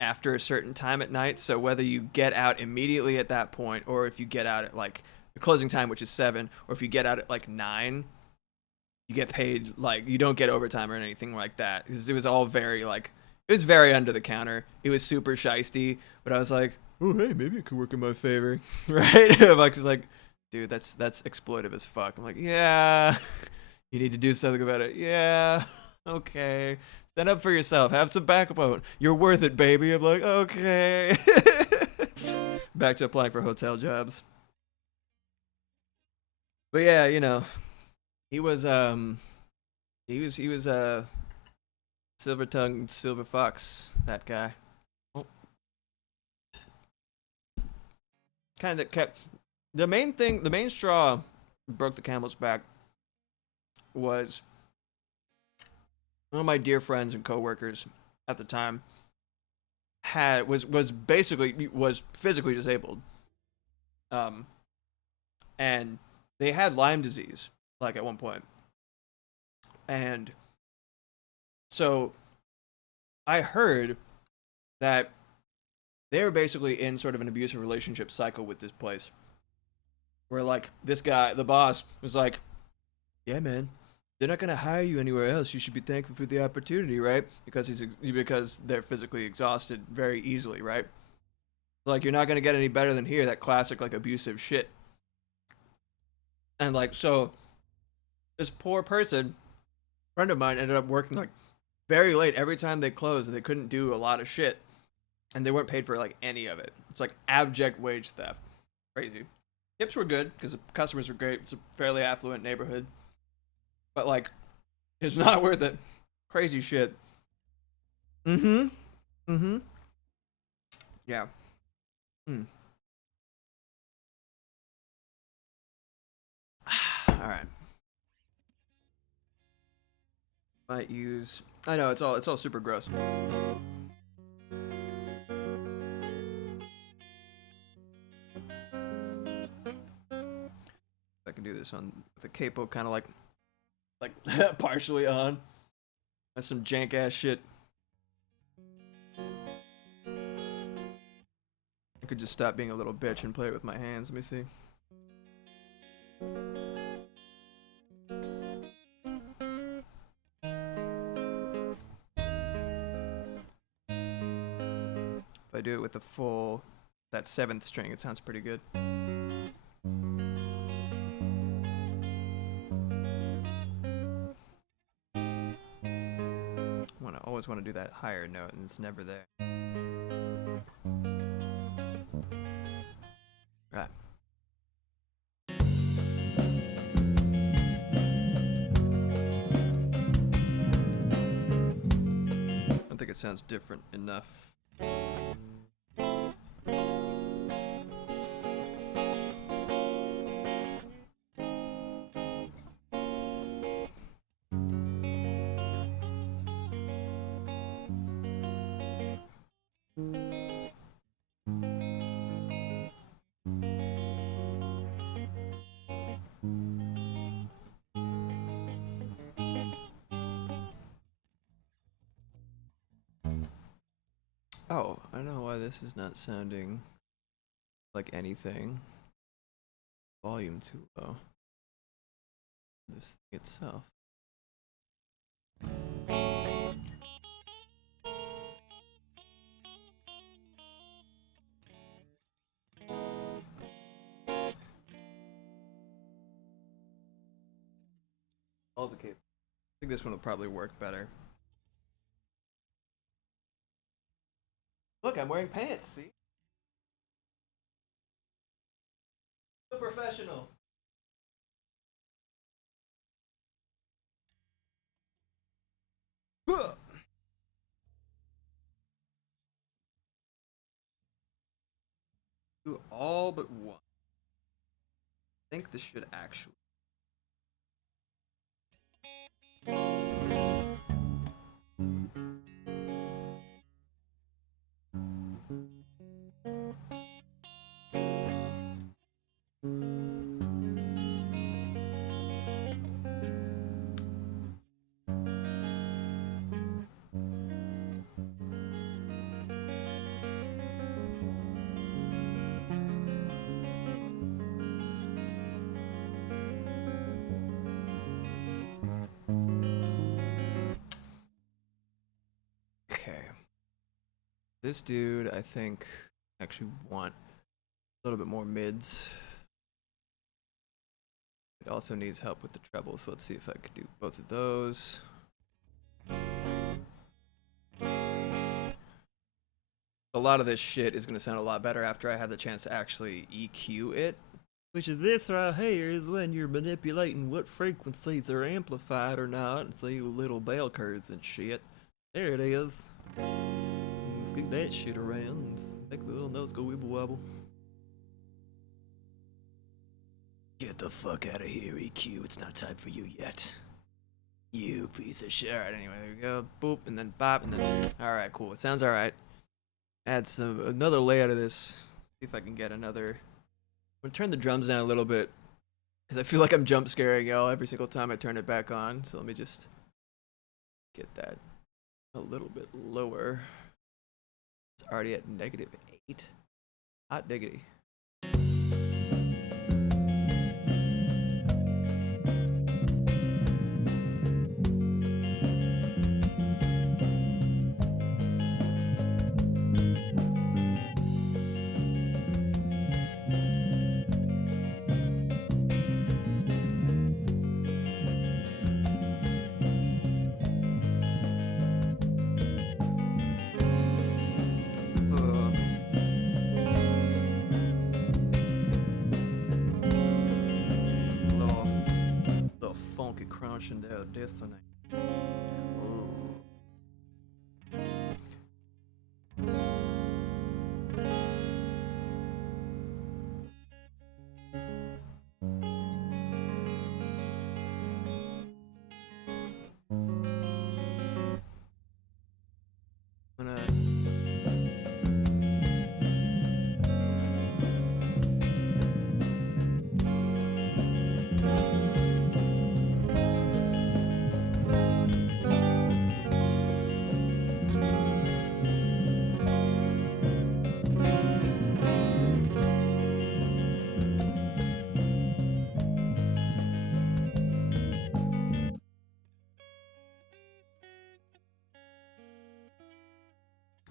after a certain time at night. So whether you get out immediately at that point, or if you get out at like the closing time, which is 7, or if you get out at like 9, you get paid, like you don't get overtime or anything like that, because it was all very like, it was very under the counter. It was super shisty, but I was like, oh hey, maybe it could work in my favor, right? Like, it's like, dude, that's exploitive as fuck. I'm like, yeah, you need to do something about it. Yeah, okay. Stand up for yourself. Have some backbone. You're worth it, baby. I'm like, okay. Back to applying for hotel jobs. But yeah, he was silver tongued silver fox, that guy. Oh. Kind of kept the main straw broke the camel's back was one of my dear friends and coworkers at the time was basically was physically disabled, um and they had Lyme disease, like, at one point. And so I heard that they were basically in sort of an abusive relationship cycle with this place, where like this guy, the boss, was like, yeah man, they're not gonna hire you anywhere else. You should be thankful for the opportunity, right? Because they're physically exhausted very easily, right? Like, you're not gonna get any better than here. That classic like abusive shit. And like, so this poor person, friend of mine, ended up working like very late every time they closed, and they couldn't do a lot of shit, and they weren't paid for like any of it. It's like abject wage theft. Crazy. Tips were good because the customers were great. It's a fairly affluent neighborhood, but like, it's not worth it. Crazy shit. Mm-hmm. Mm-hmm. Yeah. Mm. All right. Might use. I know it's all super gross. I can do this on the capo, kind of like partially on. That's some jank ass shit. I could just stop being a little bitch and play it with my hands. Let me see. If I do it with the full, that 7th string, it sounds pretty good. Always want to do that higher note, and it's never there. Right. I don't think it sounds different enough. Oh, I know why this is not sounding like anything. Volume too low. This thing itself. All the cables. I think this one will probably work better. Look, I'm wearing pants, see? So professional. Do all but one. I think this should actually. This dude, I think, actually want a little bit more mids. It also needs help with the treble, so let's see if I could do both of those. A lot of this shit is going to sound a lot better after I have the chance to actually EQ it. Which is this right here is when you're manipulating what frequencies are amplified or not, and see little bell curves and shit. There it is. Scoot that shit around and make the little notes go wibble wobble. Get the fuck out of here, EQ. It's not time for you yet. You piece of shit. Alright, anyway, there we go. Boop, and then bop, and then. Alright, cool. It sounds alright. Add another layout of this. See if I can get another. I'm gonna turn the drums down a little bit because I feel like I'm jump scaring y'all every single time I turn it back on. So let me just get that a little bit lower. It's already at -8. Hot diggity. Crunching down this one.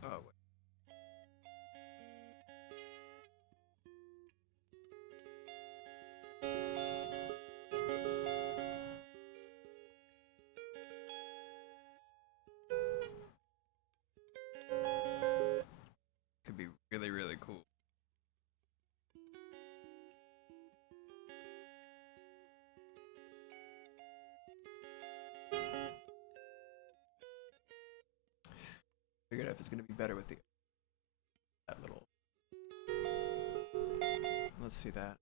Oh, wait. Could be really, really cool. Figured out if it's gonna be better with that little. Let's see that.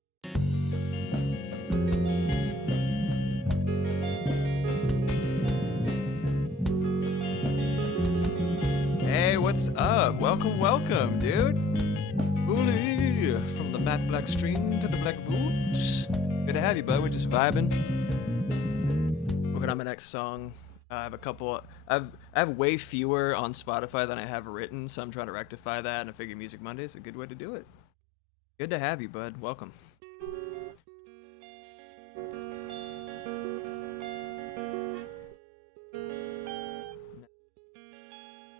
Hey, what's up? Welcome, welcome, dude. Bully from the matte black stream to the black boots. Good to have you, bud. We're just vibing. Working on my next song. I have a couple. I have way fewer on Spotify than I have written, so I'm trying to rectify that. And I figure Music Monday is a good way to do it. Good to have you, bud. Welcome.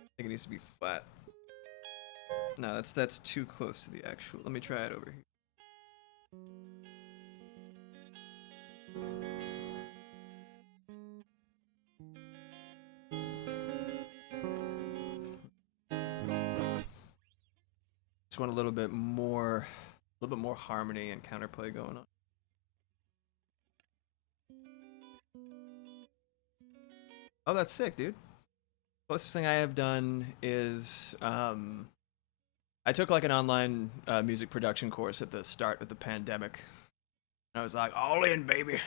I think it needs to be flat. No, that's too close to the actual. Let me try it over here. Just want a little bit more harmony and counterplay going on. Oh, that's sick, dude. Closest thing I have done is I took like an online music production course at the start of the pandemic. And I was like, all in, baby.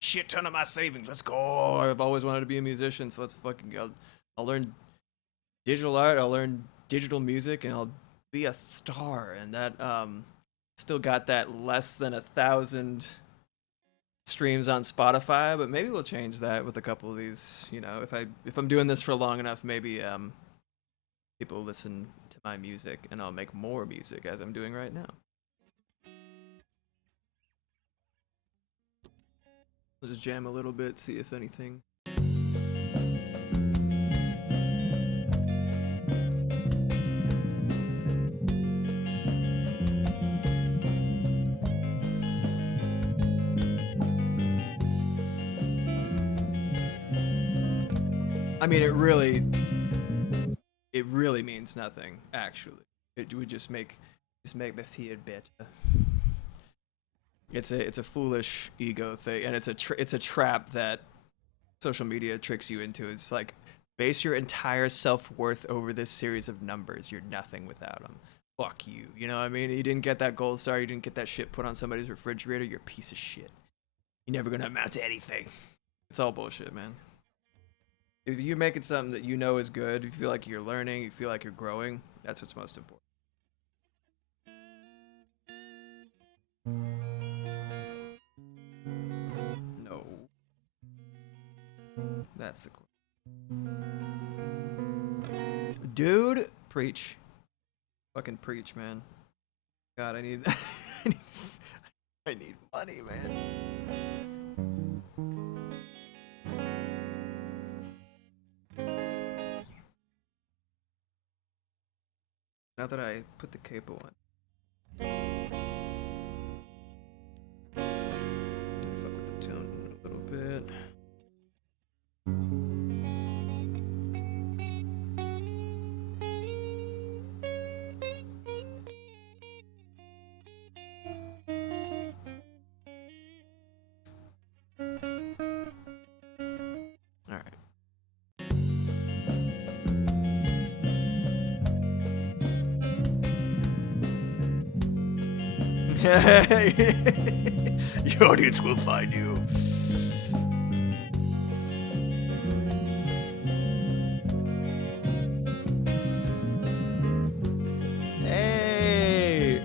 Shit ton of my savings. Let's go. I've always wanted to be a musician, so let's fucking go. I'll learn digital art, I'll learn digital music, and I'll be a star. And that still got that less than 1,000 streams on Spotify, but maybe we'll change that with a couple of these. You know, if I'm doing this for long enough, maybe people listen to my music, and I'll make more music as I'm doing right now. We'll just jam a little bit, see if anything. I mean, it really means nothing. Actually, it would just make me feel better. It's a foolish ego thing, and it's a trap that social media tricks you into. It's like base your entire self-worth over this series of numbers. You're nothing without them. Fuck you. You know what I mean? You didn't get that gold star. You didn't get that shit put on somebody's refrigerator. You're a piece of shit. You're never gonna amount to anything. It's all bullshit, man. If you're making something that you know is good, you feel like you're learning, you feel like you're growing, that's what's most important. No. That's the dude, preach. Fucking preach, man. God, I need I need money, man. Now that I put the capo on. Fuck with the tone a little bit. Your audience will find you. Hey!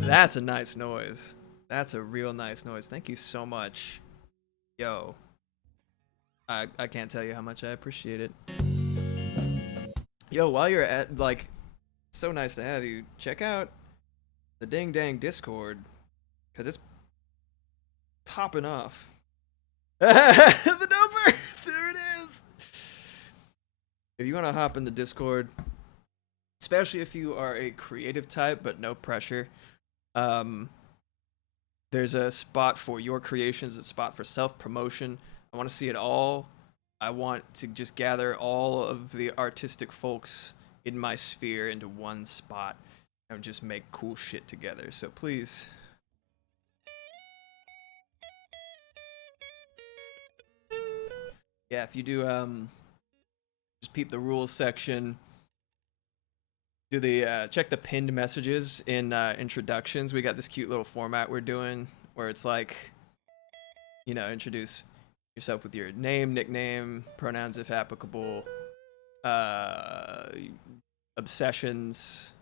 That's a nice noise. That's a real nice noise. Thank you so much. Yo. I can't tell you how much I appreciate it. Yo, while you're at, like, so nice to have you, check out the Ding Dang Discord, because it's popping off. The number! There it is! If you want to hop in the Discord, especially if you are a creative type, but no pressure, there's a spot for your creations, a spot for self-promotion. I want to see it all. I want to just gather all of the artistic folks in my sphere into one spot and just make cool shit together. So please. Yeah, if you do just peep the rules section. Do the check the pinned messages in introductions. We got this cute little format we're doing where it's like, you know, introduce yourself with your name, nickname, pronouns if applicable, obsessions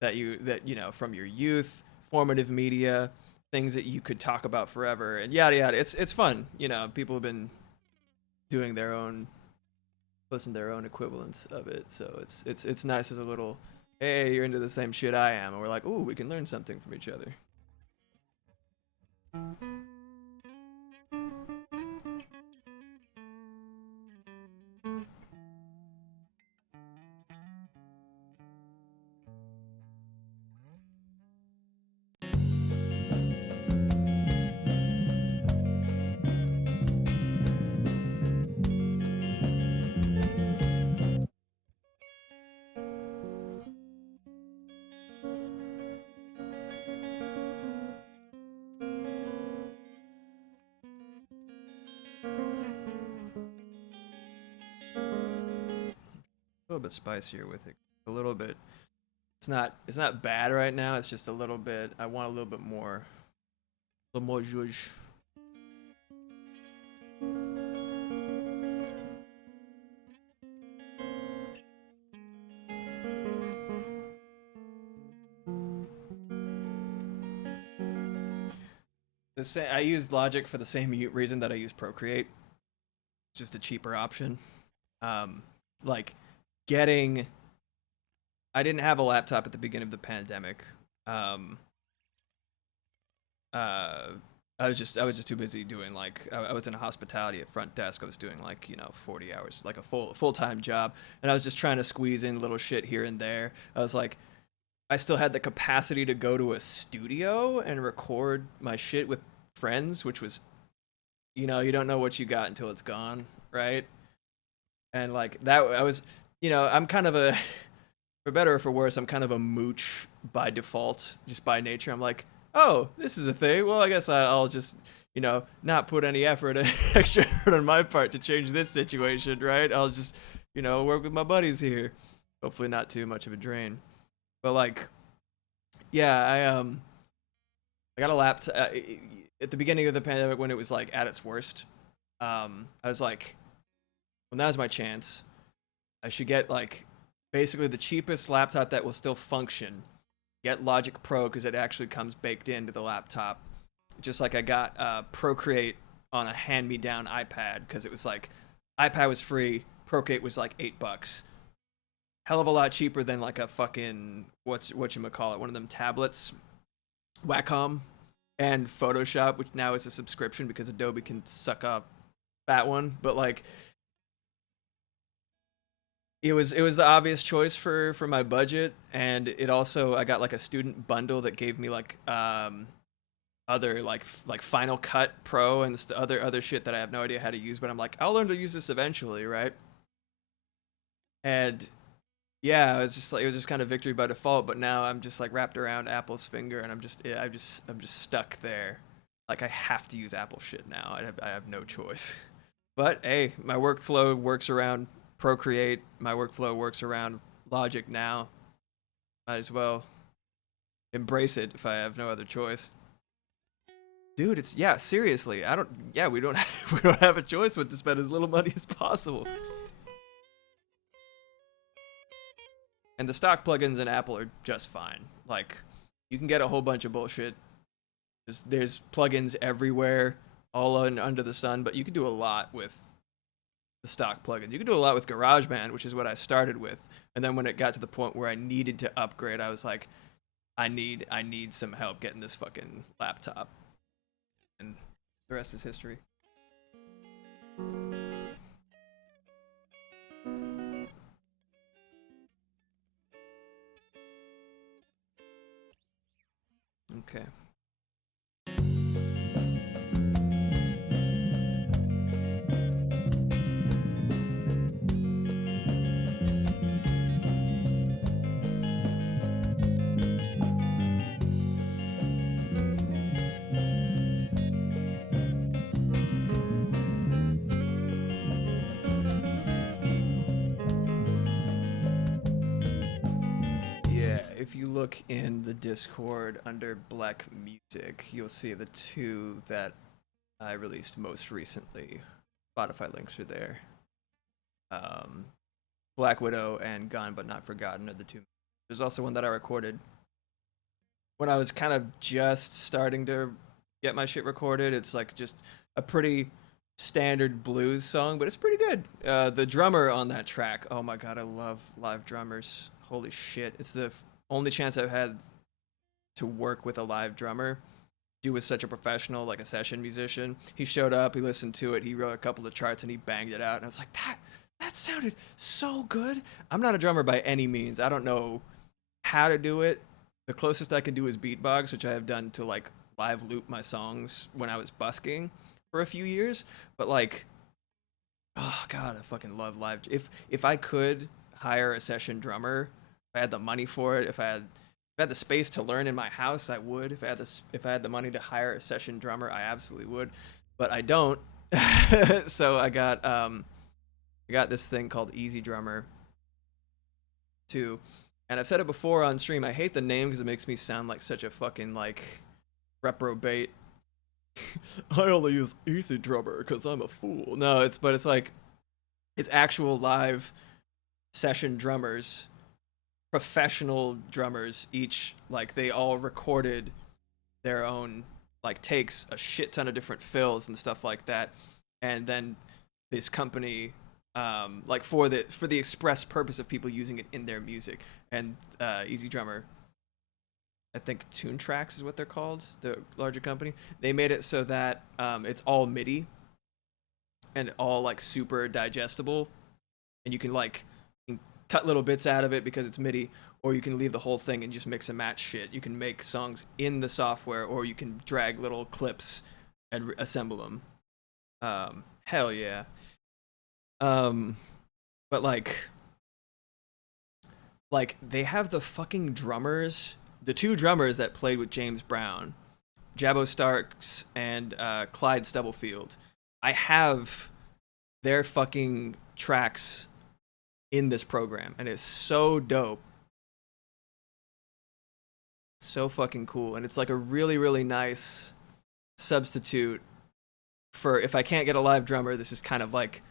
that you know from your youth, formative media, things that you could talk about forever, and yada yada. It's fun, you know. People have been doing their own, posting their own equivalents of it, so it's nice as a little, hey, you're into the same shit I am, and we're like, ooh, we can learn something from each other. A little bit spicier with it. A little bit. It's not bad right now. It's just a little bit. I want a little bit more. A little more zhuzh. I use Logic for the same reason that I use Procreate. It's just a cheaper option. Like getting. I didn't have a laptop at the beginning of the pandemic. I was just too busy doing like I was in hospitality at front desk. I was doing like 40 hours, like a full-time job, and I was just trying to squeeze in little shit here and there. I was like, I still had the capacity to go to a studio and record my shit with friends, which was, you don't know what you got until it's gone, right? And like that, I was, I'm kind of a, for better or for worse, I'm kind of a mooch by default, just by nature. I'm like, oh, this is a thing. Well, I guess I'll just, not put any effort, extra effort on my part to change this situation, right? I'll just, work with my buddies here. Hopefully, not too much of a drain. But like, yeah, I got a laptop at the beginning of the pandemic when it was like at its worst. I was like, well, now's my chance. I should get like basically the cheapest laptop that will still function. Get Logic Pro because it actually comes baked into the laptop. Just like I got Procreate on a hand-me-down iPad because it was like iPad was free, Procreate was like $8. Hell of a lot cheaper than like a fucking whatchamacallit, one of them tablets, Wacom, and Photoshop, which now is a subscription because Adobe can suck up that one. But like it was the obvious choice for my budget, and it also I got like a student bundle that gave me like other like Final Cut Pro and other shit that I have no idea how to use, but I'm like I'll learn to use this eventually, right? And yeah, it was just kind of victory by default, but now I'm just like wrapped around Apple's finger, and I'm just stuck there. Like I have to use Apple shit now. I have no choice. But hey, my workflow works around Procreate. My workflow works around Logic now. Might as well embrace it if I have no other choice. Dude, it's yeah, seriously. I don't yeah, we don't we don't have a choice but to spend as little money as possible. And the stock plugins in Apple are just fine. Like you can get a whole bunch of bullshit. There's plugins everywhere, all under the sun, but you can do a lot with the stock plugins. You can do a lot with GarageBand, which is what I started with. And then when it got to the point where I needed to upgrade, I was like, I need some help getting this fucking laptop. And the rest is history. Okay. Yeah, if you look in the Discord under Black Music, you'll see the two that I released most recently. Spotify links are there. Um, Black Widow and Gone But Not Forgotten are the two. There's also one that I recorded when I was kind of just starting to get my shit recorded. It's like just a pretty standard blues song, but it's pretty good. The drummer on that track, oh my god, I love live drummers. Holy shit. It's the only chance I've had to work with a live drummer. He was such a professional, like a session musician. He showed up, he listened to it, he wrote a couple of charts, and he banged it out. And I was like, that sounded so good. I'm not a drummer by any means. I don't know how to do it. The closest I can do is beatbox, which I have done to like live loop my songs when I was busking for a few years. But like, oh god, I fucking love live. If I could hire a session drummer, if I had the money for it, if I had the space to learn in my house, I would. If I had the money to hire a session drummer, I absolutely would. But I don't. So I got this thing called Easy Drummer too. And I've said it before on stream. I hate the name because it makes me sound like such a fucking like reprobate. I only use Easy Drummer because I'm a fool. No, it's like it's actual live session drummers, professional drummers. Each like they all recorded their own like takes, a shit ton of different fills and stuff like that, and then this company like for the express purpose of people using it in their music. And Easy Drummer, I think Tune Tracks is what they're called, the larger company. They made it so that it's all MIDI and all like super digestible, and you can like cut little bits out of it because it's MIDI, or you can leave the whole thing and just mix and match shit. You can make songs in the software, or you can drag little clips and assemble them. Hell yeah. Um, but like they have the fucking drummers, the two drummers that played with James Brown, Jabbo Starks and Clyde Stubblefield. I have their fucking tracks in this program, and it's so dope, so fucking cool, and it's like a really really nice substitute for if I can't get a live drummer. This is kind of like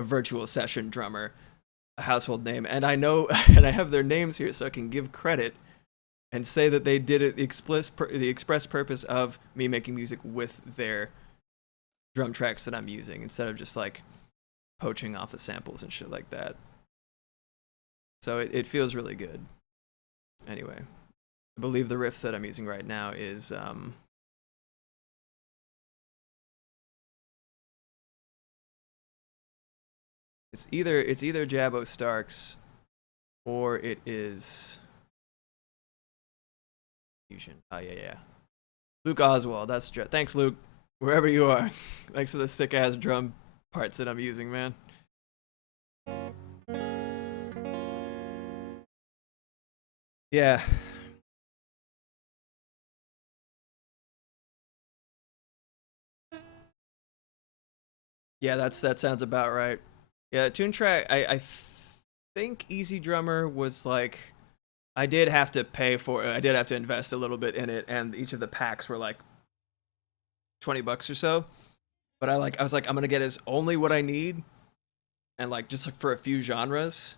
a virtual session drummer, a household name, and I know, and I have their names here so I can give credit and say that they did it the express purpose of me making music with their drum tracks that I'm using instead of just like poaching off of samples and shit like that. So it feels really good. Anyway, I believe the riff that I'm using right now is it's either Jabbo Starks or it is Fusion. Oh yeah. Luke Oswald. Thanks, Luke. Wherever you are. Thanks for the sick ass drum parts that I'm using, man. Yeah. Yeah, that sounds about right. Yeah, Tune Track. I think Easy Drummer was like I did have to pay for it. I did have to invest a little bit in it, and each of the packs were like $20 or so. But I was like I'm gonna get is only what I need, and like just for a few genres.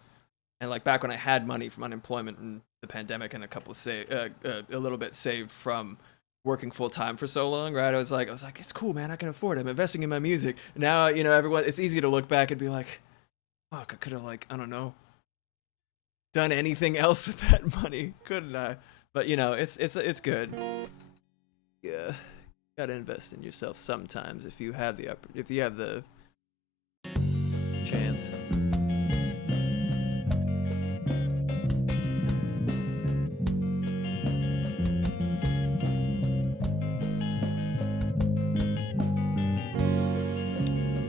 And like back when I had money from unemployment and the pandemic and a couple of a little bit saved from working full time for so long, right? I was like, it's cool, man. I can afford it. I'm investing in my music. Now, everyone. It's easy to look back and be like, fuck, I could have like, I don't know, done anything else with that money, couldn't I? But it's good. Yeah, gotta invest in yourself sometimes if you have the chance.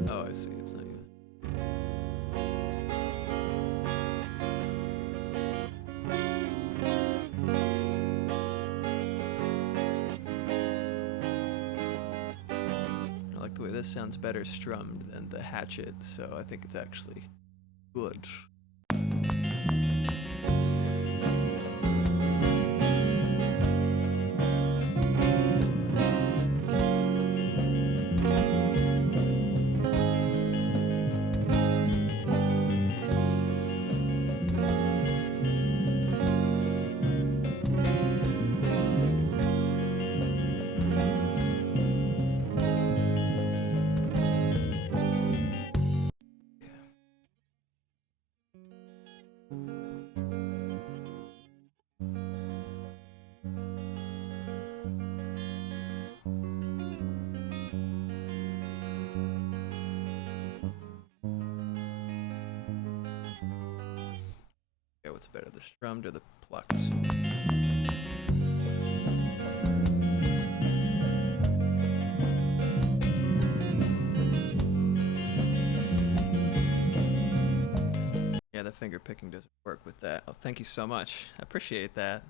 Oh, I see. It's not you. I like the way this sounds better strummed than the hatchet, so I think it's actually good. Yeah, what's better, the strummed or the plucked? Yeah, the finger picking doesn't work with that. Oh, thank you so much. I appreciate that.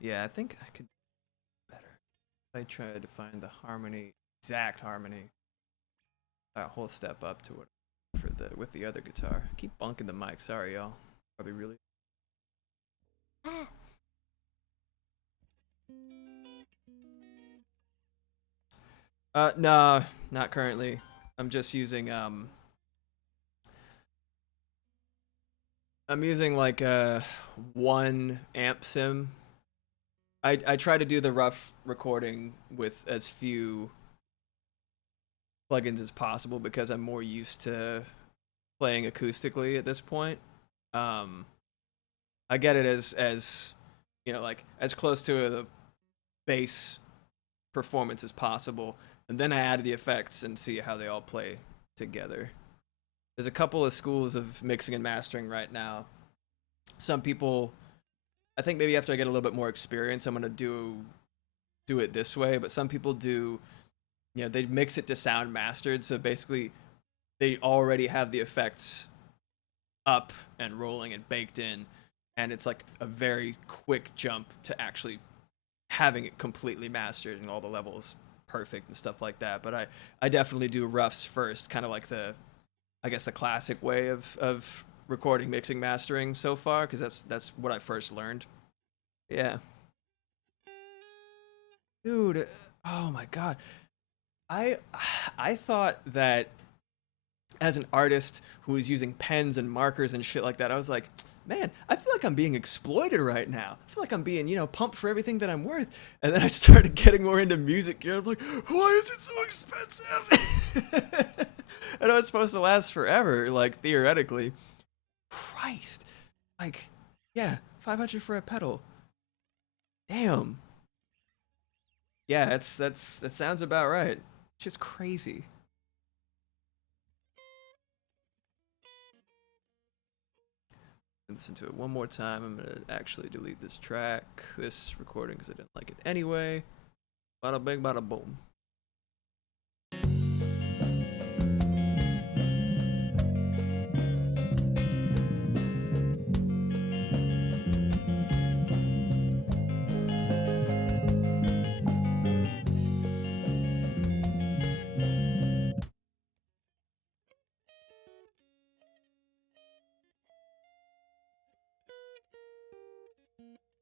Yeah, I think I could do better. I tried to find the harmony, exact harmony, a whole step up to what for the with the other guitar. I keep bunking the mic. Sorry, y'all. Probably really. Nah, not currently. I'm just using I'm using like a 1 amp sim. I try to do the rough recording with as few plugins as possible because I'm more used to playing acoustically at this point. Um, I get it as like as close to the bass performance as possible, and then I add the effects and see how they all play together. There's a couple of schools of mixing and mastering right now. Some people, I think maybe after I get a little bit more experience, I'm gonna do it this way. But some people do they mix it to sound mastered, so basically they already have the effects up and rolling and baked in, and it's like a very quick jump to actually having it completely mastered and all the levels perfect and stuff like that. But I definitely do roughs first, kind of like the, I guess, the classic way of recording, mixing, mastering so far, because that's what I first learned. Yeah, dude. Oh my god, I I thought that as an artist who is using pens and markers and shit like that, I was like, man, I feel like I'm being exploited right now. I feel like I'm being, pumped for everything that I'm worth. And then I started getting more into music gear. I'm like, why is it so expensive? And it was supposed to last forever, like theoretically. Christ, like, yeah, 500 for a pedal. Damn. Yeah, that sounds about right. Just crazy. Listen to it one more time. I'm gonna actually delete this track, this recording, because I didn't like it anyway. Bada bing, bada boom.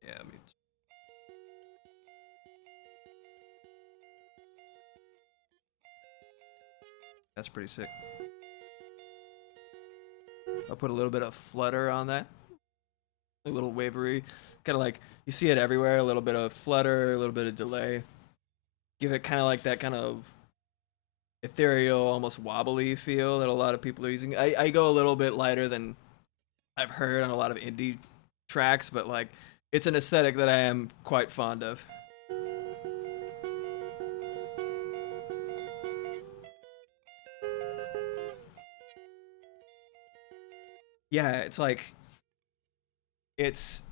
Yeah, I mean, that's pretty sick. I'll put a little bit of flutter on that, a little wavery, kind of like you see it everywhere. A little bit of flutter, a little bit of delay. Give it kind of like that kind of ethereal, almost wobbly feel that a lot of people are using. I go a little bit lighter than I've heard on a lot of indie tracks, but like it's an aesthetic that I am quite fond of. Yeah, it's like it's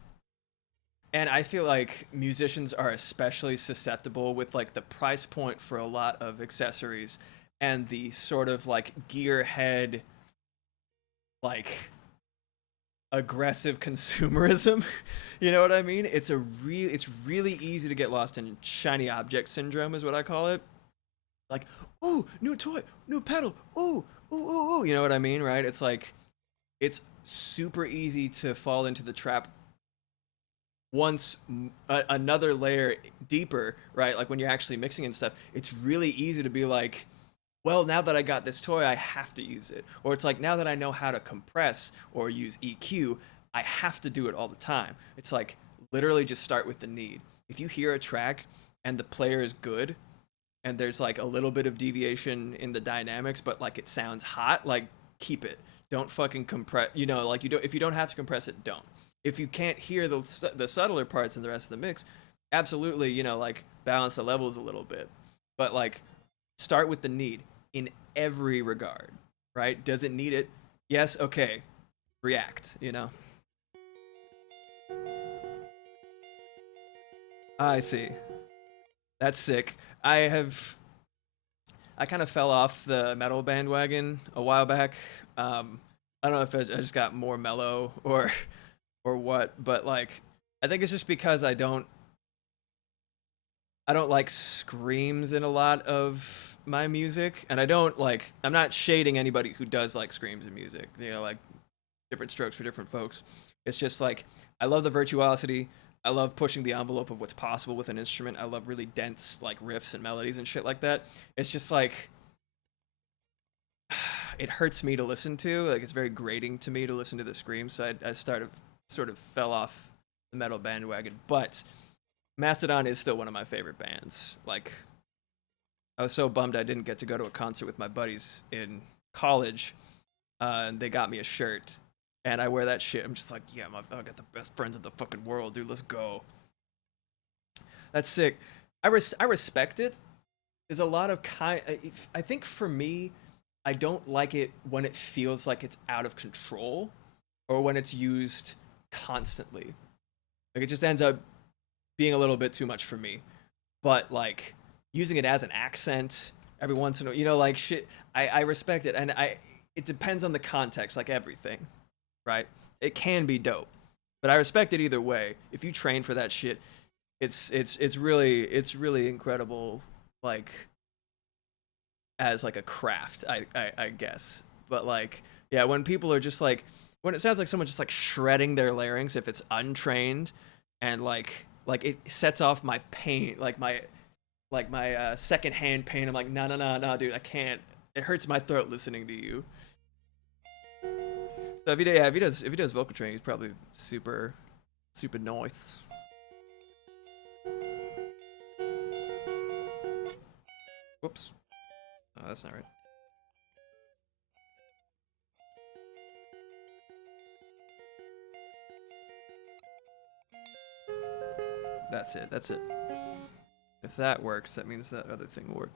and I feel like musicians are especially susceptible with like the price point for a lot of accessories and the sort of like gearhead like aggressive consumerism. You know what I mean? It's really easy to get lost in shiny object syndrome is what I call it. Like, ooh, new toy, new pedal, ooh, you know what I mean, right? It's like it's super easy to fall into the trap once another layer deeper, right? Like when you're actually mixing and stuff, it's really easy to be like, well, now that I got this toy, I have to use it. Or it's like, now that I know how to compress or use EQ, I have to do it all the time. It's like, literally just start with the need. If you hear a track and the player is good and there's like a little bit of deviation in the dynamics, but like it sounds hot, like keep it. Don't fucking compress, like you don't, if you don't have to compress it, don't. If you can't hear the subtler parts in the rest of the mix, absolutely, like balance the levels a little bit. But like start with the need in every regard, right? Does it need it? Yes, okay. React. I see. That's sick. I kind of fell off the metal bandwagon a while back. I don't know if I just got more mellow or what, but like I think it's just because I don't like screams in a lot of my music, and I'm not shading anybody who does like screams in music. Like different strokes for different folks. It's just like I love the virtuosity. I love pushing the envelope of what's possible with an instrument. I love really dense like riffs and melodies and shit like that. It's just like it hurts me to listen to. Like it's very grating to me to listen to the screams. So I started sort of fell off the metal bandwagon, but Mastodon is still one of my favorite bands. Like I was so bummed I didn't get to go to a concert with my buddies in college, and they got me a shirt, and I wear that shit. I'm just like, yeah, I got the best friends in the fucking world, dude. Let's go. That's sick. I respect it. There's a lot of I think for me, I don't like it when it feels like it's out of control, or when it's used constantly. Like it just ends up being a little bit too much for me. But like using it as an accent every once in a, like shit. I respect it, and it depends on the context, like everything, right? It can be dope, but I respect it either way. If you train for that shit, it's really incredible, like as like a craft, I guess. But like, yeah, when people are just like, when it sounds like someone just like shredding their larynx if it's untrained, and like it sets off my pain, like my secondhand pain. I'm like, no, no, no, no, dude, I can't. It hurts my throat listening to you. So if he, yeah, if he does vocal training, he's probably super nice. Whoops. Oh, that's not right. That's it. That's it. If that works, that means that other thing will work.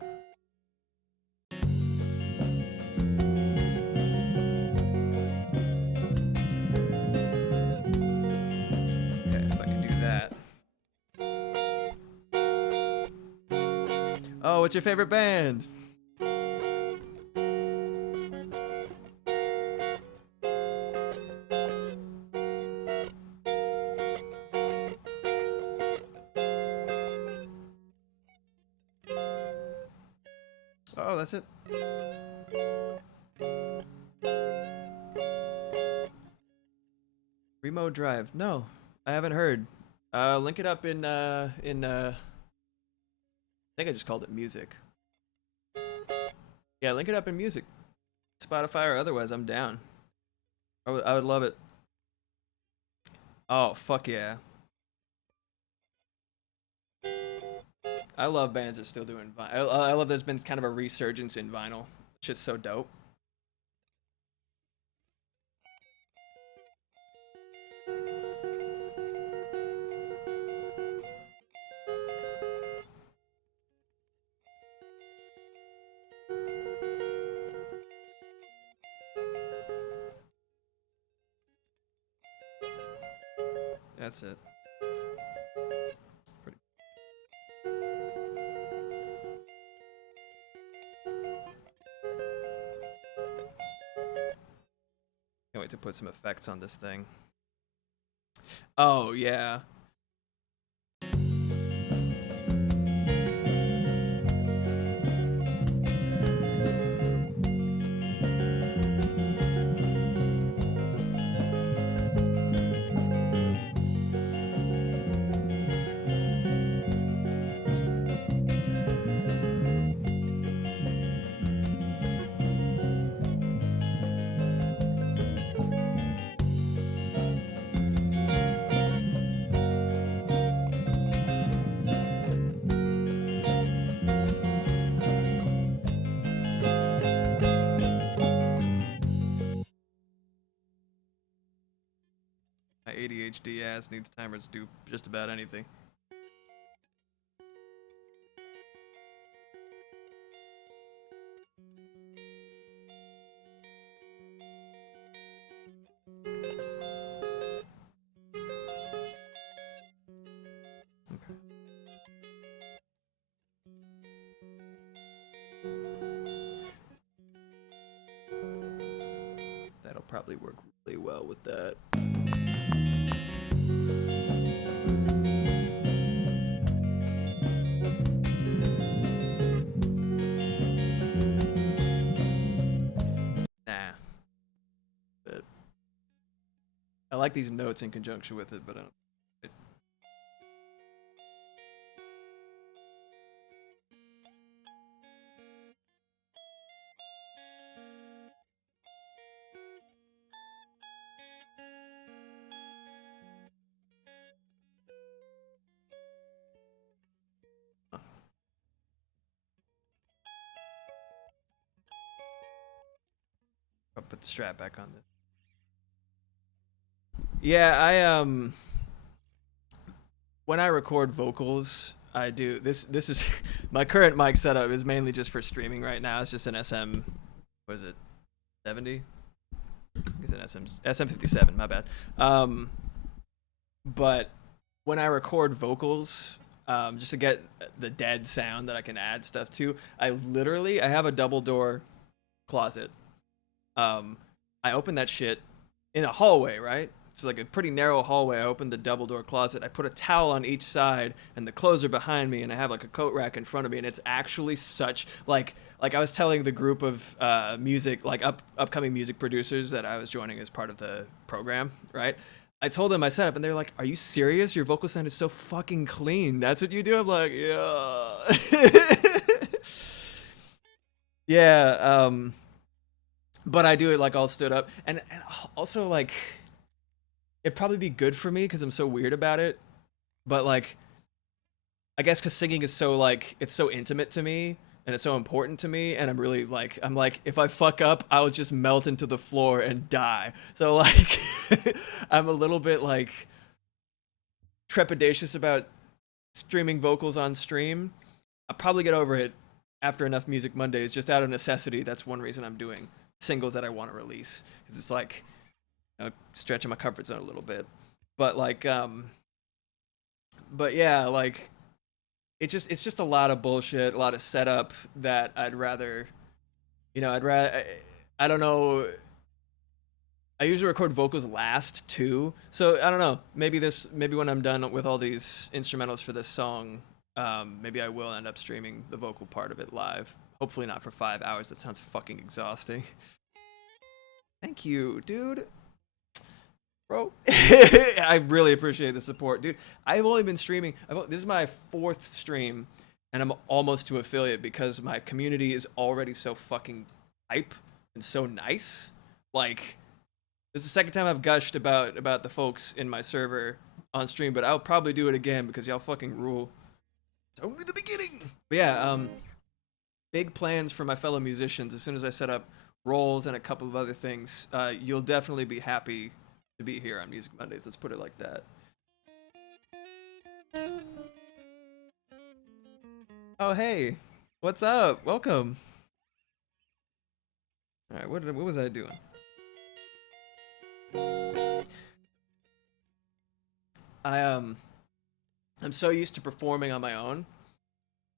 Okay, if I can do that. Oh, what's your favorite band? Oh, that's it. Remote Drive. No, I haven't heard. Link it up in I think I just called it music. Yeah, link it up in music, Spotify or otherwise. I'm down. I would love it. Oh fuck yeah! I love bands that are still doing vinyl. I love there's been kind of a resurgence in vinyl. It's just so dope. That's it. Pretty. Can't wait to put some effects on this thing. Oh yeah. My ADHD ass needs timers to do just about anything. Okay. That'll probably work really well with that. Nah. But I like these notes in conjunction with it, but I don't. It, I'll put the strap back on this. Yeah, I when I record vocals, I do this. This is my current mic setup is mainly just for streaming right now. It's just an SM. What is it? 70. It's an SM57. My bad. But when I record vocals, just to get the dead sound that I can add stuff to. I have a double door closet. Um, I opened that shit in a hallway, right? It's like a pretty narrow hallway. I opened the double door closet. I put a towel on each side, and the clothes are behind me, and I have like a coat rack in front of me, and it's actually such like I was telling the group of music like upcoming music producers that I was joining as part of the program, right? I told them my setup, and they're like, "Are you serious? Your vocal sound is so fucking clean. That's what you do?" I'm like, "Yeah." Yeah, but I do it like all stood up, and also like it'd probably be good for me because I'm so weird about it. But like, I guess because singing is so like it's so intimate to me and it's so important to me, and I'm like if I fuck up, I'll just melt into the floor and die. So like, I'm a little bit like trepidatious about streaming vocals on stream. I'll probably get over it after enough Music Mondays, just out of necessity. That's one reason I'm doing singles that I want to release, because it's like, stretching my comfort zone a little bit. But like, but yeah, like it's just a lot of bullshit, a lot of setup that I'd rather, I'd rather. I don't know. I usually record vocals last too, so I don't know. Maybe when I'm done with all these instrumentals for this song, maybe I will end up streaming the vocal part of it live. Hopefully not for 5 hours. That sounds fucking exhausting. Thank you, dude. Bro, I really appreciate the support, dude. I've only been streaming. This is my fourth stream, and I'm almost to affiliate because my community is already so fucking hype and so nice. Like, this is the second time I've gushed about the folks in my server on stream, but I'll probably do it again because y'all fucking rule. It's only the beginning. But yeah, big plans for my fellow musicians. As soon as I set up roles and a couple of other things, you'll definitely be happy to be here on Music Mondays. Let's put it like that. Oh hey, what's up? Welcome. All right, what was I doing? I'm so used to performing on my own,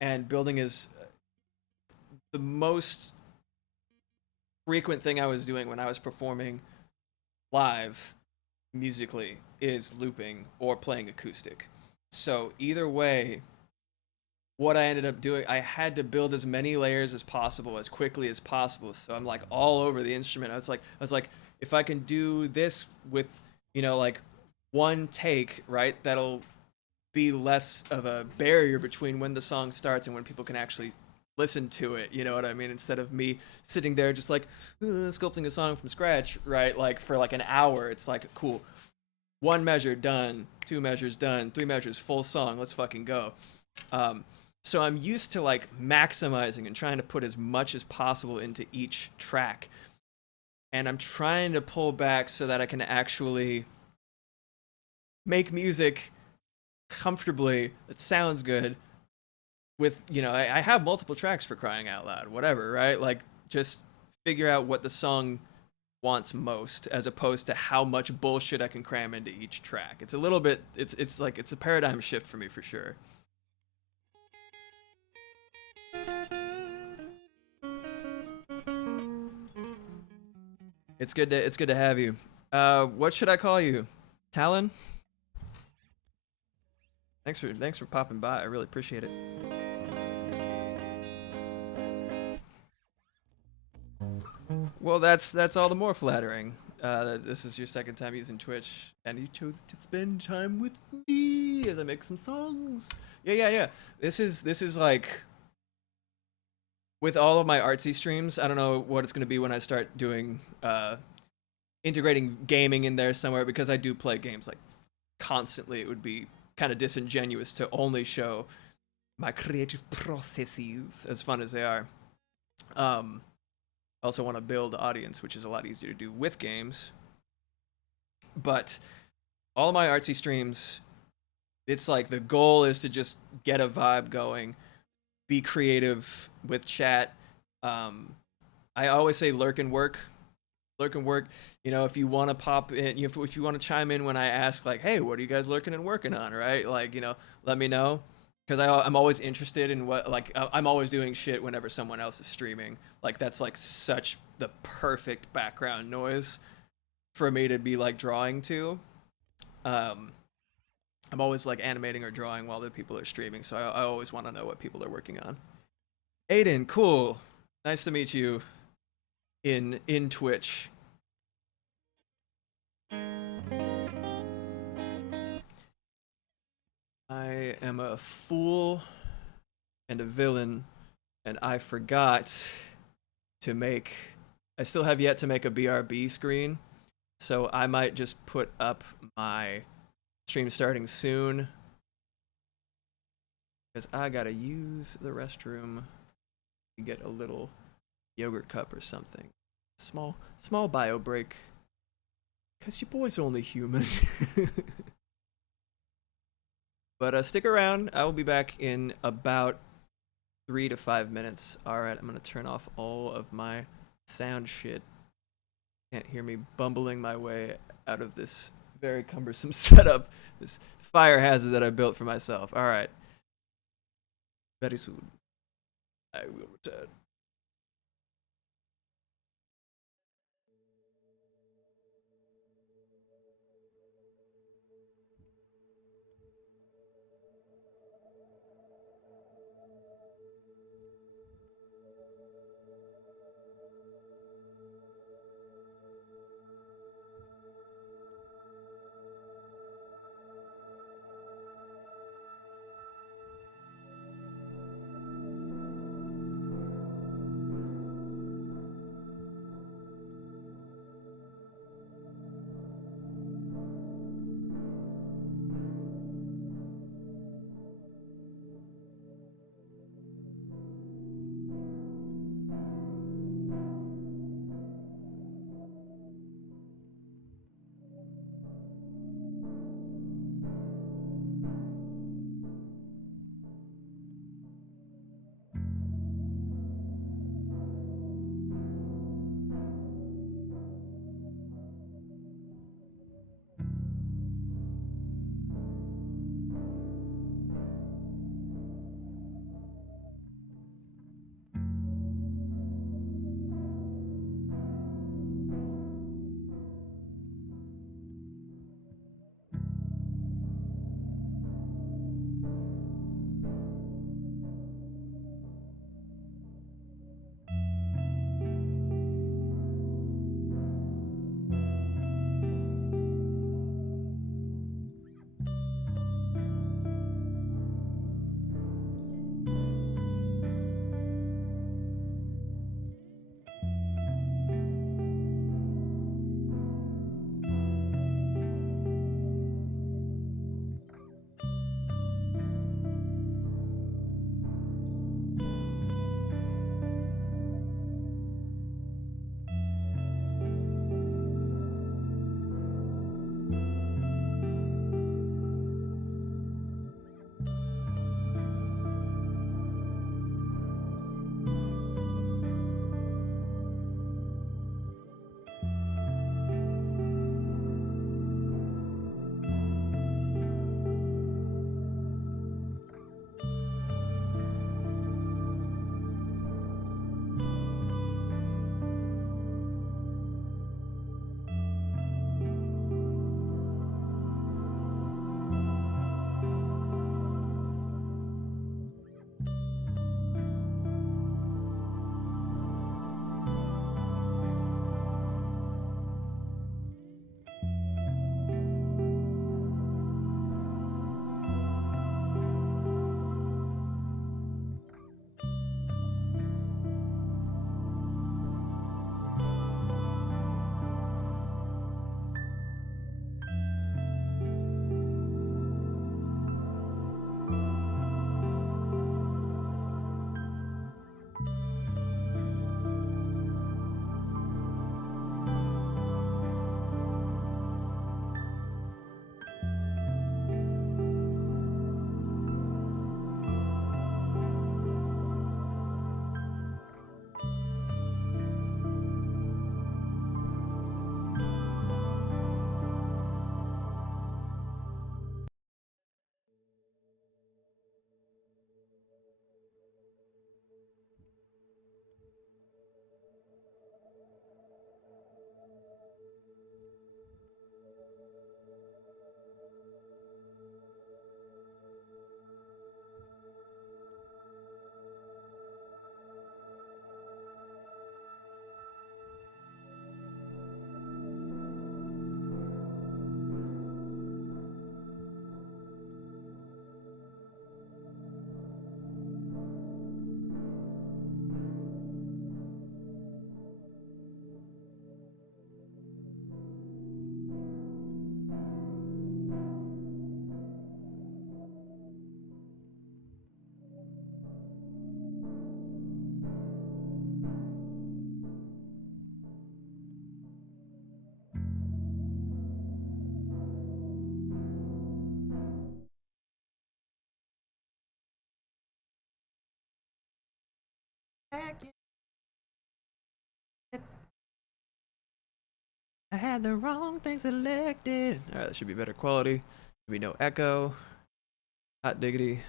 and building is the most frequent thing I was doing when I was performing live musically is looping or playing acoustic. So either way, what I ended up doing, I had to build as many layers as possible as quickly as possible. So I'm like all over the instrument. I was like, if I can do this with, like one take, right, that'll be less of a barrier between when the song starts and when people can actually listen to it. You know what I mean? Instead of me sitting there just like sculpting a song from scratch, right? Like for like an hour, it's like, cool. One measure done, two measures done, three measures, full song. Let's fucking go. So I'm used to like maximizing and trying to put as much as possible into each track. And I'm trying to pull back so that I can actually make music comfortably that sounds good with, I have multiple tracks, for crying out loud, whatever, right? Like, just figure out what the song wants most, as opposed to how much bullshit I can cram into each track. It's a little bit, it's like, it's a paradigm shift for me, for sure. It's good to have you. What should I call you? Talon? Thanks for popping by. I really appreciate it. Well, that's all the more flattering. This is your second time using Twitch, and you chose to spend time with me as I make some songs. Yeah. This is like, with all of my artsy streams, I don't know what it's gonna be when I start doing integrating gaming in there somewhere, because I do play games like constantly. It would be kind of disingenuous to only show my creative processes, as fun as they are. I also want to build audience, which is a lot easier to do with games. But all my artsy streams, it's like the goal is to just get a vibe going, be creative with chat. I always say lurk and work. Lurk and work. If you want to pop in, if you want to chime in when I ask, like, hey, what are you guys lurking and working on, right? Like, let me know, because I'm always interested in what like I'm always doing shit whenever someone else is streaming. Like that's like such the perfect background noise for me to be like drawing to. Um, I'm always like animating or drawing while the people are streaming, so I always want to know what people are working on. Aiden, cool, nice to meet you in Twitch. I am a fool and a villain, and I forgot to make. I still have yet to make a BRB screen, so I might just put up my stream starting soon because I gotta use the restroom to get a little yogurt cup or something. Small bio break. Cause your boy's only human. But stick around. I will be back in about 3 to 5 minutes. All right, I'm gonna turn off all of my sound shit. Can't hear me bumbling my way out of this very cumbersome setup. This fire hazard that I built for myself. All right. Very soon, I will return. had the wrong thing selected. All right, that should be better quality. Should be no echo. Hot diggity.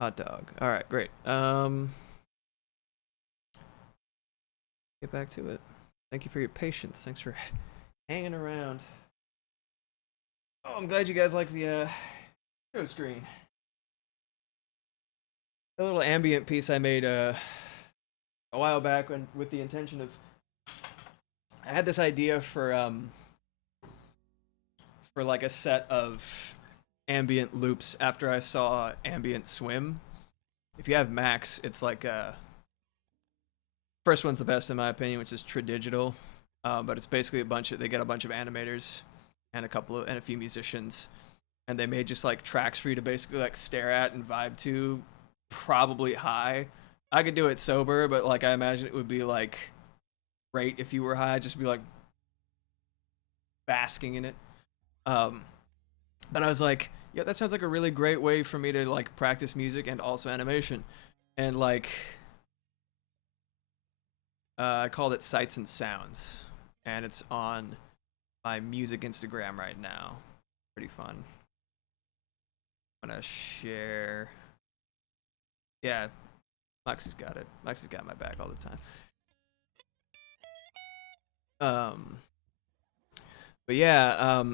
Hot dog. All right, great. Get back to it. Thank you for your patience. Thanks for hanging around. Oh, I'm glad you guys like the show screen. A little ambient piece I made a while back with the intention of I had this idea for like a set of ambient loops after I saw Ambient Swim. If you have Max, it's like first one's the best in my opinion, which is Tradigital. But it's basically they get a bunch of animators and a few musicians, and they made just like tracks for you to basically like stare at and vibe to, probably high. I could do it sober, but like I imagine it would be like great if you were high, just be like basking in it. But I was like, yeah, that sounds like a really great way for me to like practice music and also animation. And like I called it Sights and Sounds, and it's on my music Instagram right now. Pretty fun. I'm gonna share. Yeah, Lexi's got it. Lexi's got my back all the time. But yeah,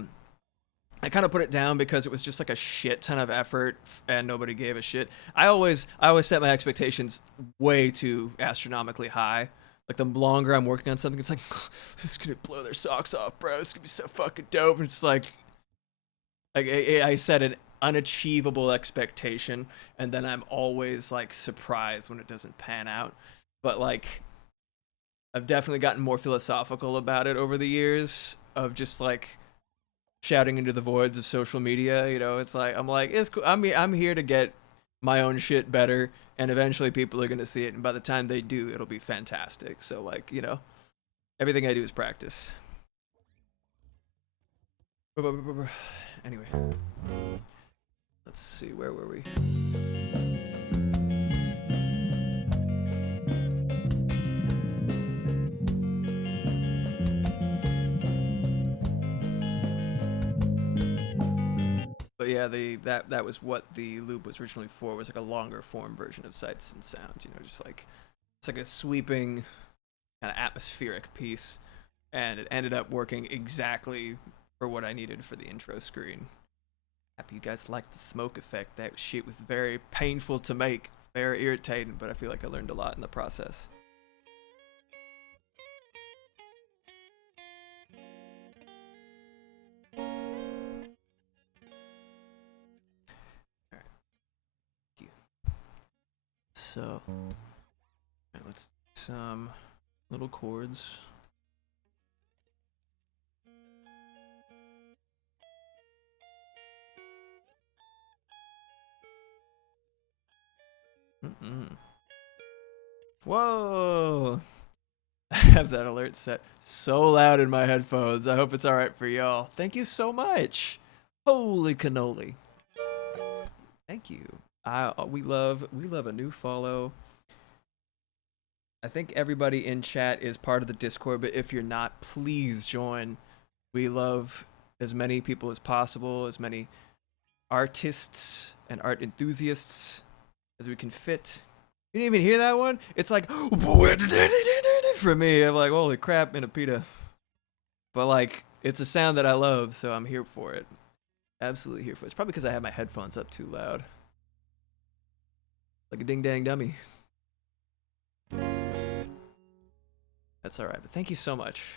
I kind of put it down because it was just like a shit ton of effort and nobody gave a shit. I always set my expectations way too astronomically high. Like the longer I'm working on something, it's like this is gonna blow their socks off, bro. It's gonna be so fucking dope. And it's like I set an unachievable expectation, and then I'm always like surprised when it doesn't pan out. But like I've definitely gotten more philosophical about it over the years of just like shouting into the voids of social media. You know, it's like I'm like it's cool. I'm here to get my own shit better, and eventually people are gonna see it, and by the time they do, it'll be fantastic. So like, you know, everything I do is practice. Anyway, let's see, where were we? But yeah, that was what the loop was originally for. Was like a longer form version of Sights and Sounds. You know, just like it's like a sweeping kind of atmospheric piece, and it ended up working exactly for what I needed for the intro screen. Happy you guys liked the smoke effect. That shit was very painful to make. It's very irritating, but I feel like I learned a lot in the process. Alright. Thank you. So, let's do some little chords. Whoa! I have that alert set so loud in my headphones. I hope it's alright for y'all. Thank you so much. Holy cannoli. Thank you. We love a new follow. I think everybody in chat is part of the Discord, but if you're not, please join. We love as many people as possible, as many artists and art enthusiasts as we can fit. You didn't even hear that one? It's like for me. I'm like, holy crap, in a pita. But like, it's a sound that I love, so I'm here for it. Absolutely here for it. It's probably because I have my headphones up too loud. Like a ding dang dummy. That's alright, but thank you so much.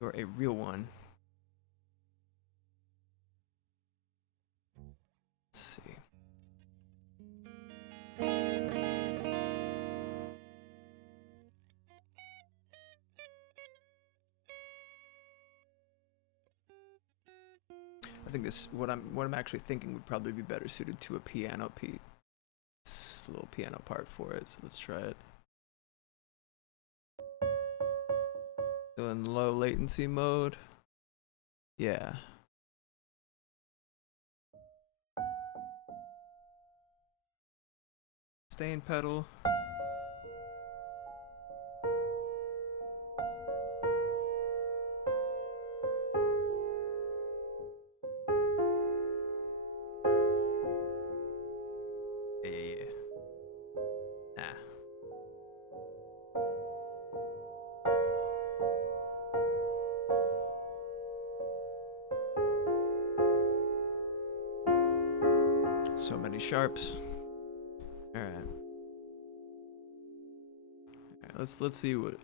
You're a real one. Let's see. I think what I'm actually thinking would probably be better suited to a piano piece. A little piano part for it, so let's try it. Still in low latency mode. Yeah. Stain pedal. So many sharps. All right. Let's see what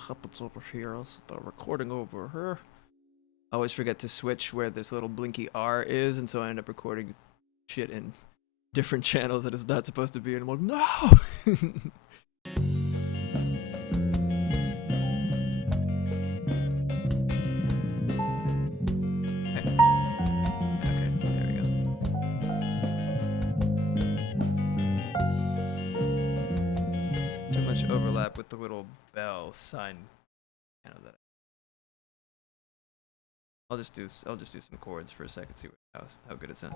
happens over here. I'll set the recording over here. I always forget to switch where this little blinky R is, and so I end up recording shit in different channels that it's not supposed to be, and I'm like, no! Okay, there we go. Too much overlap with the little bell sign. I know that. I'll just do some chords for a second, see how good it's in.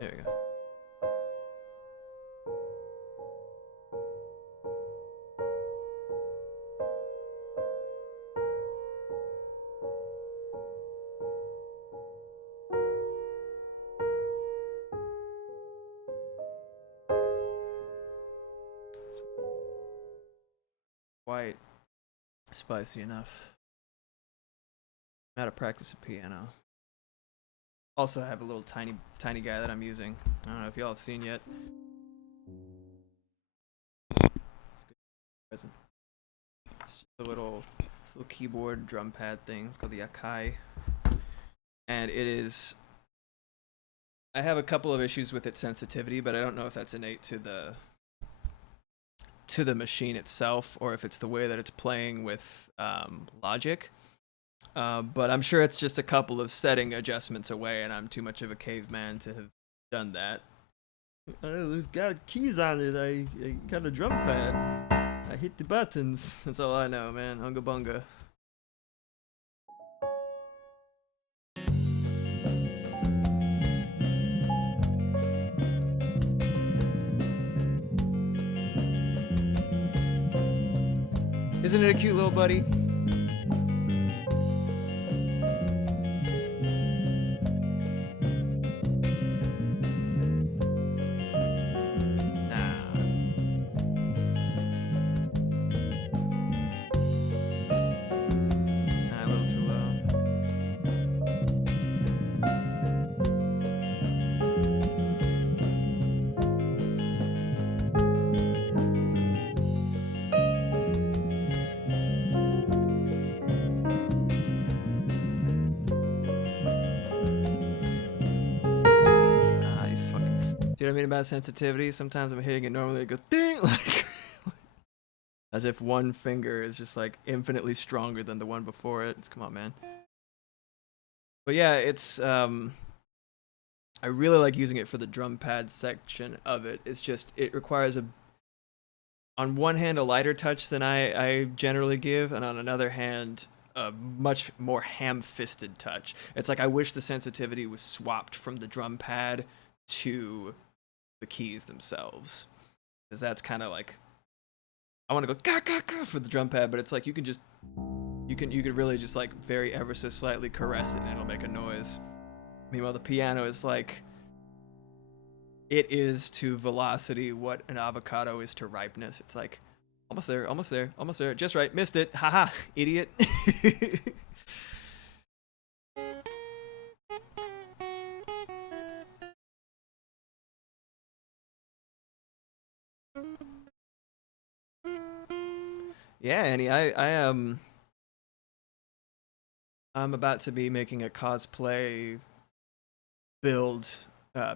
There we go. Quite spicy enough. I'm out of practice at piano. Also, I have a little tiny guy that I'm using. I don't know if y'all have seen yet. It's a good present. It's just a little keyboard drum pad thing. It's called the Akai, and it is. I have a couple of issues with its sensitivity, but I don't know if that's innate to the machine itself, or if it's the way that it's playing with Logic. But I'm sure it's just a couple of setting adjustments away, and I'm too much of a caveman to have done that. There's got keys on it. I got a drum pad. I hit the buttons. That's all I know, man. Unga bunga. Isn't it a cute little buddy? A little too low. These fucking. See what I mean about sensitivity? Sometimes I'm hitting it normally, it goes ding, like as if one finger is just like infinitely stronger than the one before it. Come on, man. But yeah, it's I really like using it for the drum pad section of it. It's just it requires on one hand a lighter touch than I generally give, and on another hand a much more ham-fisted touch. It's like I wish the sensitivity was swapped from the drum pad to the keys themselves, because that's kind of like I want to go ga ga ga for the drum pad, but it's like you could really just like very ever so slightly caress it and it'll make a noise. Meanwhile, the piano is like it is to velocity what an avocado is to ripeness. It's like almost there, almost there, almost there. Just right, missed it. Haha, idiot. Yeah, Annie, I'm about to be making a cosplay build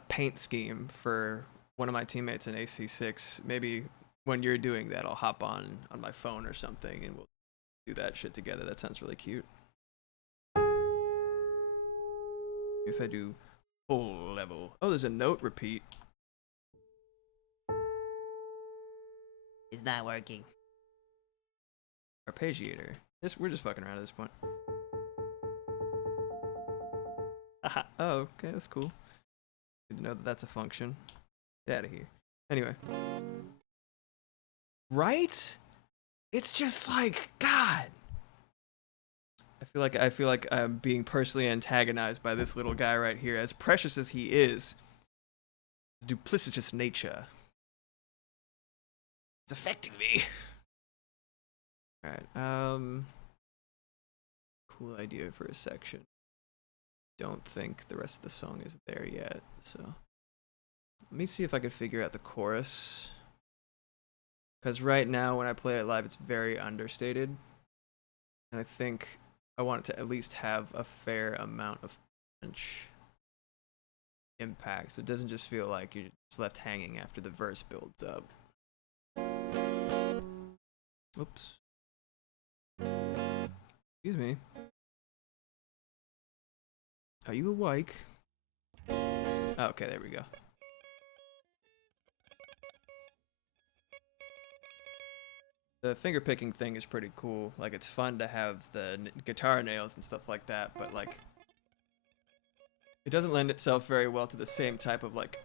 paint scheme for one of my teammates in AC6. Maybe when you're doing that, I'll hop on my phone or something and we'll do that shit together. That sounds really cute. If I do full level. Oh, there's a note repeat. It's not working. Arpeggiator. We're just fucking around at this point. Aha. Oh, okay, that's cool. Good to know that that's a function. Get out of here. Anyway. Right? It's just like, God. I feel like I'm being personally antagonized by this little guy right here. As precious as he is, his duplicitous nature It's affecting me. All right. Cool idea for a section. Don't think the rest of the song is there yet, so let me see if I could figure out the chorus. Because right now, when I play it live, it's very understated, and I think I want it to at least have a fair amount of punch impact, so it doesn't just feel like you're just left hanging after the verse builds up. Oops. Excuse me. Are you awake? Oh, okay, there we go. The finger picking thing is pretty cool. Like, it's fun to have the guitar nails and stuff like that, but like, it doesn't lend itself very well to the same type of like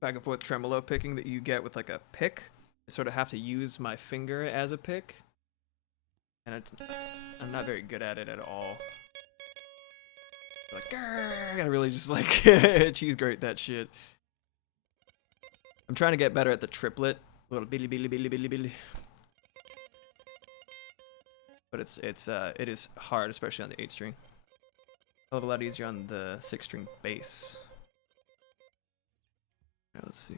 back and forth tremolo picking that you get with like a pick. I sort of have to use my finger as a pick, and I'm not very good at it at all. Like, I gotta really just like cheese grate that shit. I'm trying to get better at the triplet, little billy billy billy billy billy. But it is hard, especially on the 8 string. Hell of a lot easier on the 6 string bass. Right, let's see.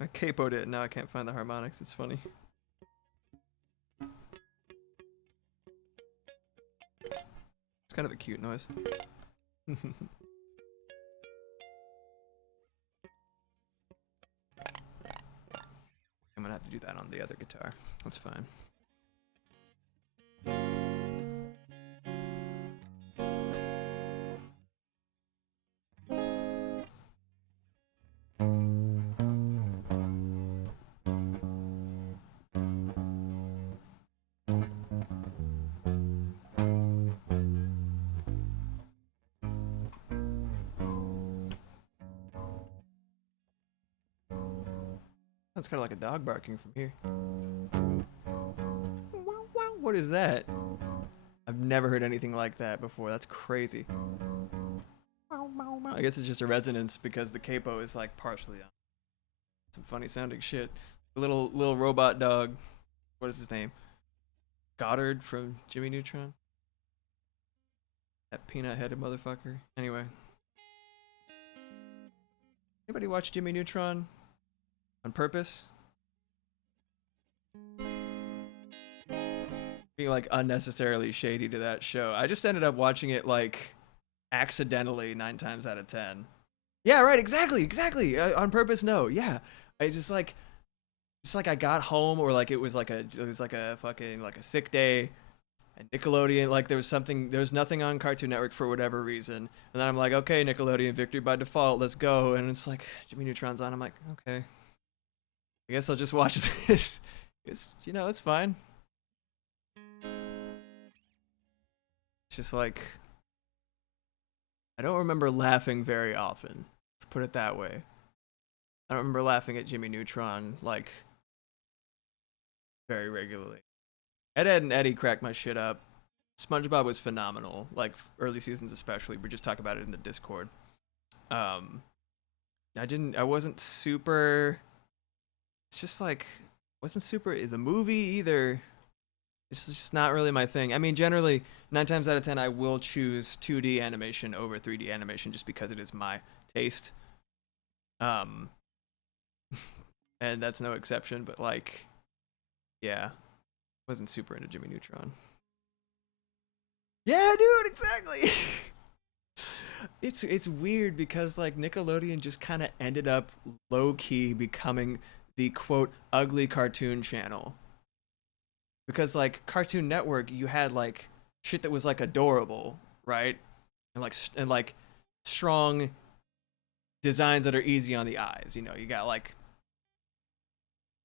I capoed it and now I can't find the harmonics. It's funny. It's kind of a cute noise. I'm gonna have to do that on the other guitar. That's fine. That's kind of like a dog barking from here. What is that? I've never heard anything like that before. That's crazy. I guess it's just a resonance because the capo is like partially on. Some funny sounding shit. Little robot dog. What is his name? Goddard from Jimmy Neutron. That peanut-headed motherfucker. Anyway. Anybody watch Jimmy Neutron? On purpose? Being like unnecessarily shady to that show. I just ended up watching it like accidentally 9 times out of 10. Yeah, right, exactly. On purpose, no. Yeah. I just like it's like I got home or like it was like a fucking like a sick day and Nickelodeon, like there was nothing on Cartoon Network for whatever reason. And then I'm like, okay, Nickelodeon victory by default, let's go. And it's like Jimmy Neutron's on. I'm like, okay. I guess I'll just watch this. It's fine. It's just like I don't remember laughing very often. Let's put it that way. I don't remember laughing at Jimmy Neutron like very regularly. Ed, and Eddie cracked my shit up. SpongeBob was phenomenal, like early seasons especially. We just talk about it in the Discord. I wasn't super. It's just like wasn't super the movie either. It's just not really my thing. I mean, generally 9 times out of 10, I will choose 2D animation over 3D animation just because it is my taste. And that's no exception. But like, yeah, wasn't super into Jimmy Neutron. Yeah, dude, exactly. It's weird because like Nickelodeon just kind of ended up low key becoming the quote ugly cartoon channel. Because like Cartoon Network, you had like shit that was like adorable, right? And like strong designs that are easy on the eyes. You know, you got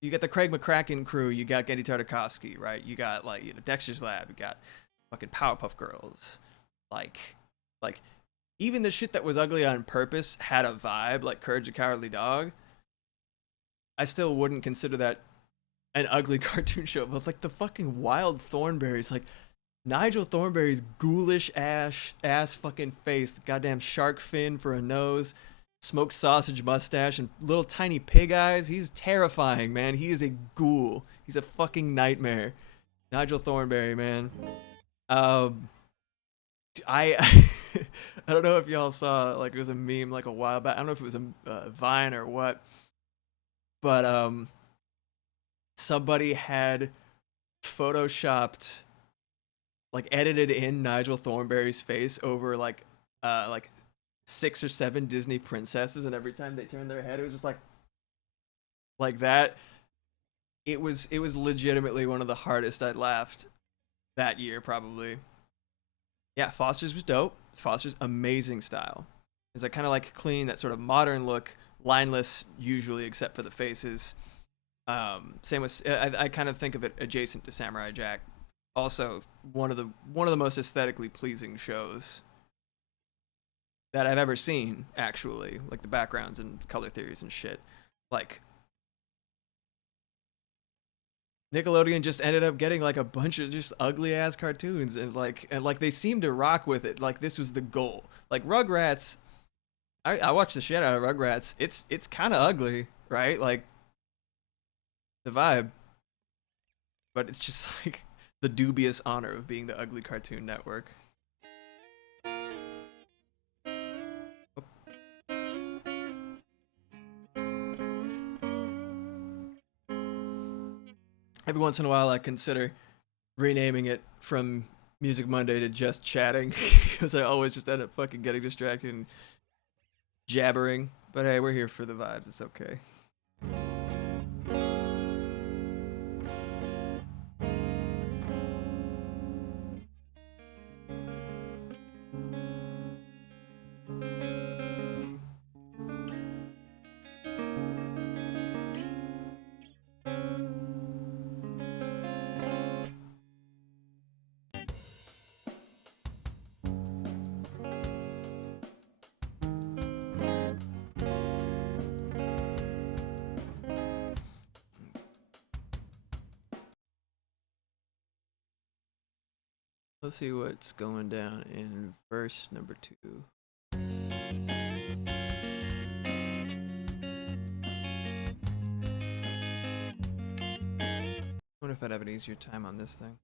the Craig McCracken crew, you got Getty Tartakovsky, right? You got like Dexter's Lab, you got fucking Powerpuff Girls, like even the shit that was ugly on purpose had a vibe, like Courage the Cowardly Dog. I still wouldn't consider that an ugly cartoon show. But it's like the fucking Wild Thornberrys, like Nigel Thornberry's ghoulish ass fucking face, the goddamn shark fin for a nose, smoked sausage mustache, and little tiny pig eyes. He's terrifying, man. He is a ghoul. He's a fucking nightmare. Nigel Thornberry, man. Um, I I don't know if y'all saw, like, it was a meme like a while back. I don't know if it was a Vine or what, but somebody had photoshopped, like, edited in Nigel Thornberry's face over like 6 or 7 Disney princesses, and every time they turned their head, it was just like that. It was legitimately one of the hardest I'd laughed that year, probably. Yeah, Foster's was dope. Foster's amazing style. It's like kind of like clean, that sort of modern look, lineless usually, except for the faces. Same with I kind of think of it adjacent to Samurai Jack. Also, one of the most aesthetically pleasing shows that I've ever seen. Actually, like the backgrounds and color theories and shit. Like Nickelodeon just ended up getting like a bunch of just ugly ass cartoons, and they seemed to rock with it. Like this was the goal. Like Rugrats, I watched the shit out of Rugrats. It's kind of ugly, right? Like the vibe, but it's just like the dubious honor of being the ugly Cartoon Network. Every once in a while, I consider renaming it from Music Monday to just chatting because I always just end up fucking getting distracted and jabbering. But hey, we're here for the vibes. It's okay. Let's see what's going down in verse number 2. I wonder if I'd have an easier time on this thing.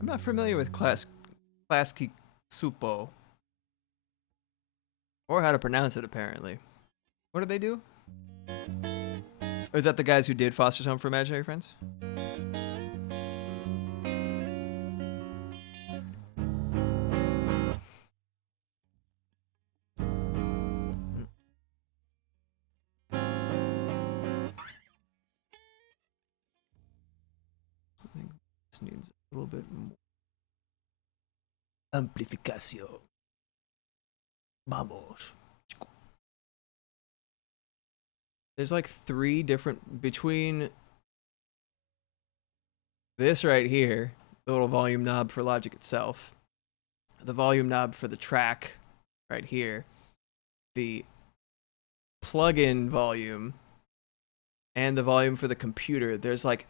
I'm not familiar with Klasky Supo, or how to pronounce it, apparently. What do they do? Or is that the guys who did Foster's Home for Imaginary Friends? I think this needs a little bit more amplificación. Vamos. There's like 3 different, between this right here, the little volume knob for Logic itself, the volume knob for the track right here, the plug-in volume, and the volume for the computer. There's like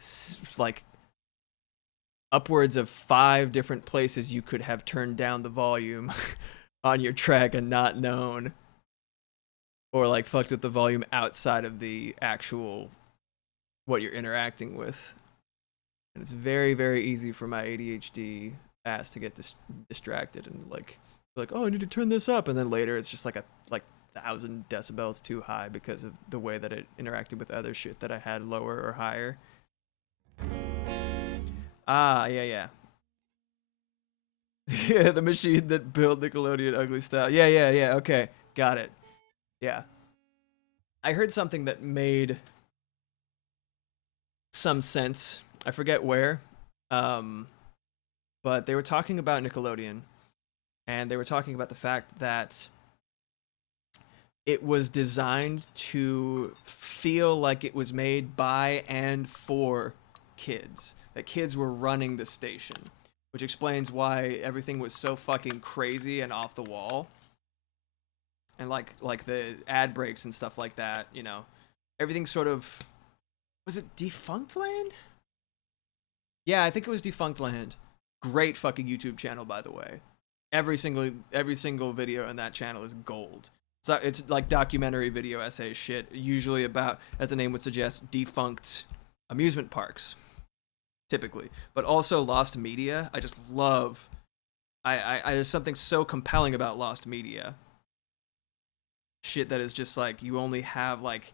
upwards of 5 different places you could have turned down the volume on your track and not known, or like fucked with the volume outside of the actual what you're interacting with. And it's very, very easy for my ADHD ass to get distracted and like oh, I need to turn this up, and then later it's just like 1,000 decibels too high because of the way that it interacted with other shit that I had lower or higher. Ah, yeah. Yeah, the machine that built Nickelodeon ugly style. Yeah. Okay, got it. Yeah. I heard something that made some sense. I forget where. But they were talking about Nickelodeon, and they were talking about the fact that it was designed to feel like it was made by and for kids. That kids were running the station, which explains why everything was so fucking crazy and off the wall. And like the ad breaks and stuff like that, you know. Everything sort of, was it Defunct Land? Yeah, I think it was Defunct Land. Great fucking YouTube channel, by the way. Every single video on that channel is gold. So it's like documentary video essay shit, usually about, as the name would suggest, defunct amusement parks, typically. But also lost media. I just love. There's something so compelling about lost media. Shit that is just like you only have like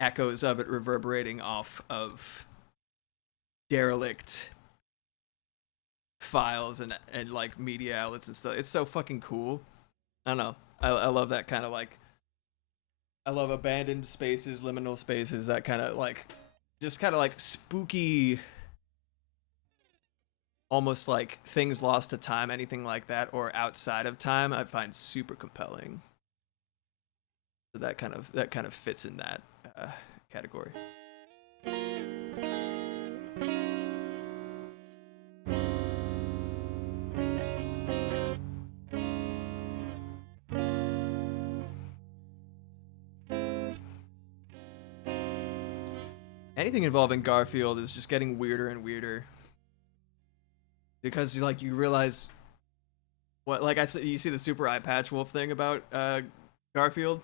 echoes of it reverberating off of derelict files and like media outlets and stuff. It's so fucking cool. I don't know. I love that kind of like. I love abandoned spaces, liminal spaces, that kind of like, just kind of like spooky, almost like things lost to time, anything like that, or outside of time. I find super compelling. So that kind of fits in that category. Anything involving Garfield is just getting weirder and weirder, because like you realize what, like I said, you see the super eye patch wolf thing about Garfield.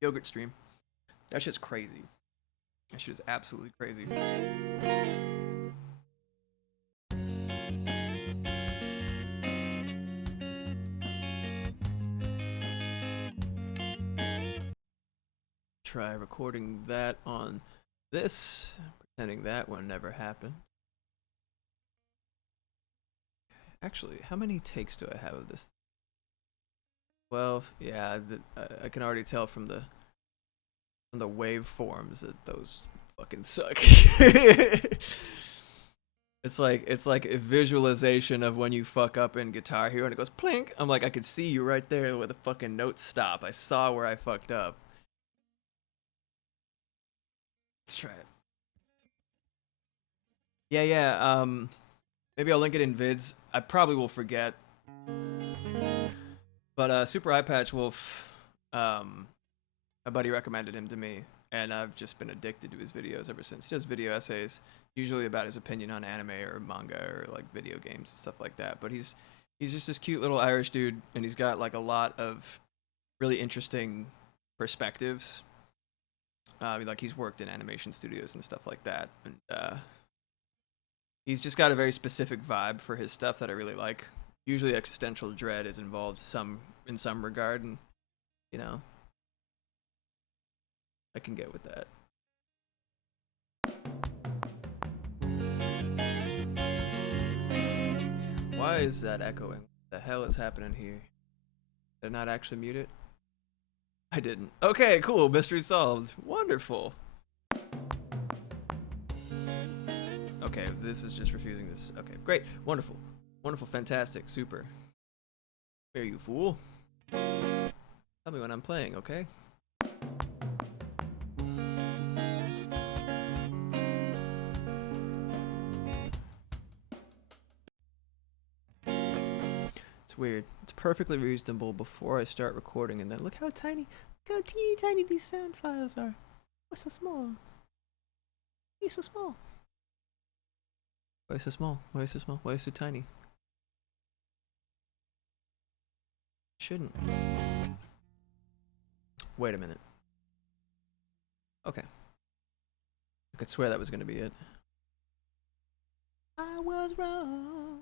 Yogurt stream. That shit's crazy. That shit is absolutely crazy. Try recording that on this, pretending that one never happened. Actually, how many takes do I have of this? 12. Yeah, I can already tell from the waveforms that those fucking suck. It's like a visualization of when you fuck up in Guitar Hero and it goes plink. I'm like, I could see you right there where the fucking notes stop. I saw where I fucked up. Let's try it. Yeah. Maybe I'll link it in vids. I probably will forget. But Super Eye Patch Wolf, my buddy recommended him to me, and I've just been addicted to his videos ever since. He does video essays, usually about his opinion on anime or manga or like video games and stuff like that. But he's just this cute little Irish dude, and he's got like a lot of really interesting perspectives. Like he's worked in animation studios and stuff like that, and he's just got a very specific vibe for his stuff that I really like. Usually existential dread is involved in some regard, and you know, I can get with that. Why is that echoing? What the hell is happening here? Did I not actually mute it? I didn't. Okay, cool. Mystery solved. Wonderful. Okay, this is just refusing this. Okay, great. Wonderful. Wonderful, fantastic, super. Where are you, fool? Tell me when I'm playing, okay? It's weird. It's perfectly reasonable before I start recording, and then look how teeny tiny these sound files are. Why so small? Why so small? Why so small? Why so small? Why so tiny? Shouldn't. Wait a minute. Okay. I could swear that was gonna be it. I was wrong.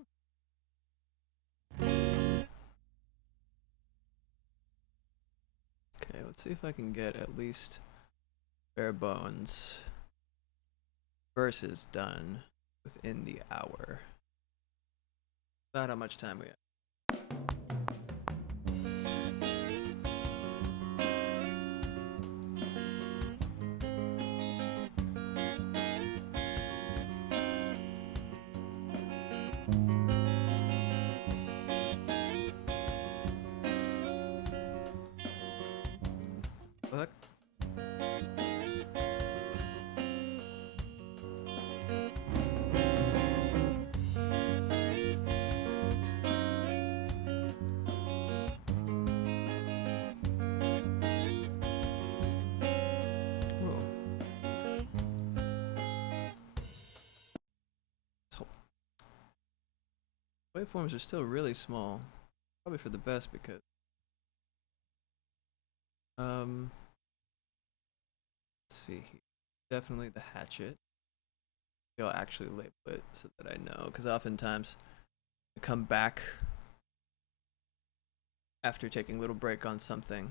Okay, let's see if I can get at least bare bones verses done within the hour. About how much time we have. Waveforms are still really small. Probably for the best because let's see here. Definitely the hatchet. Maybe I'll actually label it so that I know, because oftentimes I come back after taking a little break on something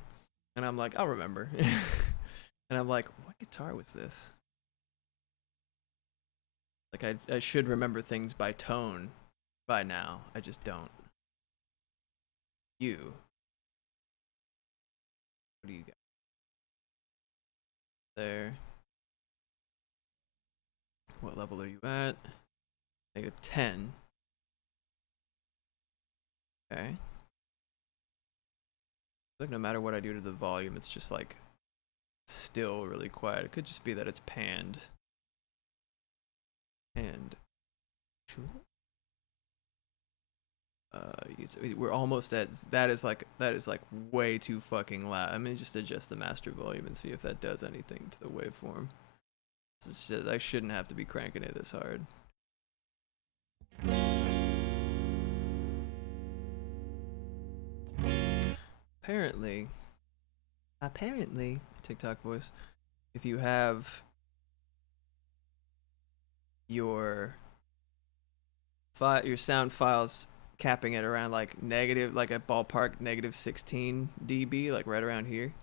and I'm like, I'll remember. And I'm like, what guitar was this? Like I should remember things by tone by now. I just don't. You. What do you got there? What level are you at? -10. Okay. Like no matter what I do to the volume, it's just like still really quiet. It could just be that it's panned. And we're almost at that is like way too fucking loud. I mean, just adjust the master volume and see if that does anything to the waveform. It's just, I shouldn't have to be cranking it this hard. Apparently, TikTok voice, if you have your sound files capping it around like negative, like a ballpark -16 dB, like right around here,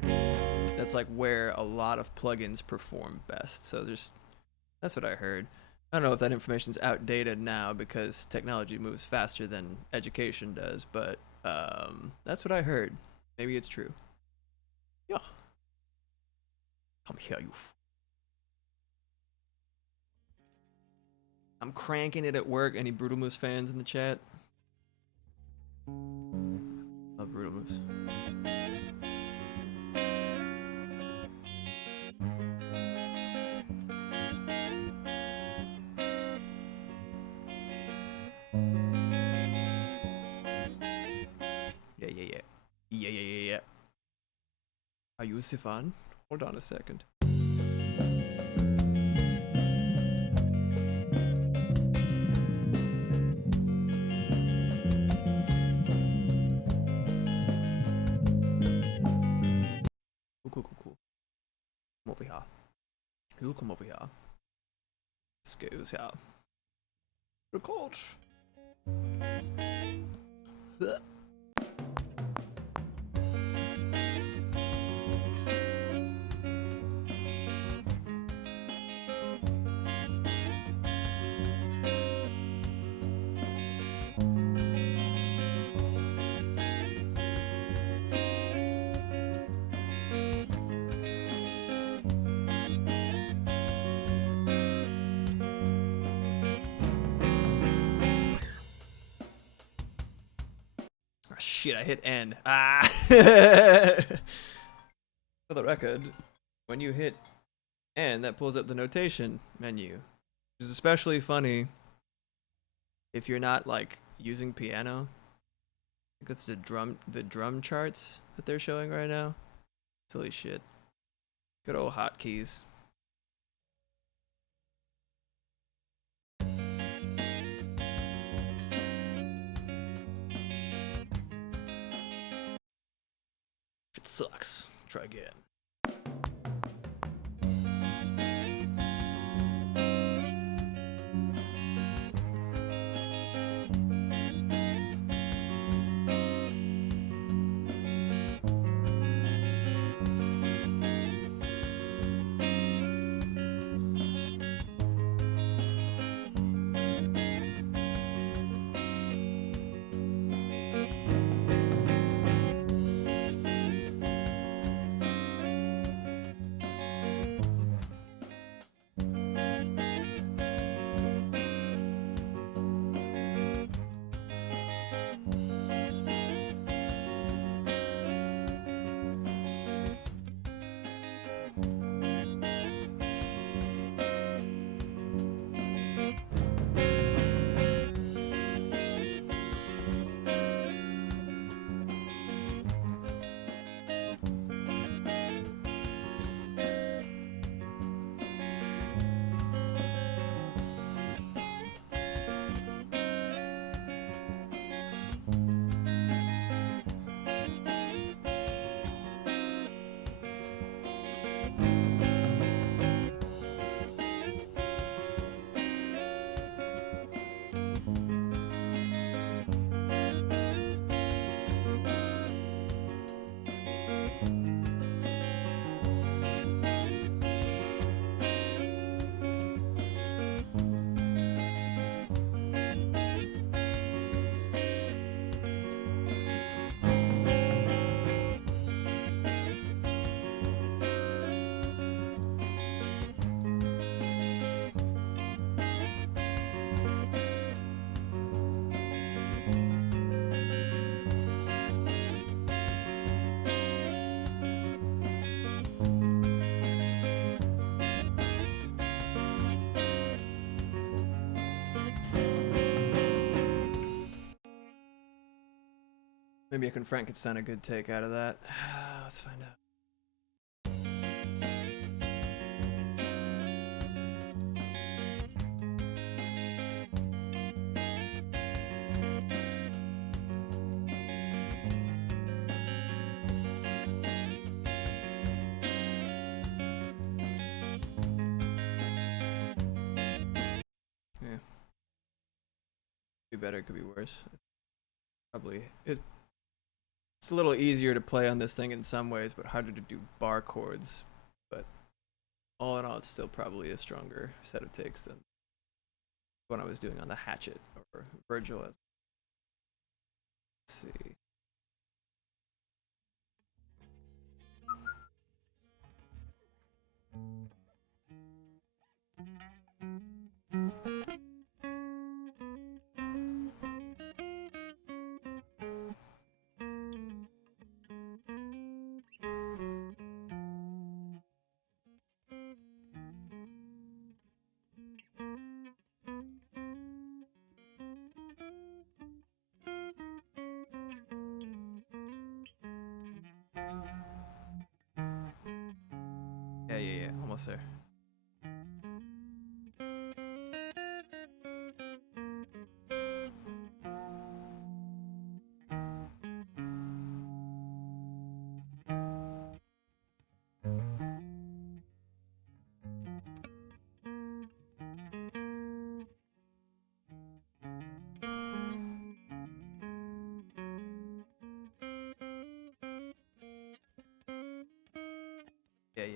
that's like where a lot of plugins perform best. So that's what I heard. I don't know if that information's outdated now because technology moves faster than education does, but that's what I heard. Maybe it's true. Yeah. Come here, you. I'm cranking it at work. Any Brutal Moose fans in the chat? Love Brutal Moose. Yeah. Are you Sifan? Hold on a second. Cool. Come over here. You come over here. This goes here. Record. Oh, shit, I hit N. Ah! For the record, when you hit N, that pulls up the notation menu. Which is especially funny if you're not like using piano. I think that's the drum charts that they're showing right now. Silly shit. Good old hotkeys. Shit sucks. Try again. Maybe I can Frankenstein a good take out of that. Let's find out. Yeah. Could be better, could be worse. Probably it's a little easier to play on this thing in some ways, but harder to do bar chords. But all in all, it's still probably a stronger set of takes than what I was doing on the Hatchet or Virgil. Let's see. Yeah, almost there. Yeah.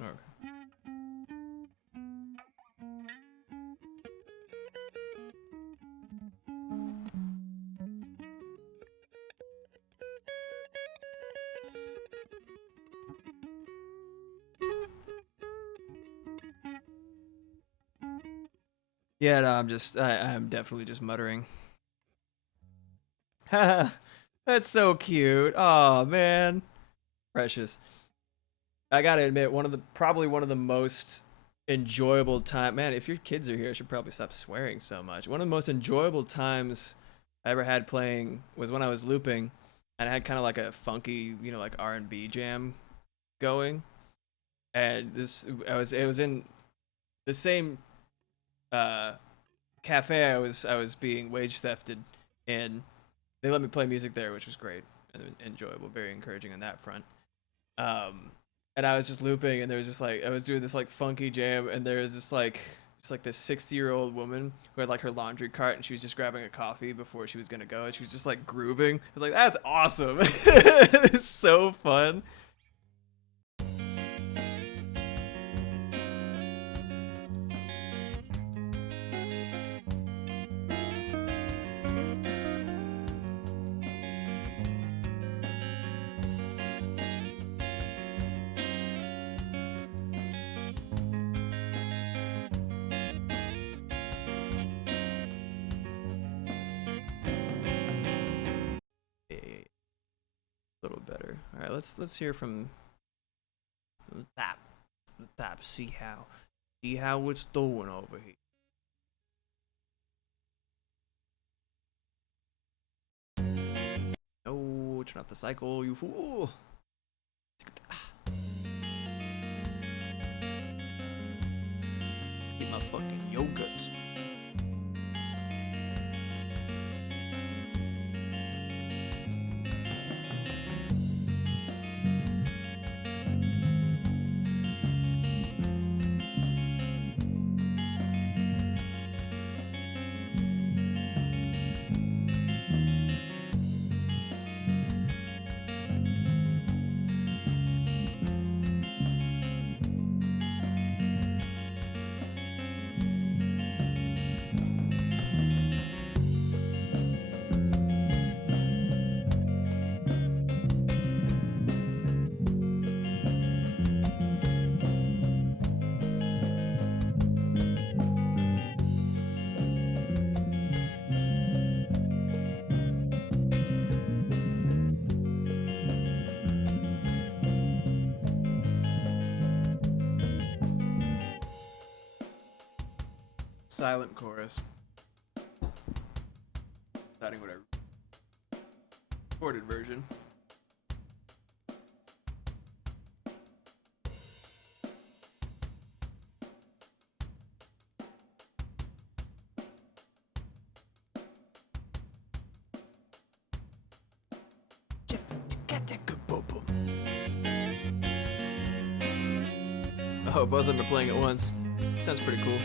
Okay. Yeah, no, I'm definitely just muttering. That's so cute. Oh man, precious. I gotta admit, probably one of the most enjoyable time. Man, if your kids are here, I should probably stop swearing so much. One of the most enjoyable times I ever had playing was when I was looping, and I had kind of like a funky, like R&B jam going, and it was in the same cafe I was being wage thefted in. They let me play music there, which was great and enjoyable, very encouraging on that front. And I was just looping, and there was just like I was doing this like funky jam, and there was this 60-year-old woman who had like her laundry cart, and she was just grabbing a coffee before she was gonna go, and she was just like grooving. I was like, that's awesome. It's so fun. right, let's hear from the top. The top. See how it's doing over here. No, turn off the cycle, you fool. Eat my fucking yogurt. Silent chorus. Deciding what I recorded version. Oh, both of them are playing at once. Sounds pretty cool.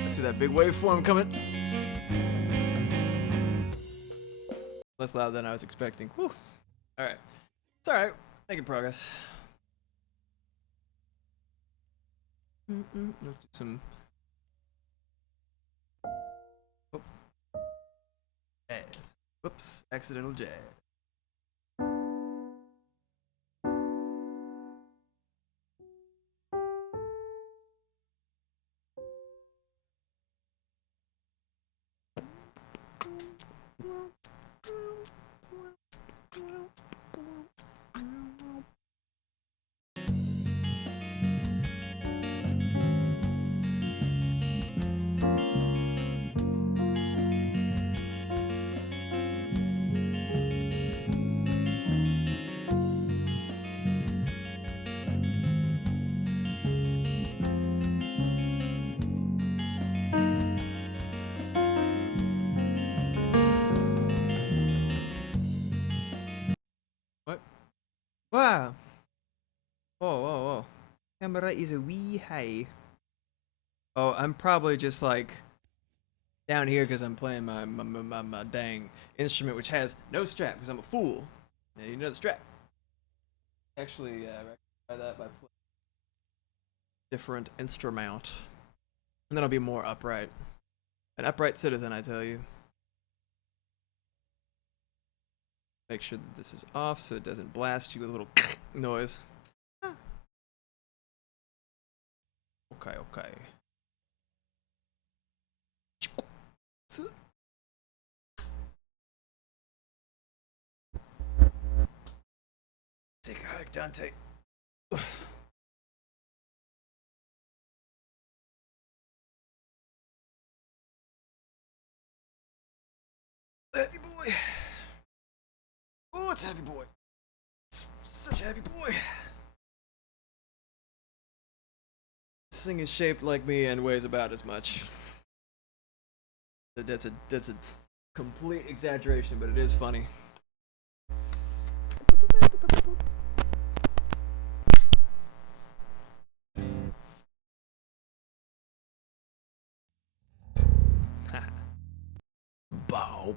I see that big waveform coming. Less loud than I was expecting. Whew. Alright. It's alright. Making progress. Let's do some. Oh. Jazz. Whoops. Accidental jazz. What? Wow. Whoa. Camera is a wee high. Oh, I'm probably just like down here because I'm playing my dang instrument, which has no strap because I'm a fool. I need another strap. Actually, rectify that by playing different instrument, and then I'll be more upright. An upright citizen, I tell you. Make sure that this is off so it doesn't blast you with a little noise. Okay. Take a hike, Dante. Heavy boy. Oh, it's heavy boy. It's such a heavy boy. This thing is shaped like me and weighs about as much. That's a complete exaggeration, but it is funny. Bow.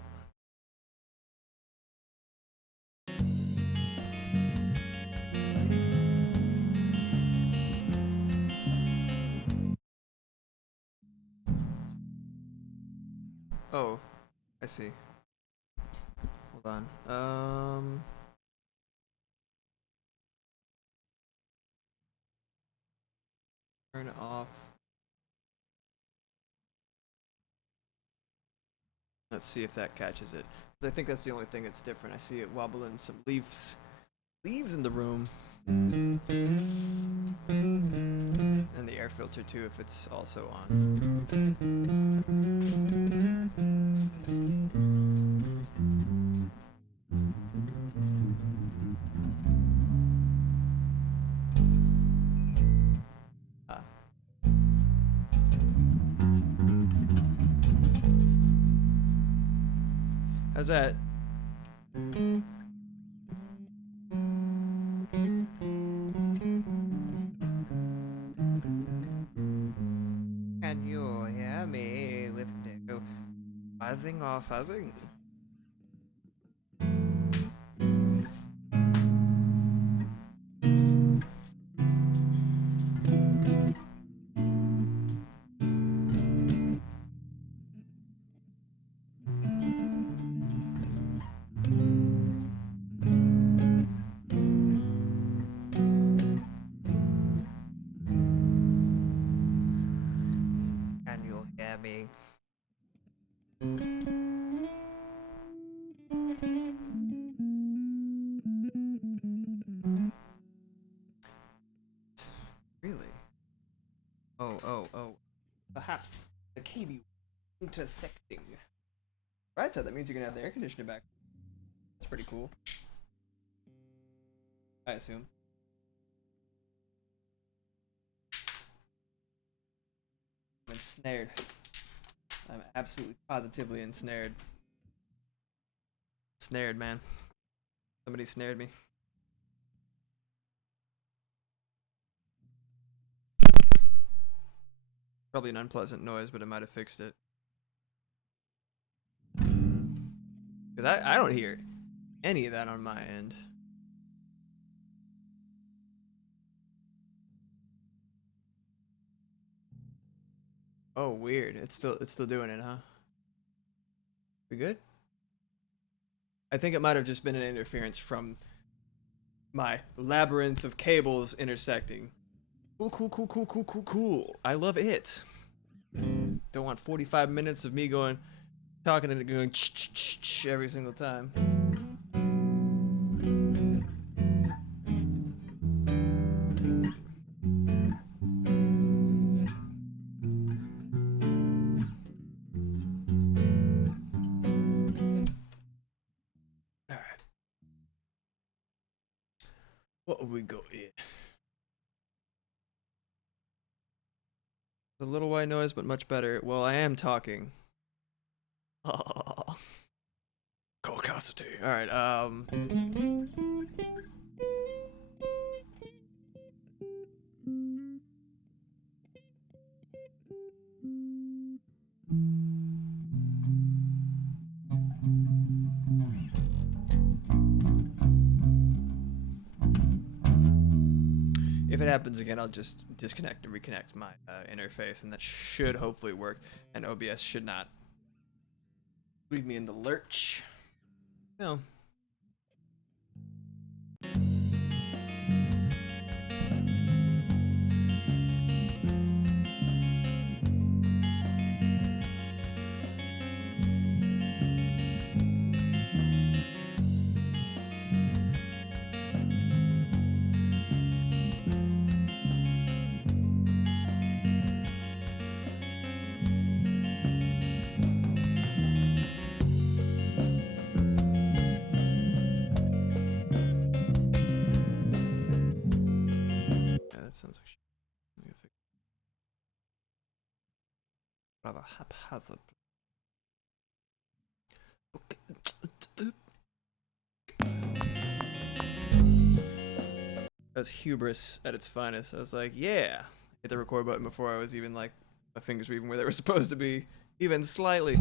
Oh, I see. Hold on. Turn off. Let's see if that catches it. 'Cause I think that's the only thing that's different. I see it wobbling some leaves in the room. And the air filter too if it's also on. Ah. How's that? Can you hear me with no buzzing or fuzzing? Can you hear me? Really? Oh. Perhaps the KB intersecting. Right, so that means you're gonna have the air conditioner back. That's pretty cool. I assume. I'm ensnared. I'm absolutely positively ensnared. Snared, man. Somebody snared me. Probably an unpleasant noise, but it might have fixed it. Because I don't hear any of that on my end. Oh, weird. It's still doing it, huh? We good? I think it might have just been an interference from my labyrinth of cables intersecting. Cool. I love it. Don't want 45 minutes of me talking and it going every single time. Alright. What will we go in? A little white noise, but much better. Well, I am talking. Caucasity. Alright, if it happens again, I'll just disconnect and reconnect my interface, and that should hopefully work. And OBS should not leave me in the lurch. No. That sounds like shit. Let me fix rather haphazard. Okay. That was hubris at its finest. I was like, yeah. Hit the record button before I was even like, my fingers were even where they were supposed to be. Even slightly.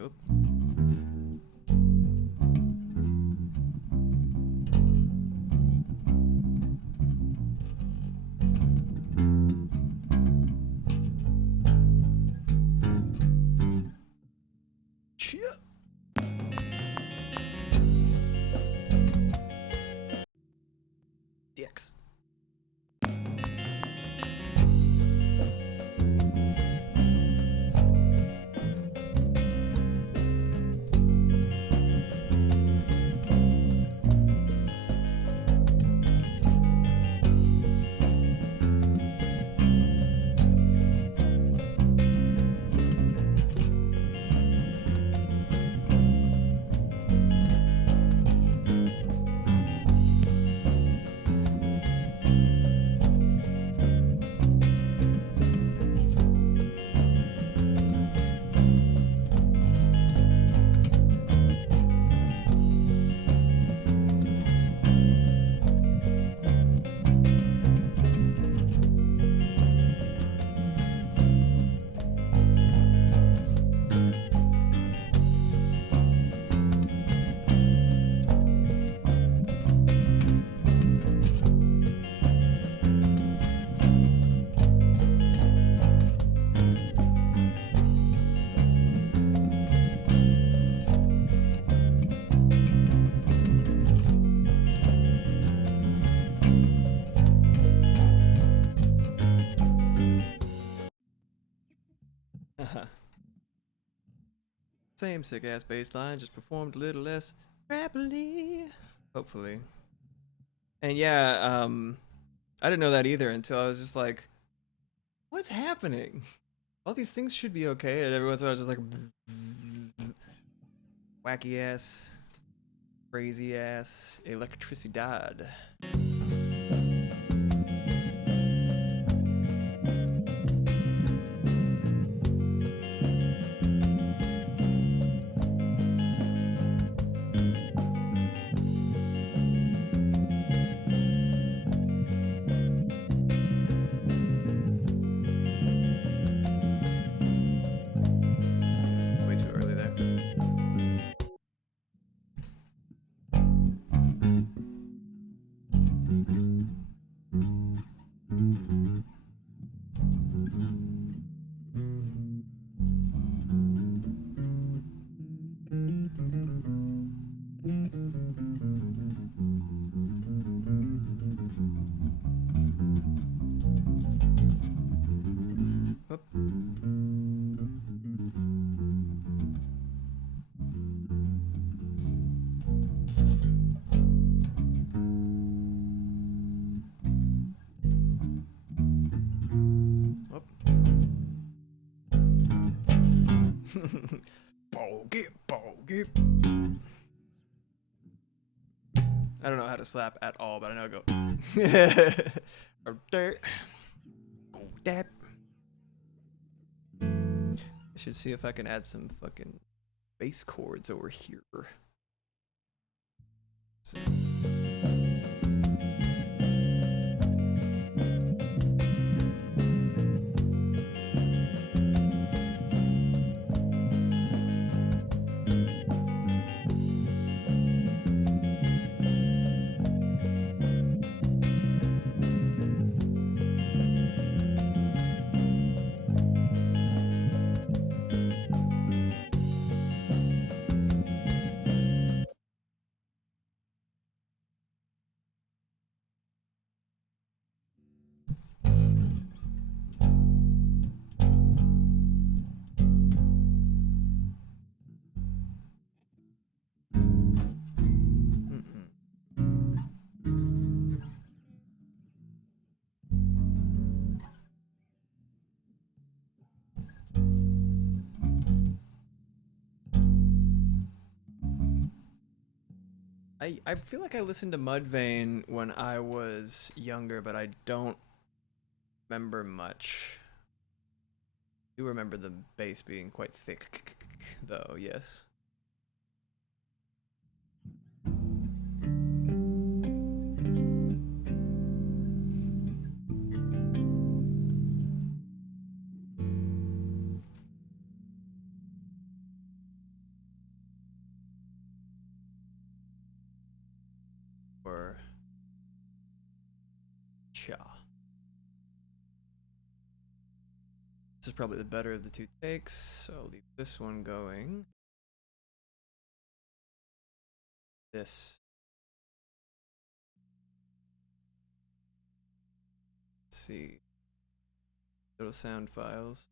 Oop. Chia. Same sick ass bass line, just performed a little less rapidly. Hopefully. And yeah, I didn't know that either until I was just like, what's happening? All these things should be okay, and every once in a while I was just like wacky ass, crazy ass electricidad. Way too early there. Oop. Oop. Bogey, bogey. I don't know how to slap at all, but I know to go. Or there. Go that. I should see if I can add some fucking bass chords over here. So. I feel like I listened to Mudvayne when I was younger, but I don't remember much. I do remember the bass being quite thick, though, yes. Or cha. This is probably the better of the two takes, so I'll leave this one going. This. Let's see. Little sound files.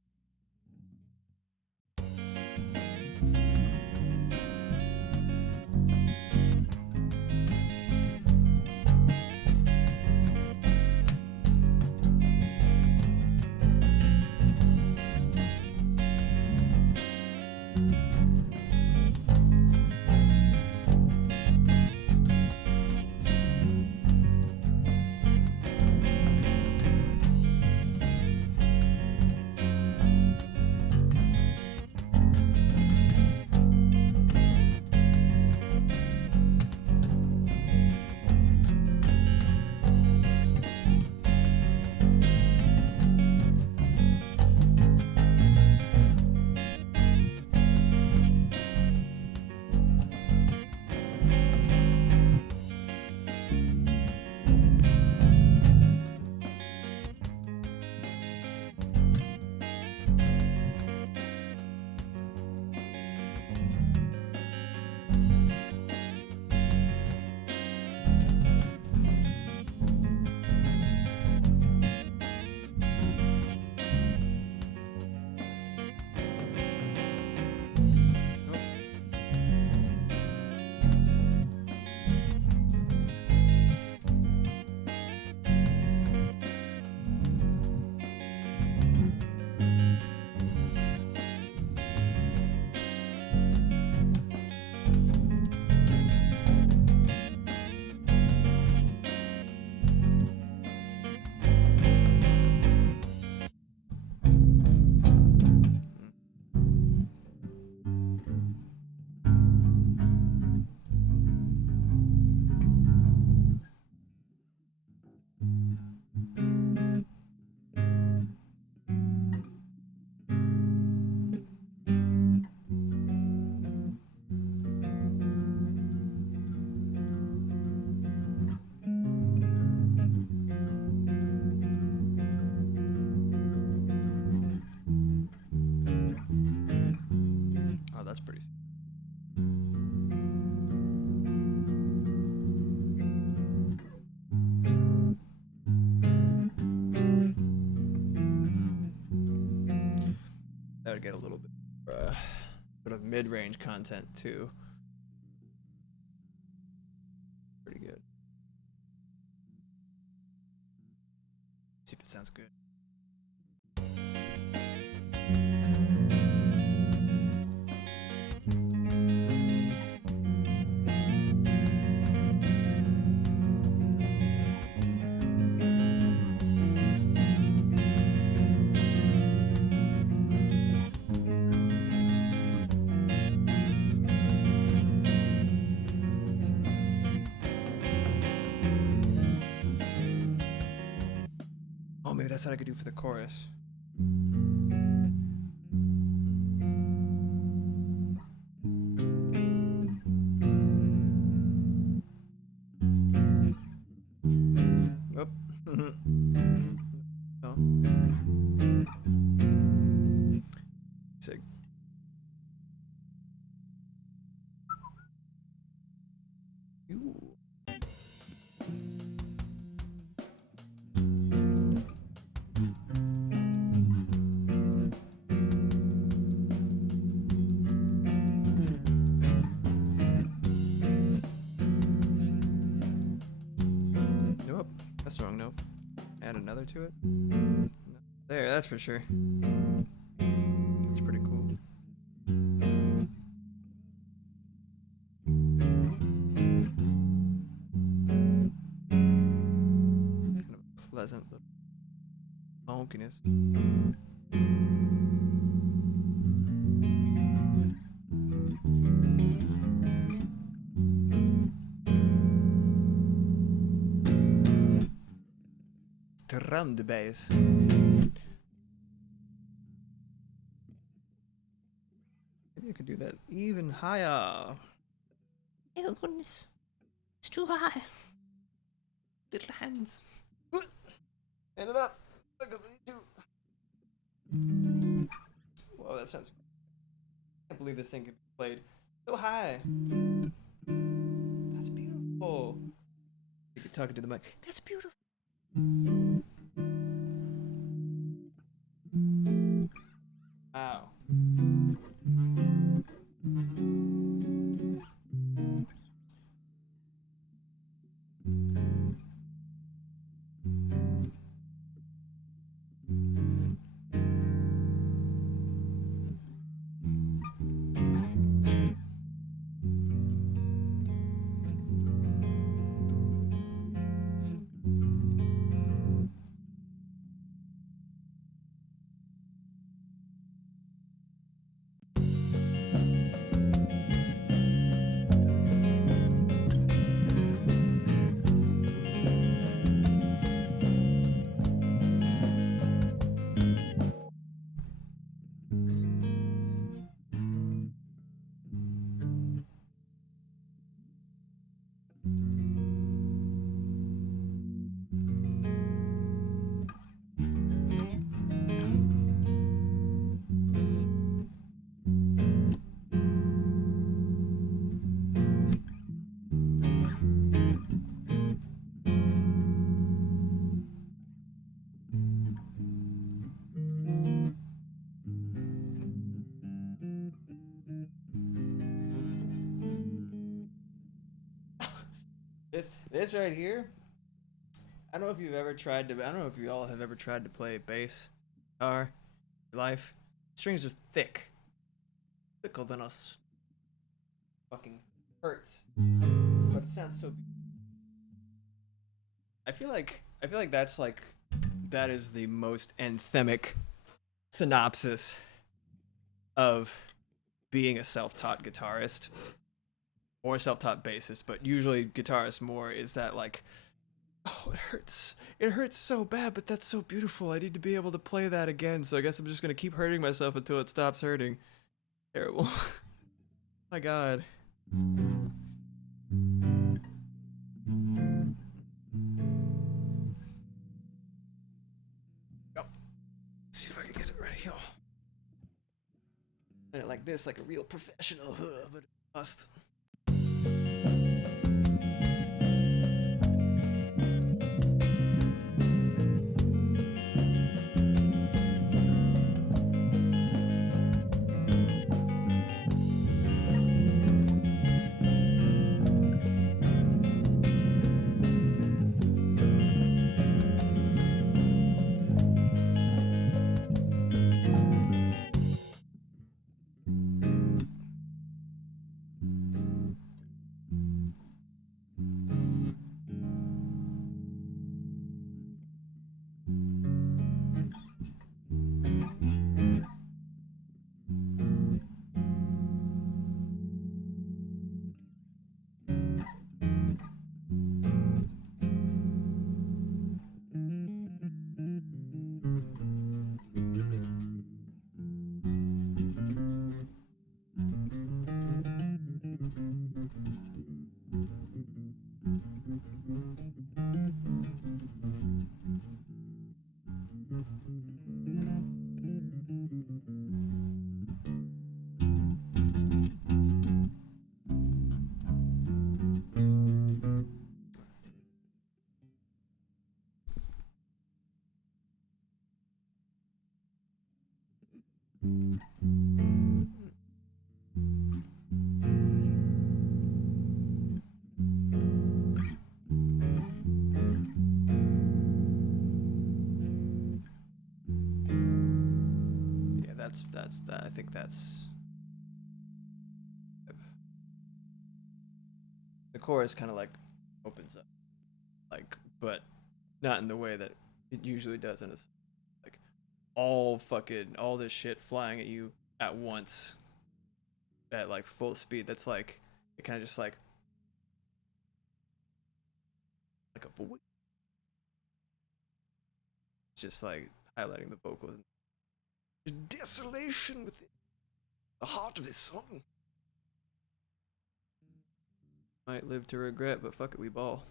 mid-range content too. Pretty good. See if it sounds good. Oh, maybe that's what I could do for the chorus. Oop. Oh. Sick. Ooh. Nope, that's the wrong note. Add another to it. No. There, that's for sure. That's pretty cool. Kind of a pleasant little funkiness. Drum the bass. Maybe I could do that even higher. Oh goodness. It's too high. Little hands. Hand it up. Look at me too. Whoa, that sounds. I can't believe this thing can be played so high. That's beautiful. You can talk into the mic. That's beautiful. Wow. This right here, I don't know if you've ever tried to. I don't know if you all have ever tried to play bass guitar in your life. Strings are thick, thicker than us. Fucking hurts, but it sounds so. I feel like that is the most anthemic synopsis of being a self-taught guitarist. Or self-taught bassist, but usually guitarist more is that like, oh, it hurts so bad, but that's so beautiful. I need to be able to play that again, so I guess I'm just gonna keep hurting myself until it stops hurting. Terrible. My God. Oh. Let's see if I can get it right here. And it like this, like a real professional, but it must. Yeah, that's that. I think that's the chorus kind of like opens up, like, but not in the way that it usually does, and it's like all this shit flying at you at once at like full speed. That's like it kind of just like a voice. It's just like highlighting the vocals and the desolation within the heart of this song. Might live to regret, but fuck it, we ball.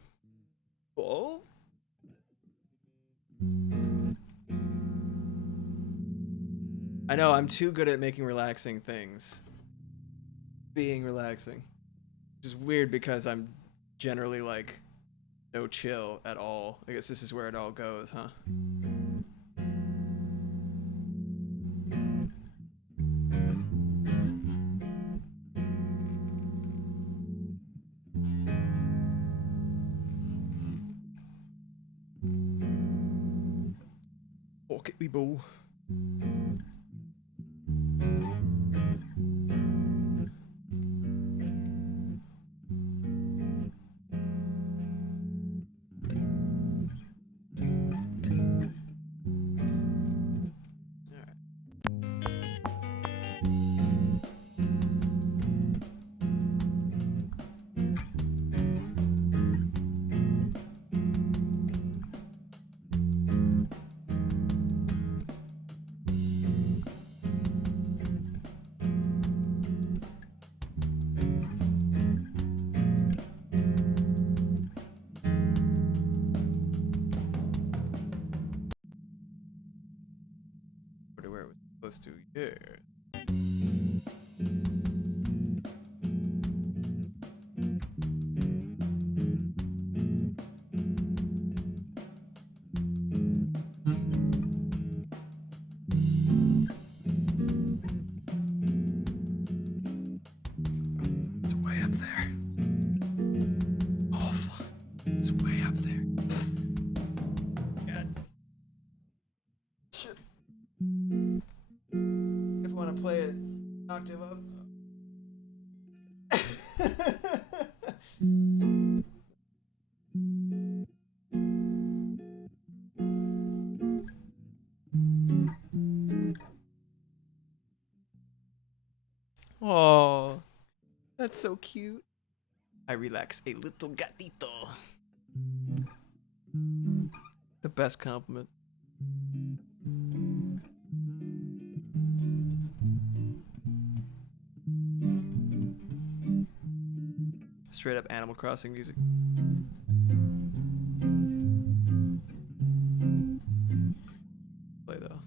Ball? I know, I'm too good at making relaxing things being relaxing. Which is weird because I'm generally like no chill at all. I guess this is where it all goes, huh? Pocket we ball. Where it was supposed to, yeah. It's way up there. Oh, fuck. It's way up there. God. Shit. If I want to play it octave up. Oh, that's so cute. I relax a little gatito. The best compliment. Straight up Animal Crossing music. Play though.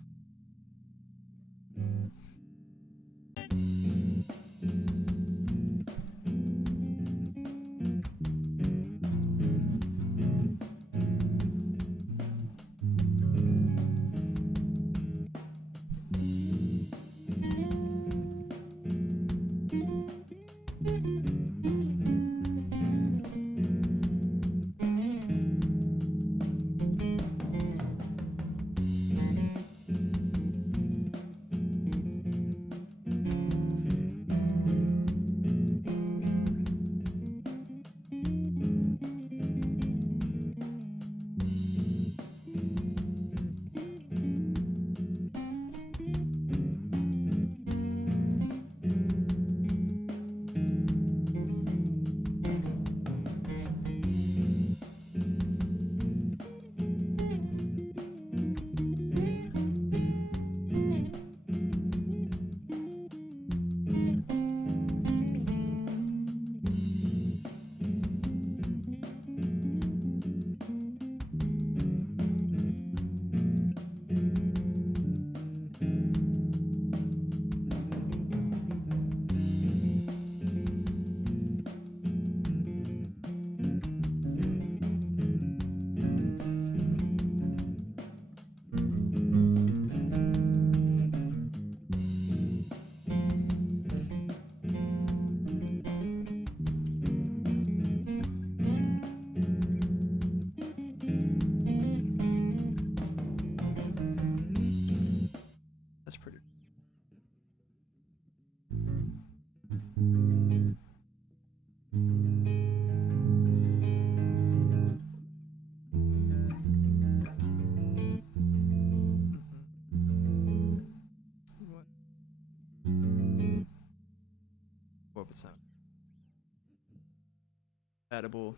compatible.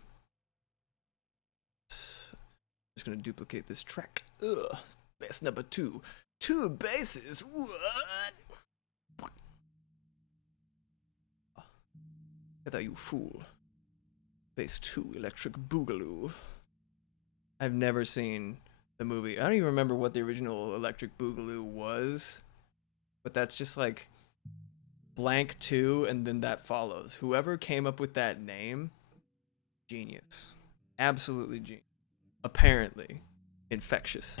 Just gonna duplicate this track. Ugh. Bass number 2. 2 basses. What? I thought you fool. Bass 2, Electric Boogaloo. I've never seen the movie. I don't even remember what the original Electric Boogaloo was, but that's just like blank 2 and then that follows. Whoever came up with that name, genius. Absolutely genius. Apparently infectious.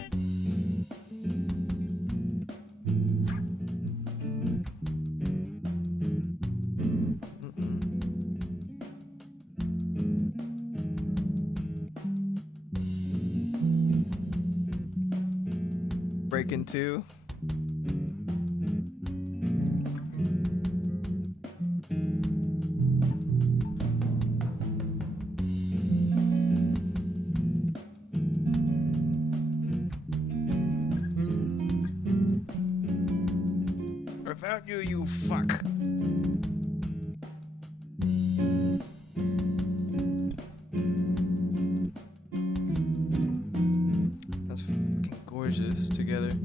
Breaking 2. I found you, you fuck. That's fucking gorgeous together. If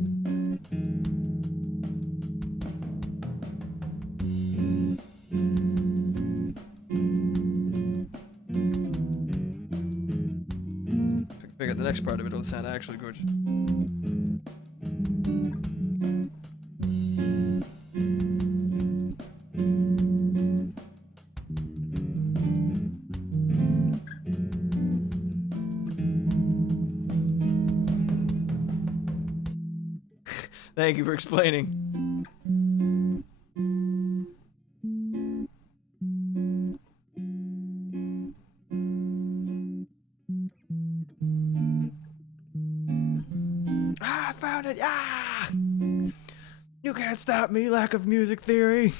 I can pick out the next part of it, it'll sound actually gorgeous. Thank you for explaining. Ah, I found it. Ah! You can't stop me, lack of music theory.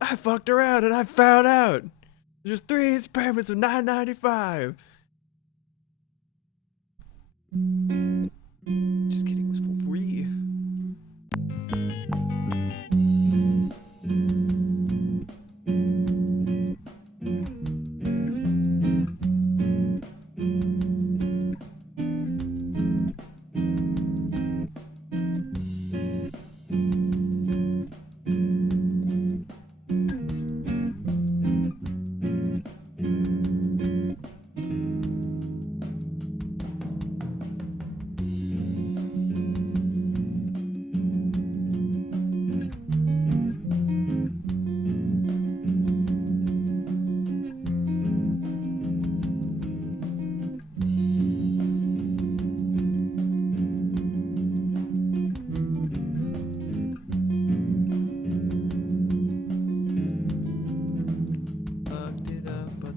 I fucked around and I found out. There's 3 experiments of $9.95. Just kidding, it was for free.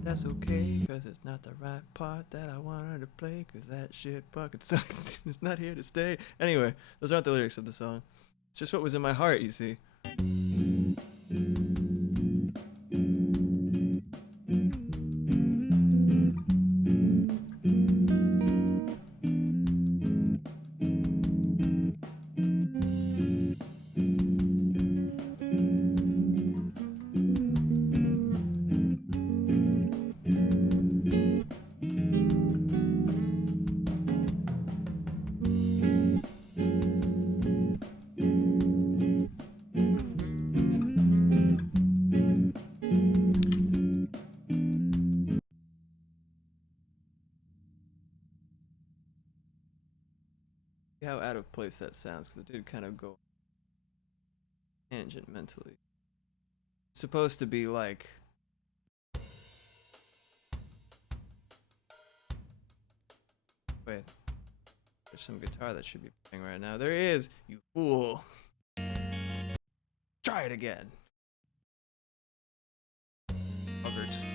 That's okay, cause it's not the right part that I wanted to play, cause that shit fucking sucks. It's not here to stay. Anyway, those aren't the lyrics of the song. It's just what was in my heart, you see. How out of place that sounds, because it did kind of go tangent mentally. It's supposed to be like wait, there's some guitar that should be playing right now. There is, you fool. Try it again. Buggert.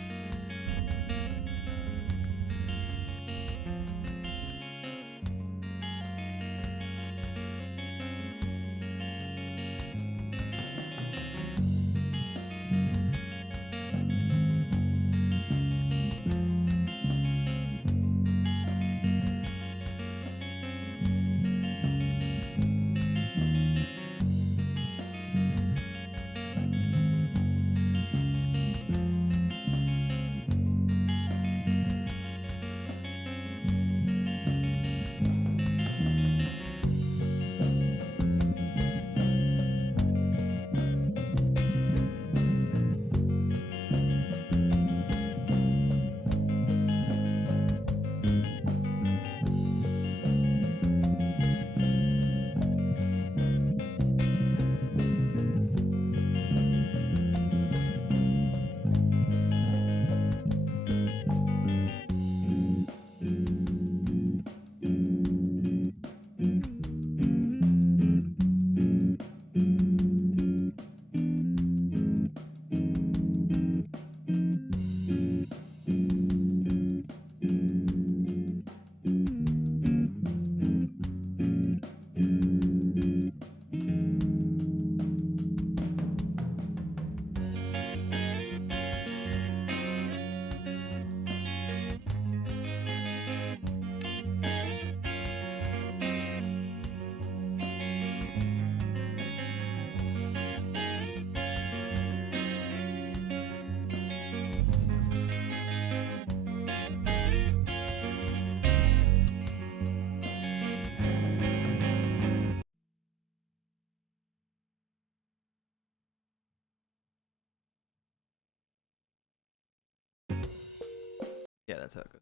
Yeah, that's how it goes.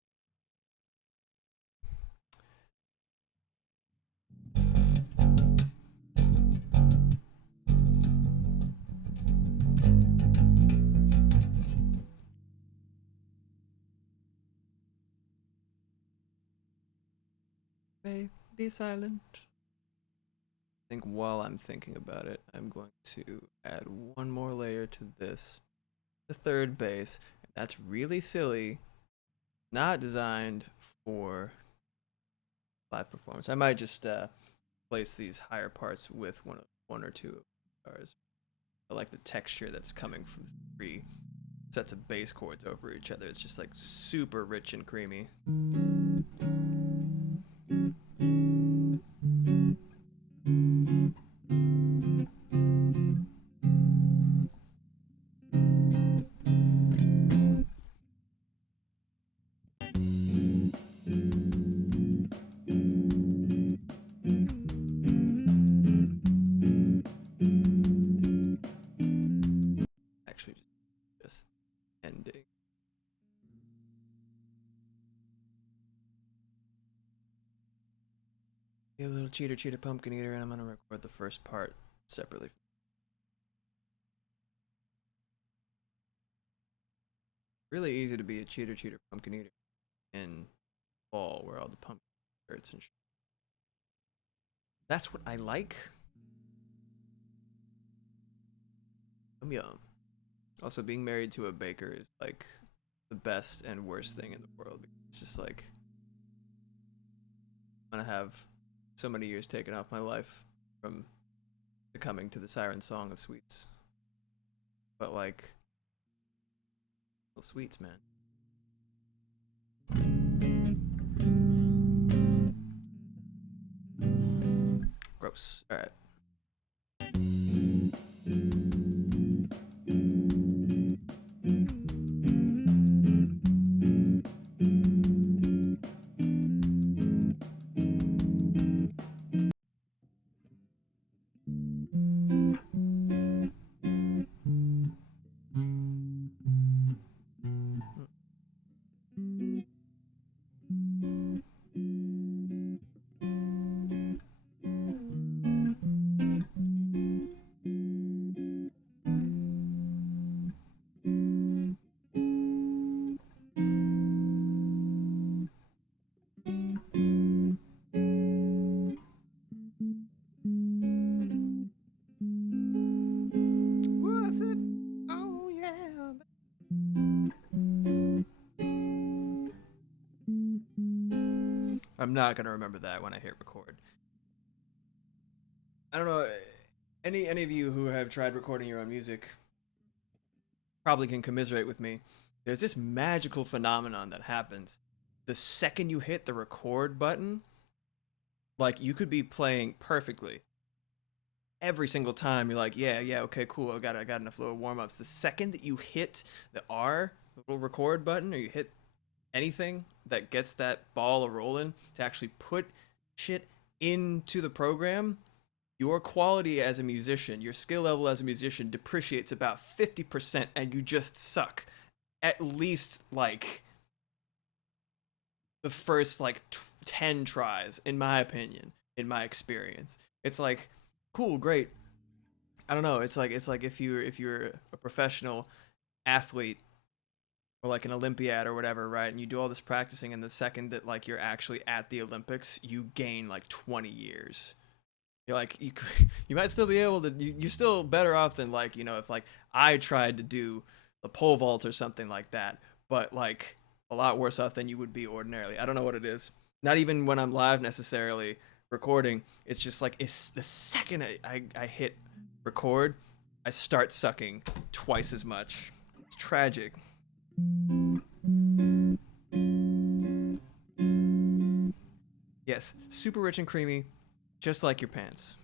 Be silent. I think while I'm thinking about it, I'm going to add one more layer to this. The third bass. That's really silly. Not designed for live performance. I might just place these higher parts with one or two guitars. I like the texture that's coming from three sets of bass chords over each other. It's just like super rich and creamy. Actually, just ending. A little cheater, cheater, pumpkin eater, and I'm gonna record the first part separately. Really easy to be a cheater, cheater, pumpkin eater in fall, where all the pumpkin shirts and that's what I like. Yum yum. Also, being married to a baker is like the best and worst thing in the world. It's just like I'm gonna have so many years taken off my life from succumbing to the siren song of sweets. But like, well, sweets, man. Gross. All right. What's it? Oh yeah. I'm not gonna remember that when I hit record. I don't know. Any of you who have tried recording your own music probably can commiserate with me. There's this magical phenomenon that happens the second you hit the record button. Like you could be playing perfectly every single time. You're like, yeah, okay, cool. I got enough little warm ups. The second that you hit the R, the little record button, or you hit anything that gets that ball a rolling to actually put shit into the program, your quality as a musician, your skill level as a musician depreciates about 50%, and you just suck. At least like the first like 10 tries, in my opinion, in my experience. It's like, cool, great. I don't know. It's like if you're a professional athlete or like an Olympiad or whatever, right? And you do all this practicing, and the second that like you're actually at the Olympics, you gain like 20 years. You're like you might still be able to. You're still better off than like if like I tried to do the pole vault or something like that, but like a lot worse off than you would be ordinarily. I don't know what it is. Not even when I'm live necessarily recording. It's just like it's the second I hit record, I start sucking twice as much. It's tragic. Yes, super rich and creamy, just like your pants.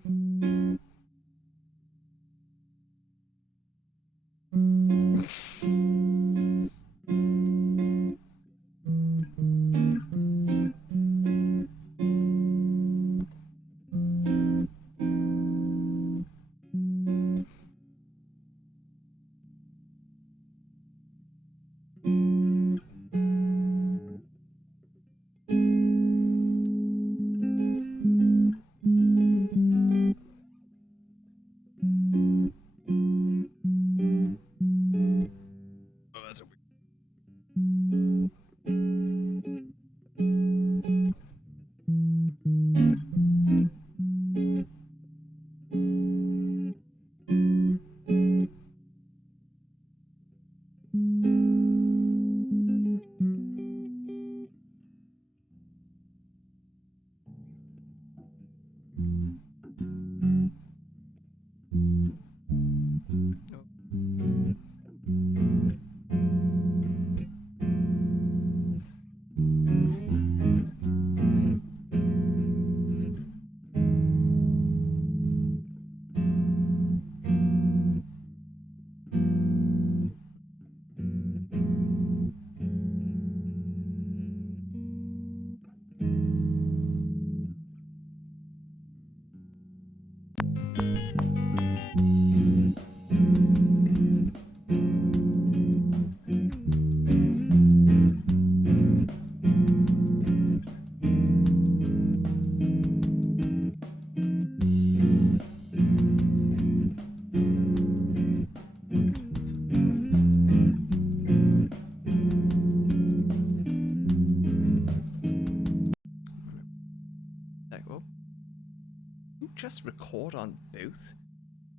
just record on both?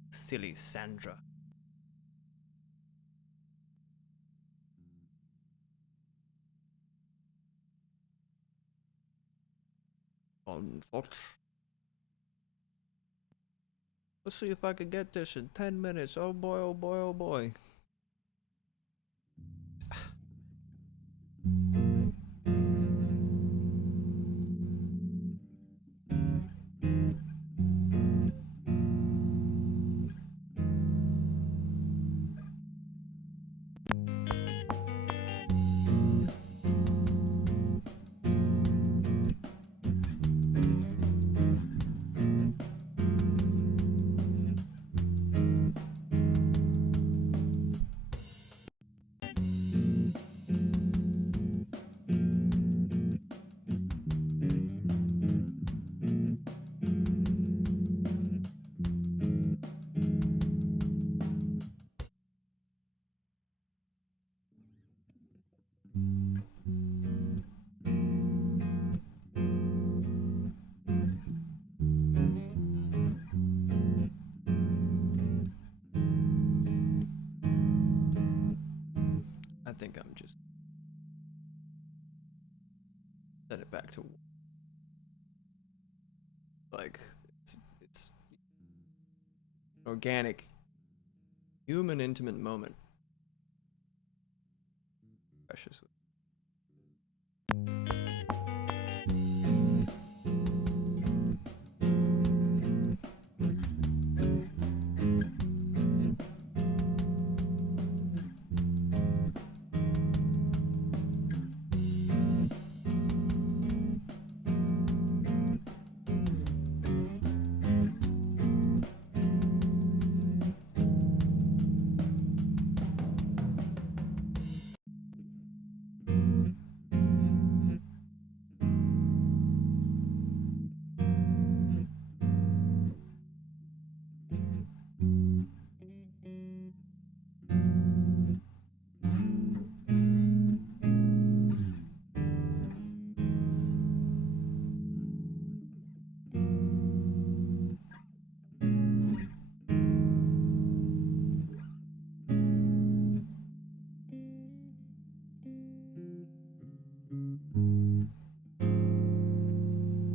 Silly Sandra. Let's see if I can get this in 10 minutes. Oh boy, oh boy, oh boy. I think I'm just set it back to like it's an organic, human, intimate moment. Precious.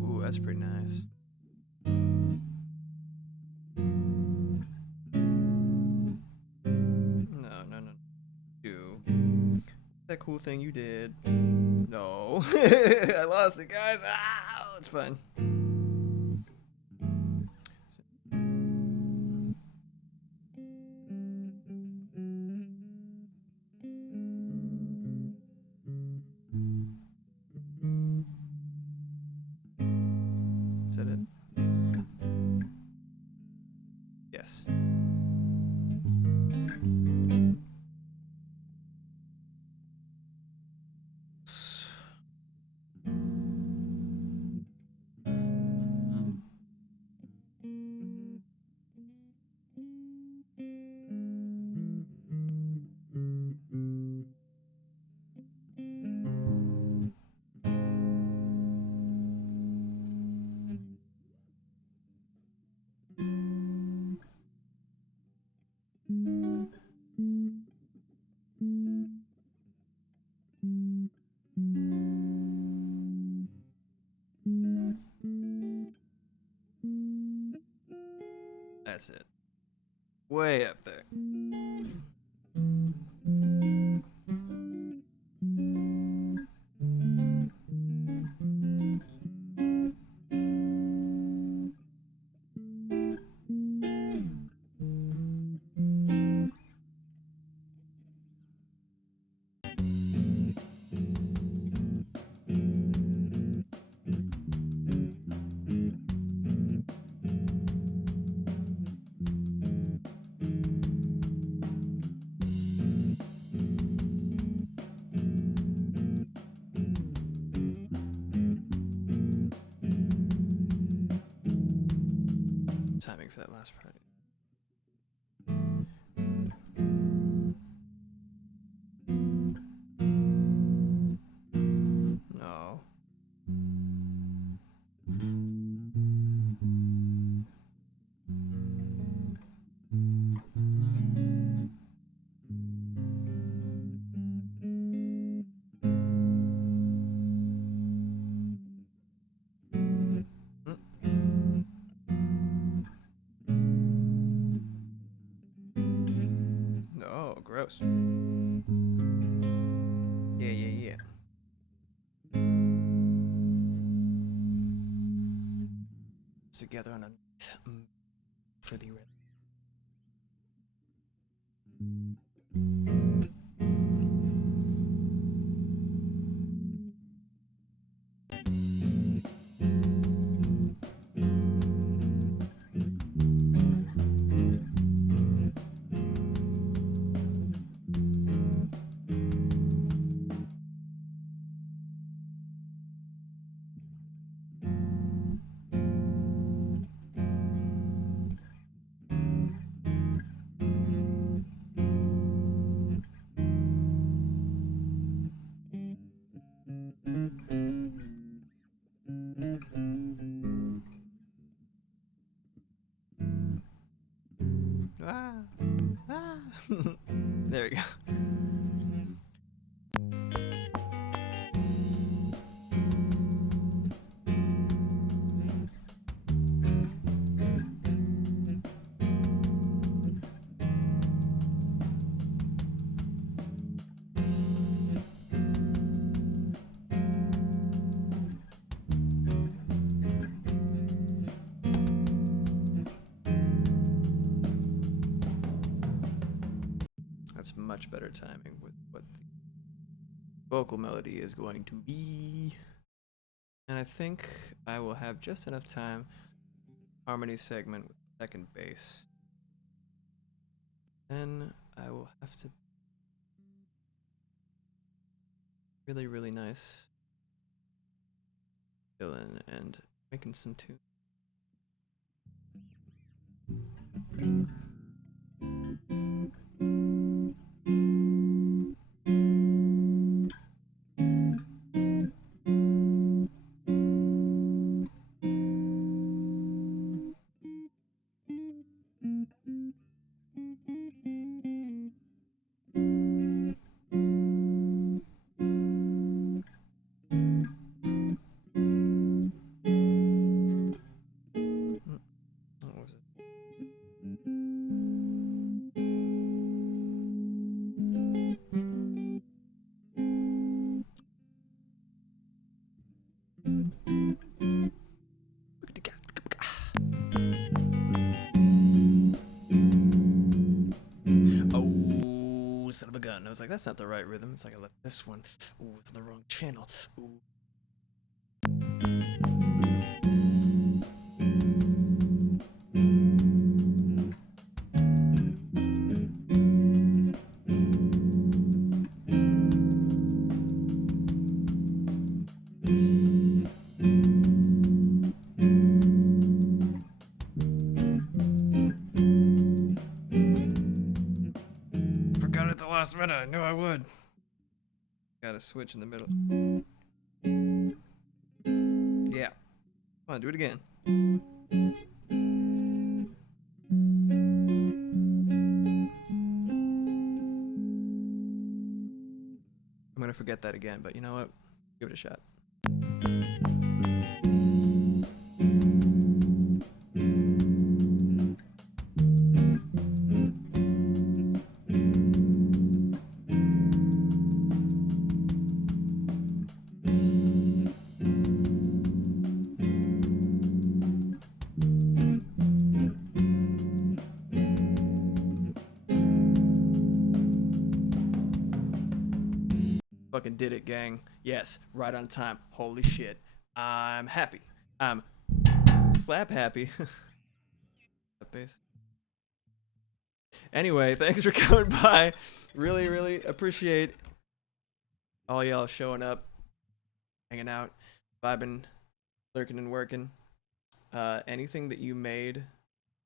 Ooh, that's pretty nice. No, no, no. You. That cool thing you did. No. I lost it, guys. Ah, it's fine. Is that it? Yes. That's it. Way up there. Gross. Yeah. Together on a for the red. Ah. There we go. That's much better timing with what the vocal melody is going to be. And I think I will have just enough time harmony segment with second bass. Then I will have to really nice filling and making some tunes. What was it? Oh, son of a gun. I was like, that's not the right rhythm. It's like I left this one. Ooh, it's in the wrong channel. Ooh. Forgot it at the last minute. I knew I would. Got a switch in the middle. Yeah. Come on, do it again. I'm gonna forget that again, but you know what? Give it a shot. Fucking did it, gang. Yes, right on time. Holy shit. I'm happy. I'm slap happy. Bass. Anyway, thanks for coming by. Really appreciate all y'all showing up, hanging out, vibing, lurking and working. Anything that you made,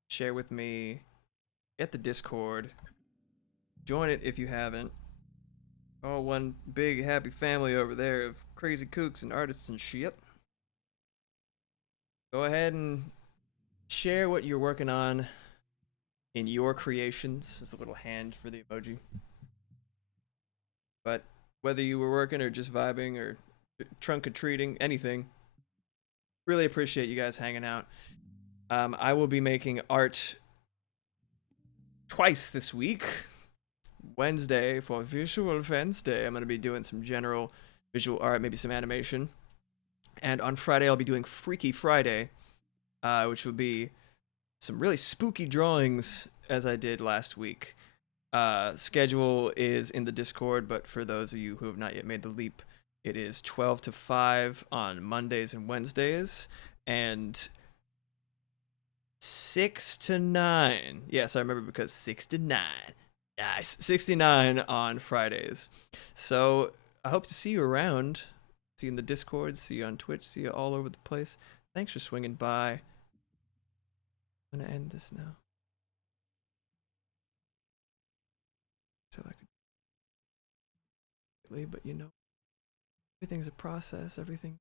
share with me. Get the Discord. Join it if you haven't. All one big happy family over there of crazy kooks and artists and shit. Go ahead and share what you're working on in your creations. There's a little hand for the emoji. But whether you were working or just vibing or trunk or treating, anything, really appreciate you guys hanging out. I will be making art twice this week. Wednesday for Visual Wednesday, I'm going to be doing some general visual art, maybe some animation. And on Friday, I'll be doing Freaky Friday, which will be some really spooky drawings as I did last week. Schedule is in the Discord, but for those of you who have not yet made the leap, it is 12 to 5 on Mondays and Wednesdays, and 6 to 9. Yes, I remember because 6 to 9. Nice. 69 on Fridays. So I hope to see you around. See you in the Discord, see you on Twitch, see you all over the place. Thanks for swinging by. I'm going to end this now. So I could, but you know, everything's a process, everything